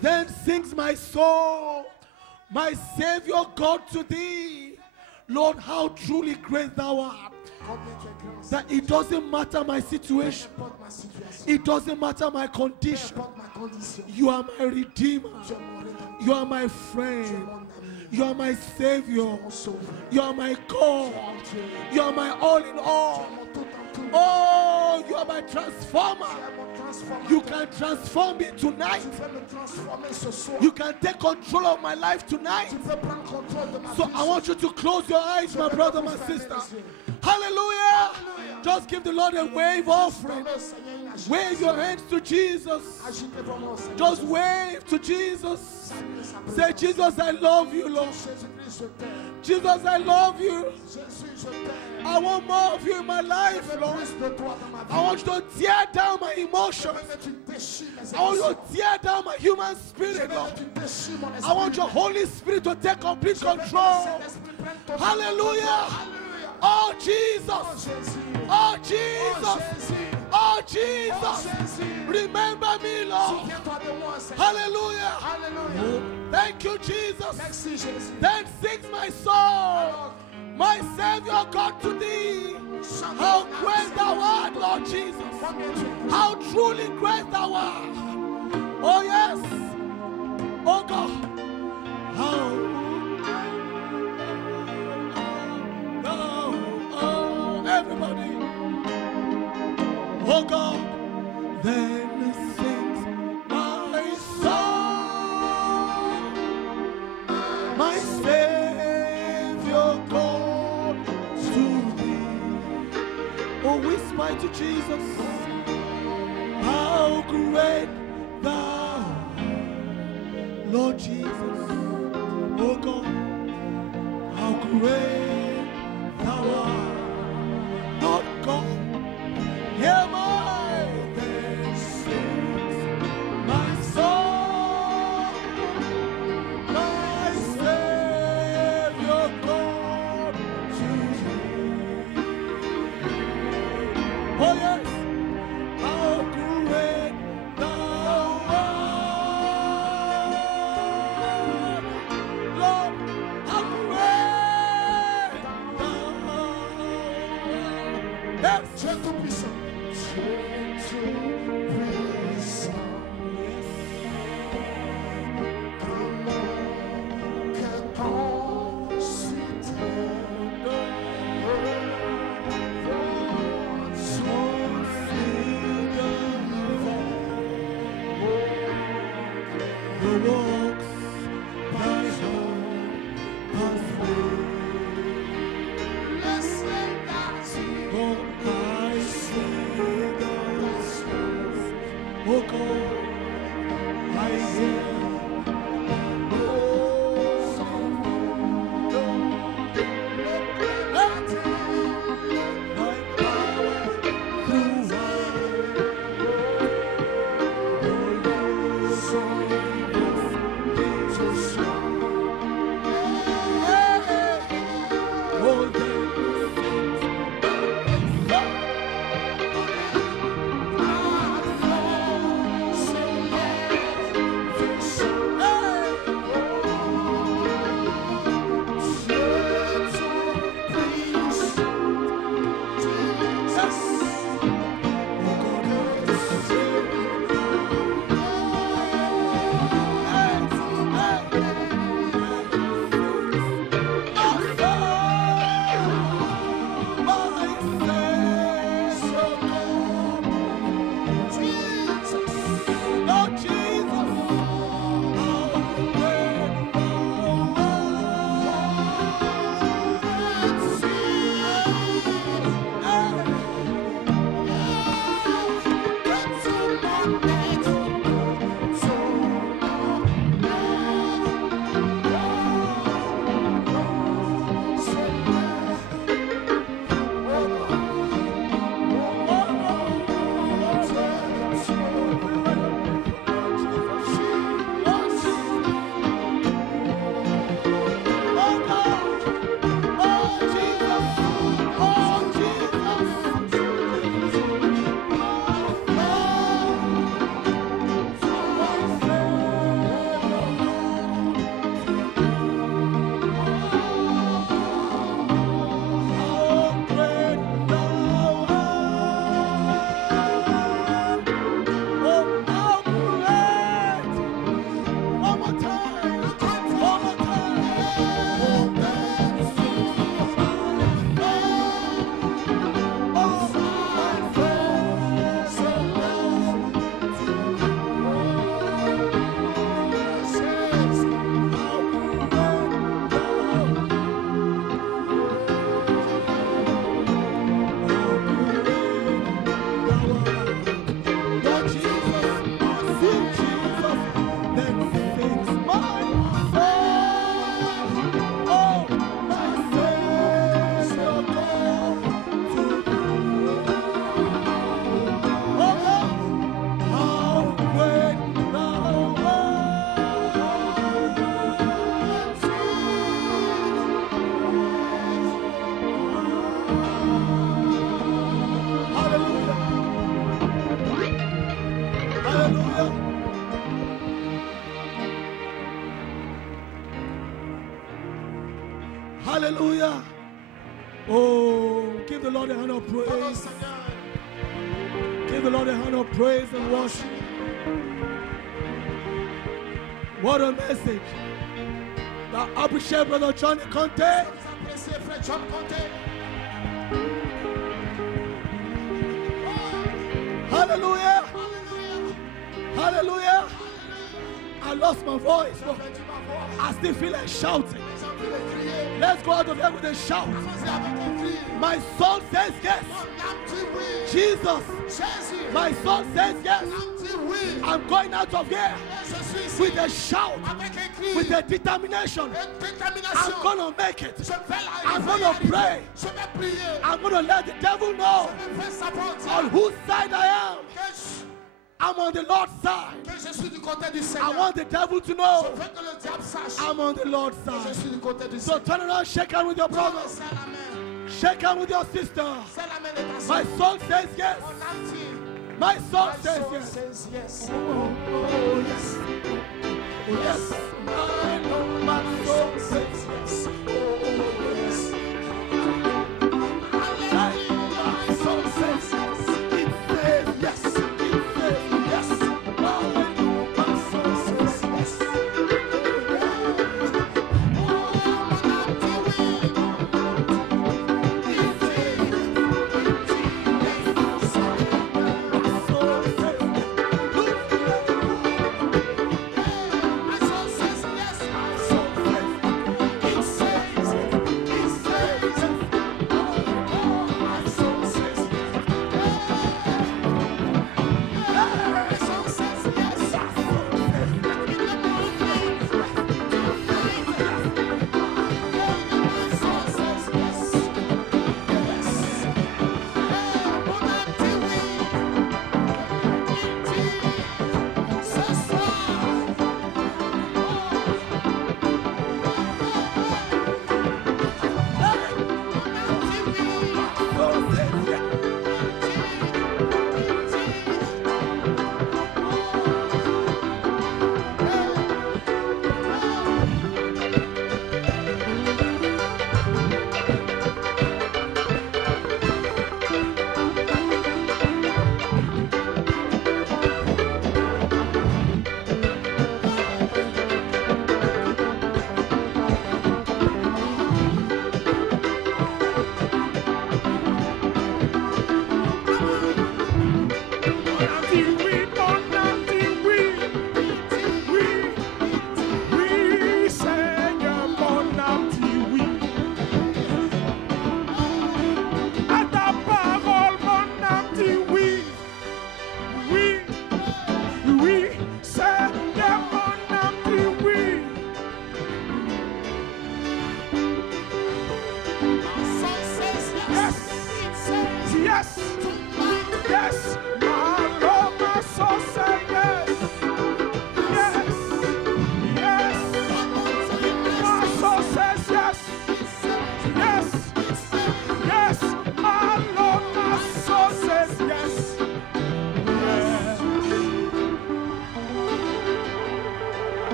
Then sings my soul, my Savior God, to thee. Lord, how truly great thou art. That it doesn't matter my situation. It doesn't matter my condition. You are my Redeemer. You are my friend. You are my Savior. You are my God. You are my all in all. Oh, you are my transformer. You can transform me tonight. You can take control of my life tonight. So I want you to close your eyes, my brother, my sister. Hallelujah. Just give the Lord a wave offering. Wave your hands to Jesus. Just wave to Jesus. Say, Jesus, I love you, Lord. Jesus, I love you. I want more of you in my life, Lord. I want you to tear down my emotions. I want you to tear down my human spirit, Lord. I want your Holy Spirit to take complete control. Hallelujah. Oh, Jesus. Oh, Jesus. Oh, Jesus. Remember me, Lord. Hallelujah. Thank you, Jesus. Then sings my soul, my Savior God, to thee. How great thou art, Lord Jesus. How truly great thou art. Oh, yes. Oh, God. How everybody. Oh God, then sings my soul, my Savior God, to thee. Oh, whisper to Jesus, how great thou art, Lord Jesus. Oh God, how great thou art. Lord God, hear my then sings my soul, my Savior God, to thee. Oh yes, how great thou art, Lord, how great thou art. Yes, tu es tout puissant. Tu es tout puissant. Comment que Hallelujah. Oh, give the Lord a hand of praise. Give the Lord a hand of praise and worship. What a message. Now appreciate Brother Johnny Conte. Hallelujah. Hallelujah. I lost my voice, but I still feel like shouting. Let's go out of here with a shout. My soul says yes. Jesus. My soul says yes. I'm going out of here with a shout, with a determination. I'm going to make it. I'm going to pray. I'm going to let the devil know on whose side I am. I'm on the Lord's side. I want the devil to know I'm on the Lord's side. So turn around, shake hands with your brother. Shake hands with your sister. My soul says yes. My soul says yes. Oh, yes. Oh, yes. My soul says yes. Oh, yes. My soul says yes. It says yes.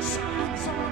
Shines on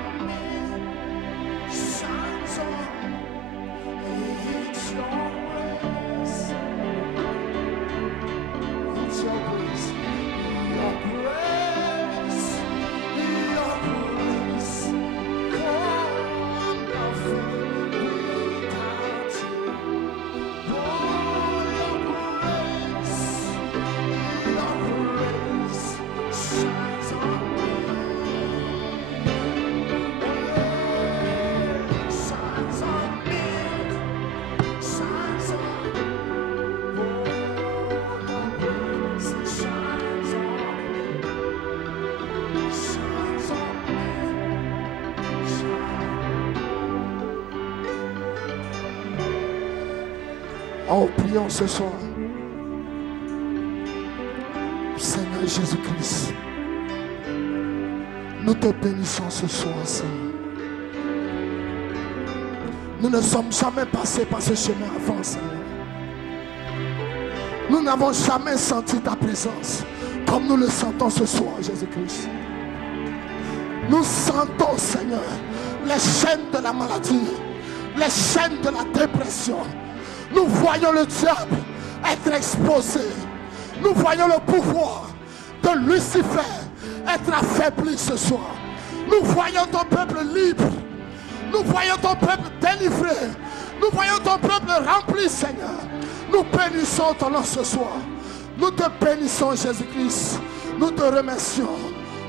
prions ce soir. Seigneur Jésus-Christ, nous te bénissons ce soir, Seigneur. Nous ne sommes jamais passés par ce chemin avant, Seigneur. Nous n'avons jamais senti ta présence comme nous le sentons ce soir, Jésus-Christ. Nous sentons, Seigneur, les chaînes de la maladie, les chaînes de la dépression. Nous voyons le diable être exposé. Nous voyons le pouvoir de Lucifer être affaibli ce soir. Nous voyons ton peuple libre. Nous voyons ton peuple délivré. Nous voyons ton peuple rempli, Seigneur. Nous bénissons ton nom ce soir. Nous te bénissons, Jésus-Christ. Nous te remercions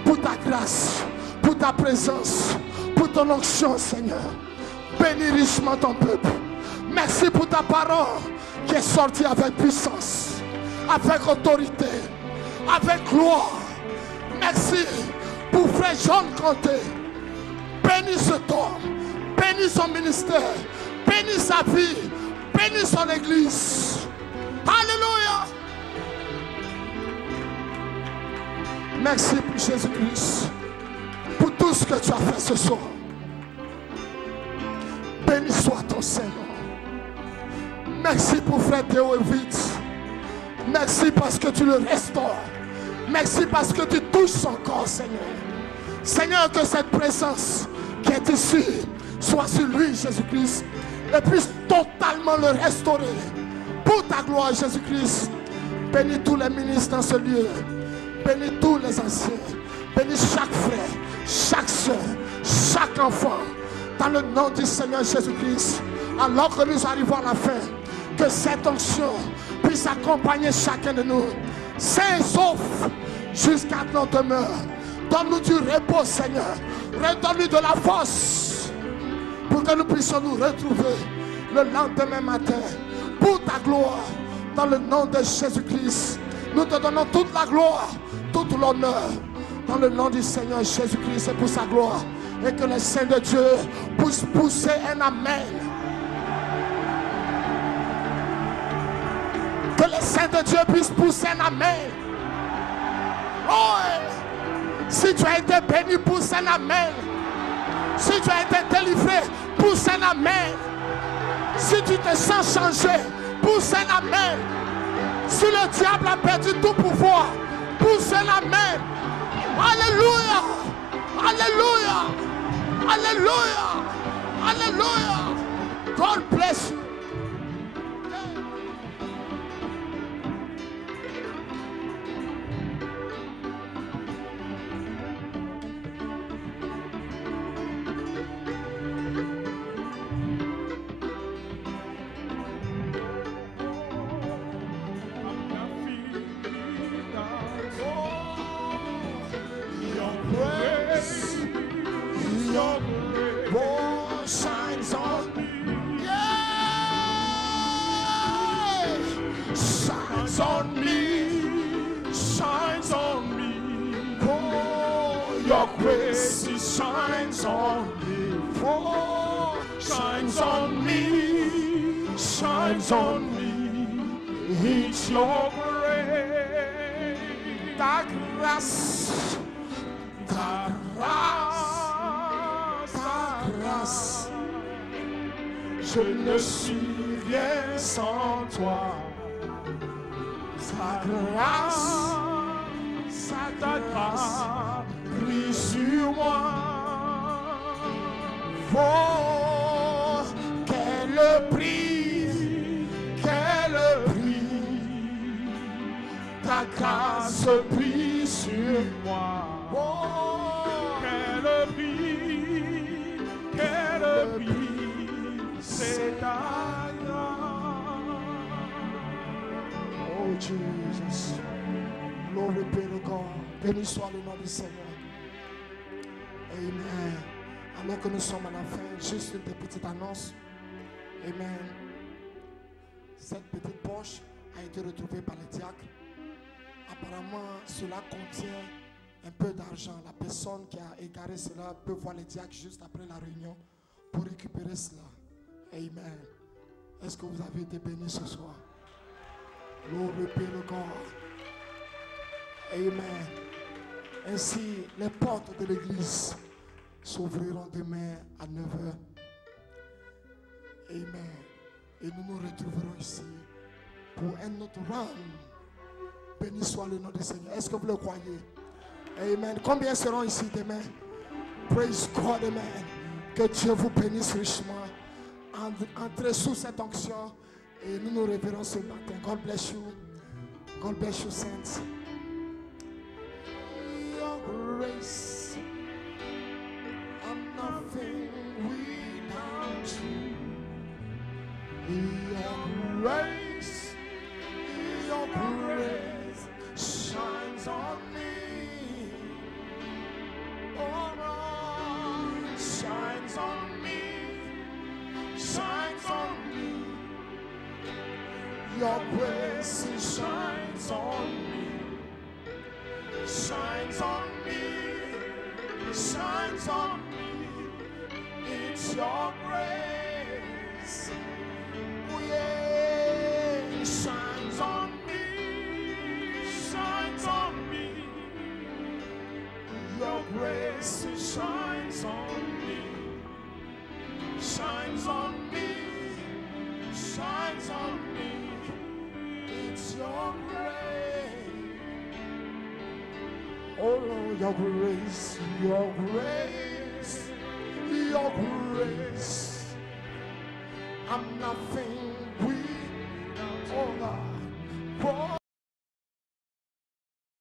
pour ta grâce, pour ta présence, pour ton onction, Seigneur. Bénis richement ton peuple. Merci pour ta parole qui est sortie avec puissance, avec autorité, avec gloire. Merci pour Frère John Conté. Bénis cet homme, bénis son ministère, bénis sa vie, bénis son église. Alléluia. Merci pour Jésus-Christ, pour tout ce que tu as fait ce soir. Béni soit ton Seigneur. Merci pour Frère Théo Evite. Merci parce que tu le restaures. Merci parce que tu touches son corps, Seigneur. Seigneur, que cette présence qui est ici soit sur lui, Jésus-Christ, et puisse totalement le restaurer pour ta gloire, Jésus-Christ. Bénis tous les ministres dans ce lieu. Bénis tous les anciens. Bénis chaque frère, chaque soeur, chaque enfant. Dans le nom du Seigneur Jésus-Christ. Alors que nous arrivons à la fin, que cette onction puisse accompagner chacun de nous. Sains et saufs jusqu'à notre demeure. Donne-nous du repos, Seigneur. Redonne-nous de la force pour que nous puissions nous retrouver le lendemain matin pour ta gloire. Dans le nom de Jésus-Christ, nous te donnons toute la gloire, tout l'honneur. Dans le nom du Seigneur Jésus-Christ et pour sa gloire. Et que les saints de Dieu puissent pousser un amen. Que les saints de Dieu puissent pousser un amen. Oh, si tu as été béni, pousse un amen. Si tu as été délivré, pousse un amen. Si tu te sens changé, pousse un amen. Si le diable a perdu tout pouvoir, pousse un amen. Alléluia. Alléluia. Alléluia. Alléluia. God bless you. On me, it's your grace, ta grâce, ta grâce, ta grâce. Je ne suis rien sans toi. Ta grâce, ta grâce, brille sur moi. Oh, quel prix. Ta grâce brille sur moi. Oh, quel prix, c'est ta grâce. Oh Jesus, glory be to God. Béni soit le nom du Seigneur. Amen. Alors que nous sommes à la fin, juste une petite annonce. Amen. Cette petite poche a été retrouvée par les diacres. Apparemment, cela contient un peu d'argent. La personne qui a égaré cela peut voir les diacres juste après la réunion pour récupérer cela. Amen. Est-ce que vous avez été bénis ce soir? Glory be to God. Amen. Ainsi, les portes de l'église s'ouvriront demain à 9h. Amen. Et nous nous retrouverons ici pour un autre round. Béni soit le nom du Seigneur. Est-ce que vous le croyez? Amen. Combien seront ici demain? Praise God, amen. Que Dieu vous bénisse richement. Entrez sous cette onction et nous nous reverrons ce matin. God bless you. God bless you, saints. Your grace, I'm nothing without you. Your grace shines on me. Oh Lord, shines on me. Shines on me. Your grace shines on me. Shines on me. Shines on me. It's your grace. Oh yeah, shines on me. Shines on me. Your grace shines on me. Shines on me, shines on me. It's your grace. Oh Lord, your grace, your grace, your grace. I'm nothing